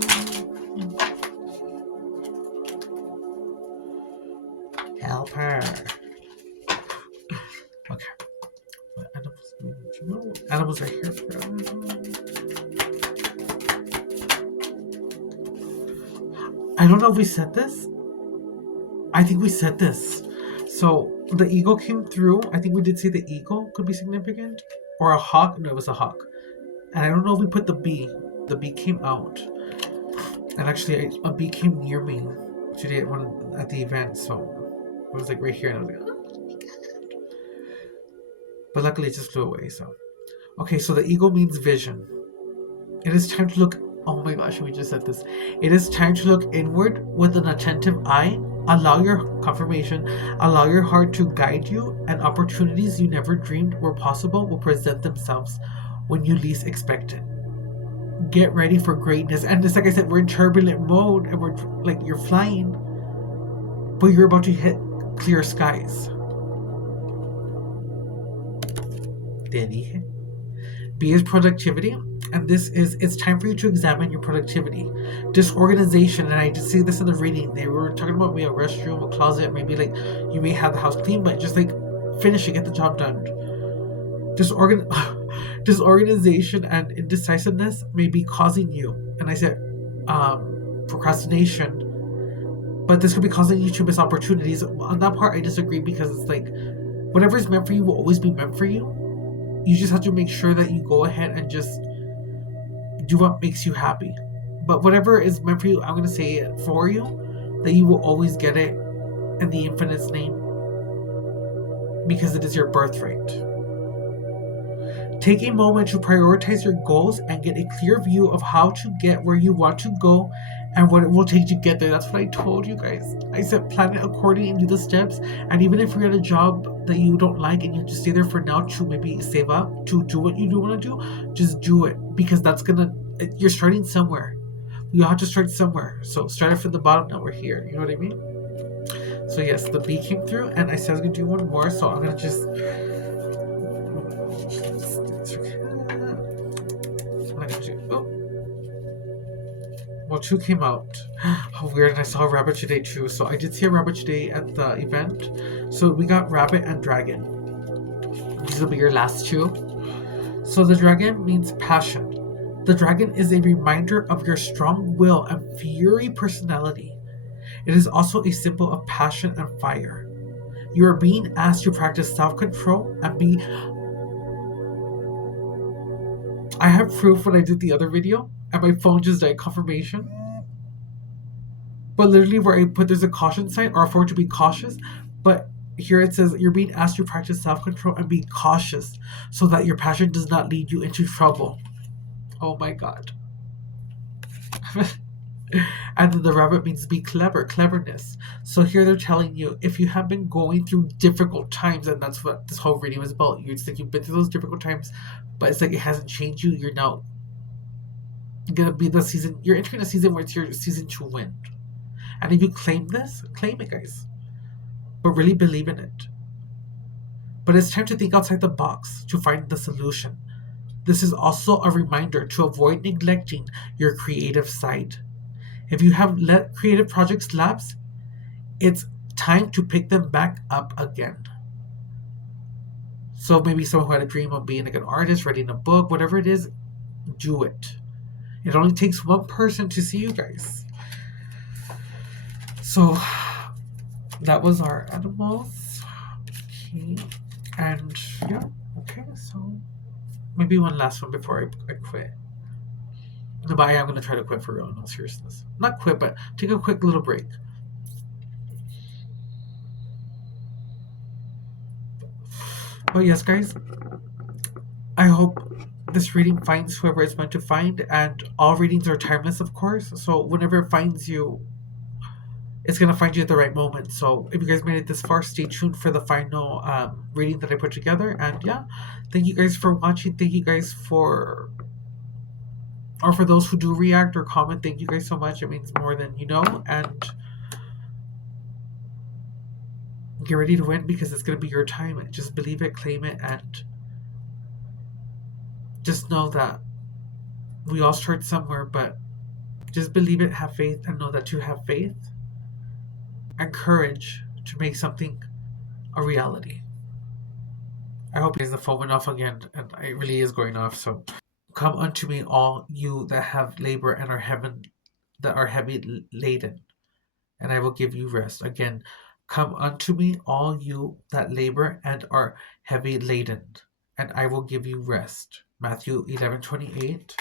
Help her. Okay. Animals are here for us. I don't know if we said this. I think we said this. So the eagle came through. I think we did say the eagle could be significant. Or a hawk. No, it was a hawk. And I don't know if we put the bee. The bee came out. And actually, a bee came near me today at the event. So it was like right here. And I was like, oh. But luckily it just flew away. So okay, so the eagle means vision. It is time to look. Oh my gosh, we just said this. It is time to look inward with an attentive eye. Allow your confirmation, allow your heart to guide you, and opportunities you never dreamed were possible will present themselves when you least expect it. Get ready for greatness. And just like I said, we're in turbulent mode, and we're like, you're flying, but you're about to hit clear skies. B is productivity. And this is, it's time for you to examine your productivity. Disorganization, and I just see this in the reading. They were talking about maybe a restroom, a closet, maybe like you may have the house clean, but just like finish it, get the job done. Disorganization and indecisiveness may be causing you, and I said procrastination, but this could be causing you to miss opportunities. On that part, I disagree because it's like whatever is meant for you will always be meant for you. You just have to make sure that you go ahead and just do what makes you happy. But whatever is meant for you, I'm going to say it for you, that you will always get it in the infinite's name, because it is your birthright. Take a moment to prioritize your goals and get a clear view of how to get where you want to go and what it will take to get there. That's what I told you guys. I said plan it accordingly and do the steps. And even if you're at a job that you don't like and you have to stay there for now to maybe save up to do what you do want to do, just do it, because you're starting somewhere. You have to start somewhere. So start from the bottom. Now we're here. You know what I mean? So yes, the bee came through, and I said I was gonna do one more. So I'm gonna just. Well, 2 came out. How weird, and I saw a rabbit today too. So I did see a rabbit today at the event. So we got rabbit and dragon. These will be your last 2. So the dragon means passion. The dragon is a reminder of your strong will and fiery personality. It is also a symbol of passion and fire. You are being asked to practice self-control and be... I have proof when I did the other video, and my phone just died confirmation. But literally where I put there's a caution sign, or for it to be cautious, but here it says you're being asked to practice self-control and be cautious so that your passion does not lead you into trouble. Oh my god. And then the rabbit means be clever, cleverness. So here they're telling you if you have been going through difficult times, and that's what this whole reading was about. It's like you've been through those difficult times, but it's like it hasn't changed you. You're now gonna be the season. You're entering a season where it's your season to win. And if you claim this, claim it, guys. But really believe in it. But it's time to think outside the box to find the solution. This is also a reminder to avoid neglecting your creative side. If you have let creative projects lapse, it's time to pick them back up again. So maybe someone who had a dream of being like an artist, writing a book, whatever it is, do it. It only takes one person to see you guys. So that was our animals. Okay. And yeah, okay, so maybe one last one before I quit. No, but I am going to try to quit for real, no seriousness. Not quit, but take a quick little break. But yes, guys, I hope this reading finds whoever it's meant to find, and all readings are timeless, of course, so whenever it finds you, it's going to find you at the right moment. So if you guys made it this far, stay tuned for the final reading that I put together. And yeah, thank you guys for watching. Thank you guys for those who do react or comment. Thank you guys so much. It means more than you know. And get ready to win, because it's going to be your time. Just believe it, claim it, and just know that we all start somewhere, but just believe it, have faith, and know that you have faith and courage to make something a reality. I hope the phone went off again, and it really is going off. So come unto me, all you that have labor and are heavy laden, and I will give you rest. Again, come unto me, all you that labor and are heavy laden, and I will give you rest. Matthew 11:28.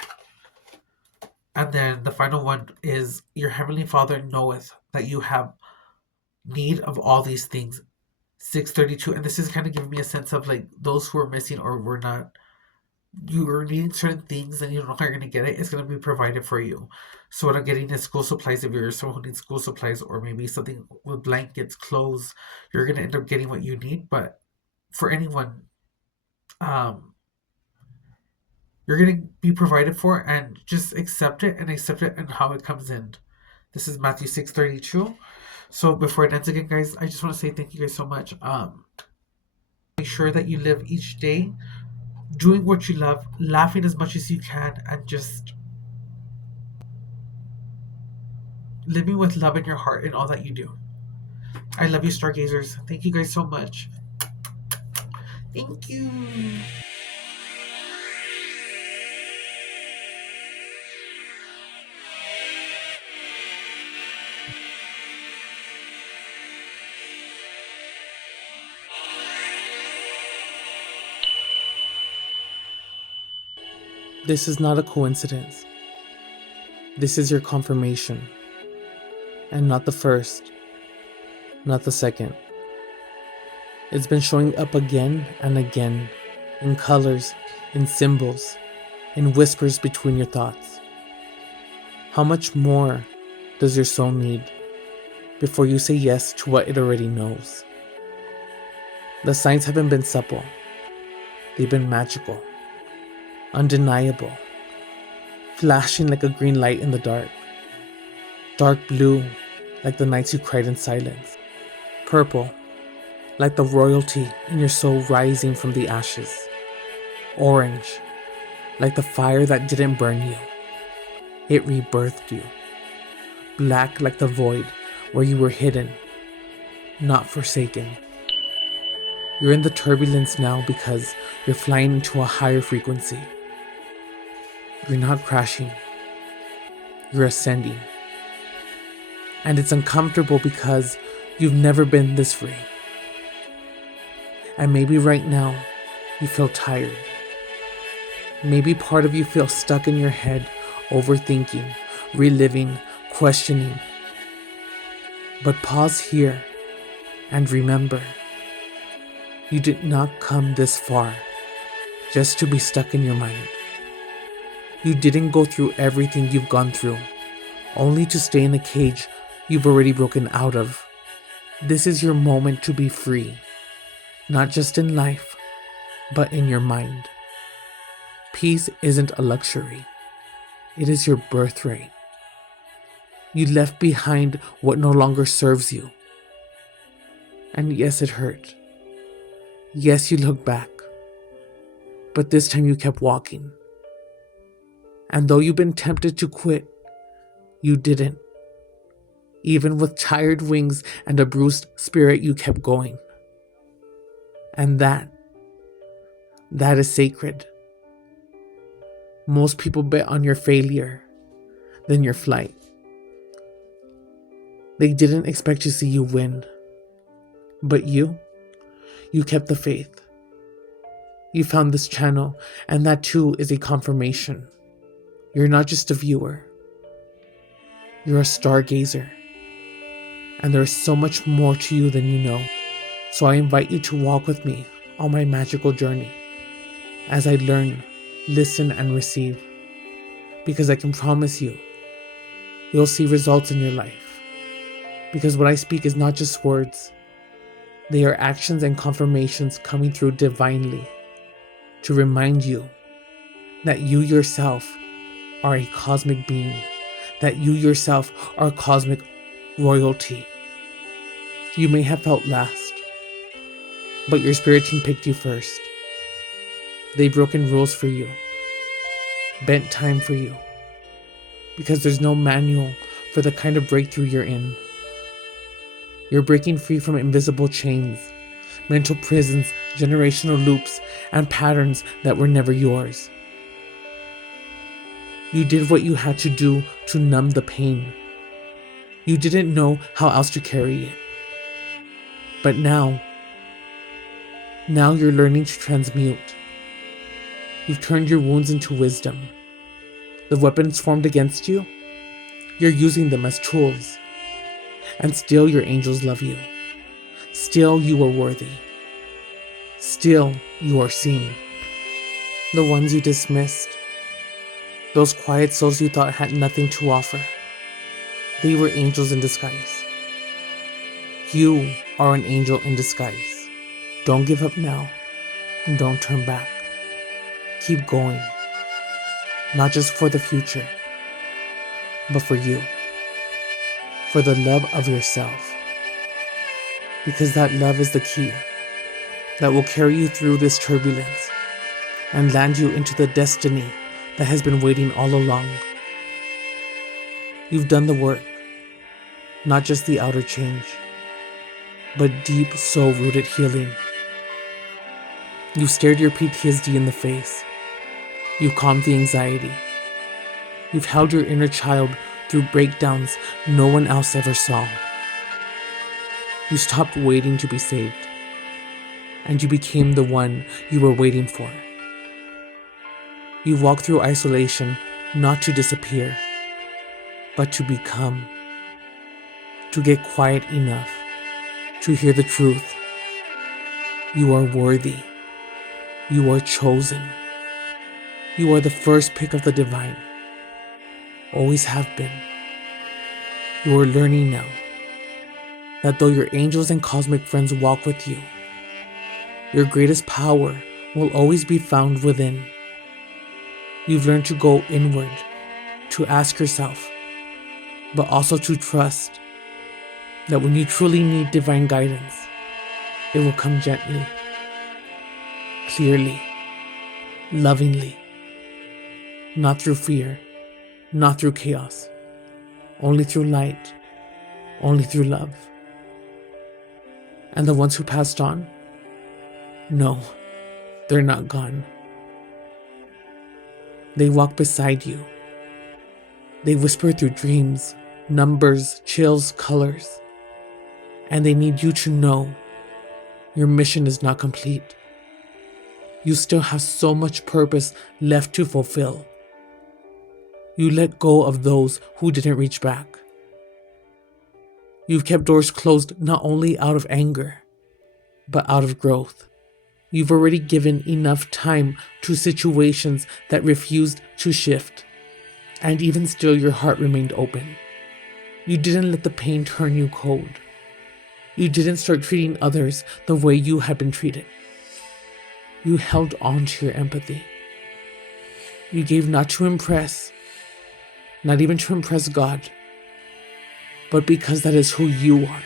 And then the final one is, your heavenly Father knoweth that you have need of all these things. 6:32. And this is kind of giving me a sense of like those who are missing or were not, you are needing certain things and you don't know how you're going to get it. It's going to be provided for you. So what I'm getting is school supplies. If you're someone who needs school supplies, or maybe something with blankets, clothes, you're going to end up getting what you need. But for anyone, you're going to be provided for, and just accept it and how it comes in. This is Matthew 6:32. So before it ends again, guys, I just want to say thank you guys so much. Make sure that you live each day doing what you love, laughing as much as you can, and just living with love in your heart in all that you do. I love you, stargazers. Thank you guys so much. Thank you. This is not a coincidence. This is your confirmation. And not the first, not the second. It's been showing up again and again, in colors, in symbols, in whispers between your thoughts. How much more does your soul need before you say yes to what it already knows? The signs haven't been supple. They've been magical, undeniable, flashing like a green light in the dark. Dark blue, like the nights you cried in silence. Purple, like the royalty in your soul rising from the ashes. Orange, like the fire that didn't burn you. It rebirthed you. Black, like the void where you were hidden, not forsaken. You're in the turbulence now because you're flying into a higher frequency. You're not crashing, you're ascending. And it's uncomfortable because you've never been this free. And maybe right now you feel tired. Maybe part of you feels stuck in your head, overthinking, reliving, questioning. But pause here and remember, you did not come this far just to be stuck in your mind. You didn't go through everything you've gone through, only to stay in a cage you've already broken out of. This is your moment to be free, not just in life, but in your mind. Peace isn't a luxury, it is your birthright. You left behind what no longer serves you. And yes, it hurt. Yes, you look back. But this time you kept walking. And though you've been tempted to quit, you didn't. Even with tired wings and a bruised spirit, you kept going. And that is sacred. Most people bet on your failure, then your flight. They didn't expect to see you win. But you kept the faith. You found this channel, and that too is a confirmation. You're not just a viewer. You're a stargazer. And there is so much more to you than you know. So I invite you to walk with me on my magical journey as I learn, listen, and receive. Because I can promise you, you'll see results in your life. Because what I speak is not just words. They are actions and confirmations coming through divinely to remind you that you yourself are a cosmic being, that you yourself are cosmic royalty. You may have felt last, but your spirit team picked you first. They've broken rules for you, bent time for you, because there's no manual for the kind of breakthrough you're in. You're breaking free from invisible chains, mental prisons, generational loops, and patterns that were never yours. You did what you had to do to numb the pain. You didn't know how else to carry it. But now you're learning to transmute. You've turned your wounds into wisdom. The weapons formed against you, you're using them as tools. And still your angels love you. Still you are worthy. Still you are seen. The ones you dismissed, those quiet souls you thought had nothing to offer, they were angels in disguise. You are an angel in disguise. Don't give up now. Don't turn back. Keep going. Not just for the future, but for you. For the love of yourself. Because that love is the key that will carry you through this turbulence and land you into the destiny that has been waiting all along. You've done the work, not just the outer change, but deep soul-rooted healing. You've stared your PTSD in the face. You've calmed the anxiety. You've held your inner child through breakdowns no one else ever saw. You stopped waiting to be saved, and you became the one you were waiting for. You walked through isolation not to disappear, but to become. To get quiet enough to hear the truth. You are worthy. You are chosen. You are the first pick of the divine. Always have been. You are learning now that though your angels and cosmic friends walk with you, your greatest power will always be found within. You've learned to go inward, to ask yourself, but also to trust that when you truly need divine guidance, it will come gently, clearly, lovingly, not through fear, not through chaos, only through light, only through love. And the ones who passed on, No, they're not gone. They walk beside you. They whisper through dreams, numbers, chills, colors. And they need you to know your mission is not complete. You still have so much purpose left to fulfill. You let go of those who didn't reach back. You've kept doors closed not only out of anger, but out of growth. You've already given enough time to situations that refused to shift, and even still your heart remained open. You didn't let the pain turn you cold. You didn't start treating others the way you had been treated. You held on to your empathy. You gave not to impress, not even to impress God, but because that is who you are.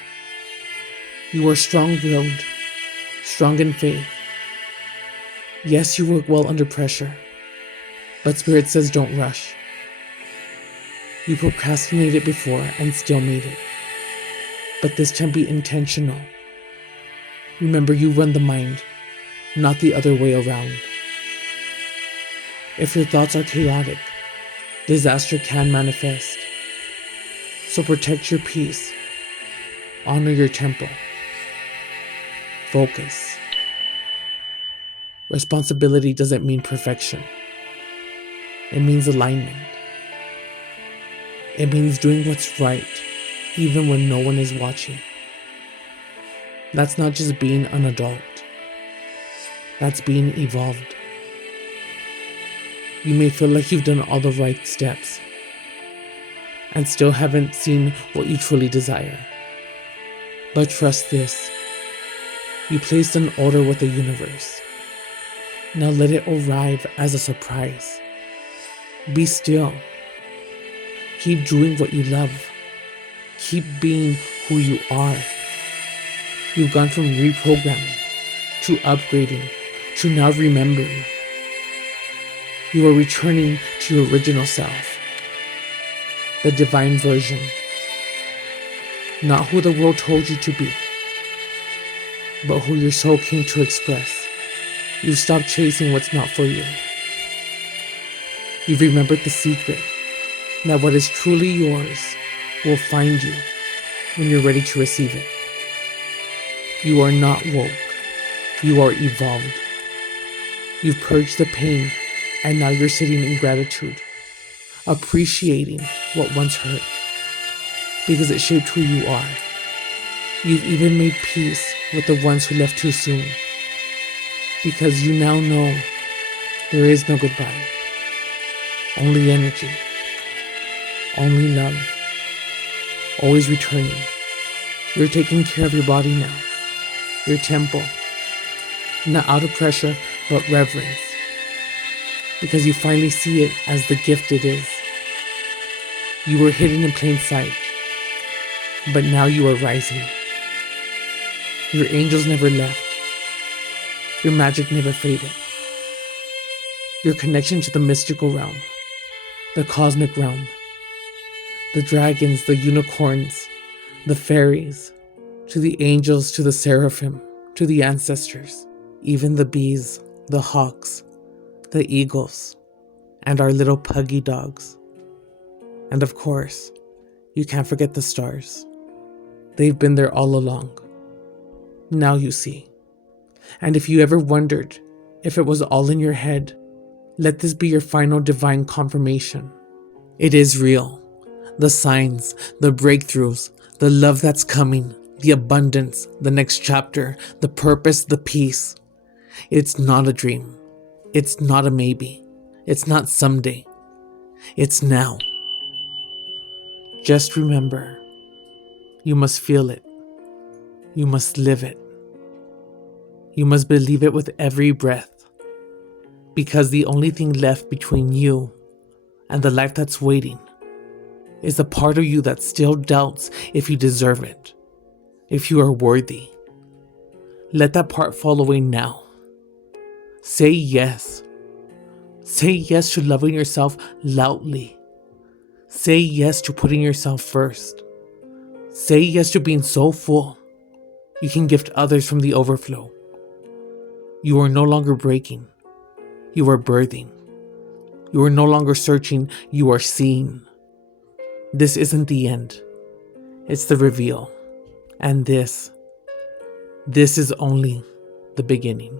You are strong-willed, strong in faith. Yes, you work well under pressure, but Spirit says don't rush. You procrastinated before and still made it, but this time be intentional. Remember, you run the mind, not the other way around. If your thoughts are chaotic, disaster can manifest. So protect your peace. Honor your temple. Focus. Responsibility doesn't mean perfection. It means alignment. It means doing what's right, even when no one is watching. That's not just being an adult. That's being evolved. You may feel like you've done all the right steps and still haven't seen what you truly desire. But trust this. You placed an order with the universe. Now let it arrive as a surprise. Be still. Keep doing what you love. Keep being who you are. You've gone from reprogramming to upgrading to now remembering. You are returning to your original self, the divine version, not who the world told you to be, but who your soul came to express. You've stopped chasing what's not for you. You've remembered the secret, that what is truly yours will find you when you're ready to receive it. You are not woke. You are evolved. You've purged the pain, and now you're sitting in gratitude, appreciating what once hurt, because it shaped who you are. You've even made peace with the ones who left too soon, because you now know there is no goodbye, only energy, only love, always returning. You're taking care of your body now, your temple, not out of pressure, but reverence, because you finally see it as the gift it is. You were hidden in plain sight, but now you are rising. Your angels never left. Your magic never faded. Your connection to the mystical realm, the cosmic realm, the dragons, the unicorns, the fairies, to the angels, to the seraphim, to the ancestors, even the bees, the hawks, the eagles, and our little puggy dogs. And of course, you can't forget the stars. They've been there all along. Now you see. And if you ever wondered if it was all in your head, let this be your final divine confirmation. It is real. The signs, the breakthroughs, the love that's coming, the abundance, the next chapter, the purpose, the peace. It's not a dream. It's not a maybe. It's not someday. It's now. Just remember, you must feel it. You must live it. You must believe it with every breath. Because the only thing left between you and the life that's waiting is the part of you that still doubts if you deserve it, if you are worthy. Let that part fall away now. Say yes. Say yes to loving yourself loudly. Say yes to putting yourself first. Say yes to being so full you can gift others from the overflow. You are no longer breaking. You are birthing. You are no longer searching. You are seeing. This isn't the end. It's the reveal. And this is only the beginning.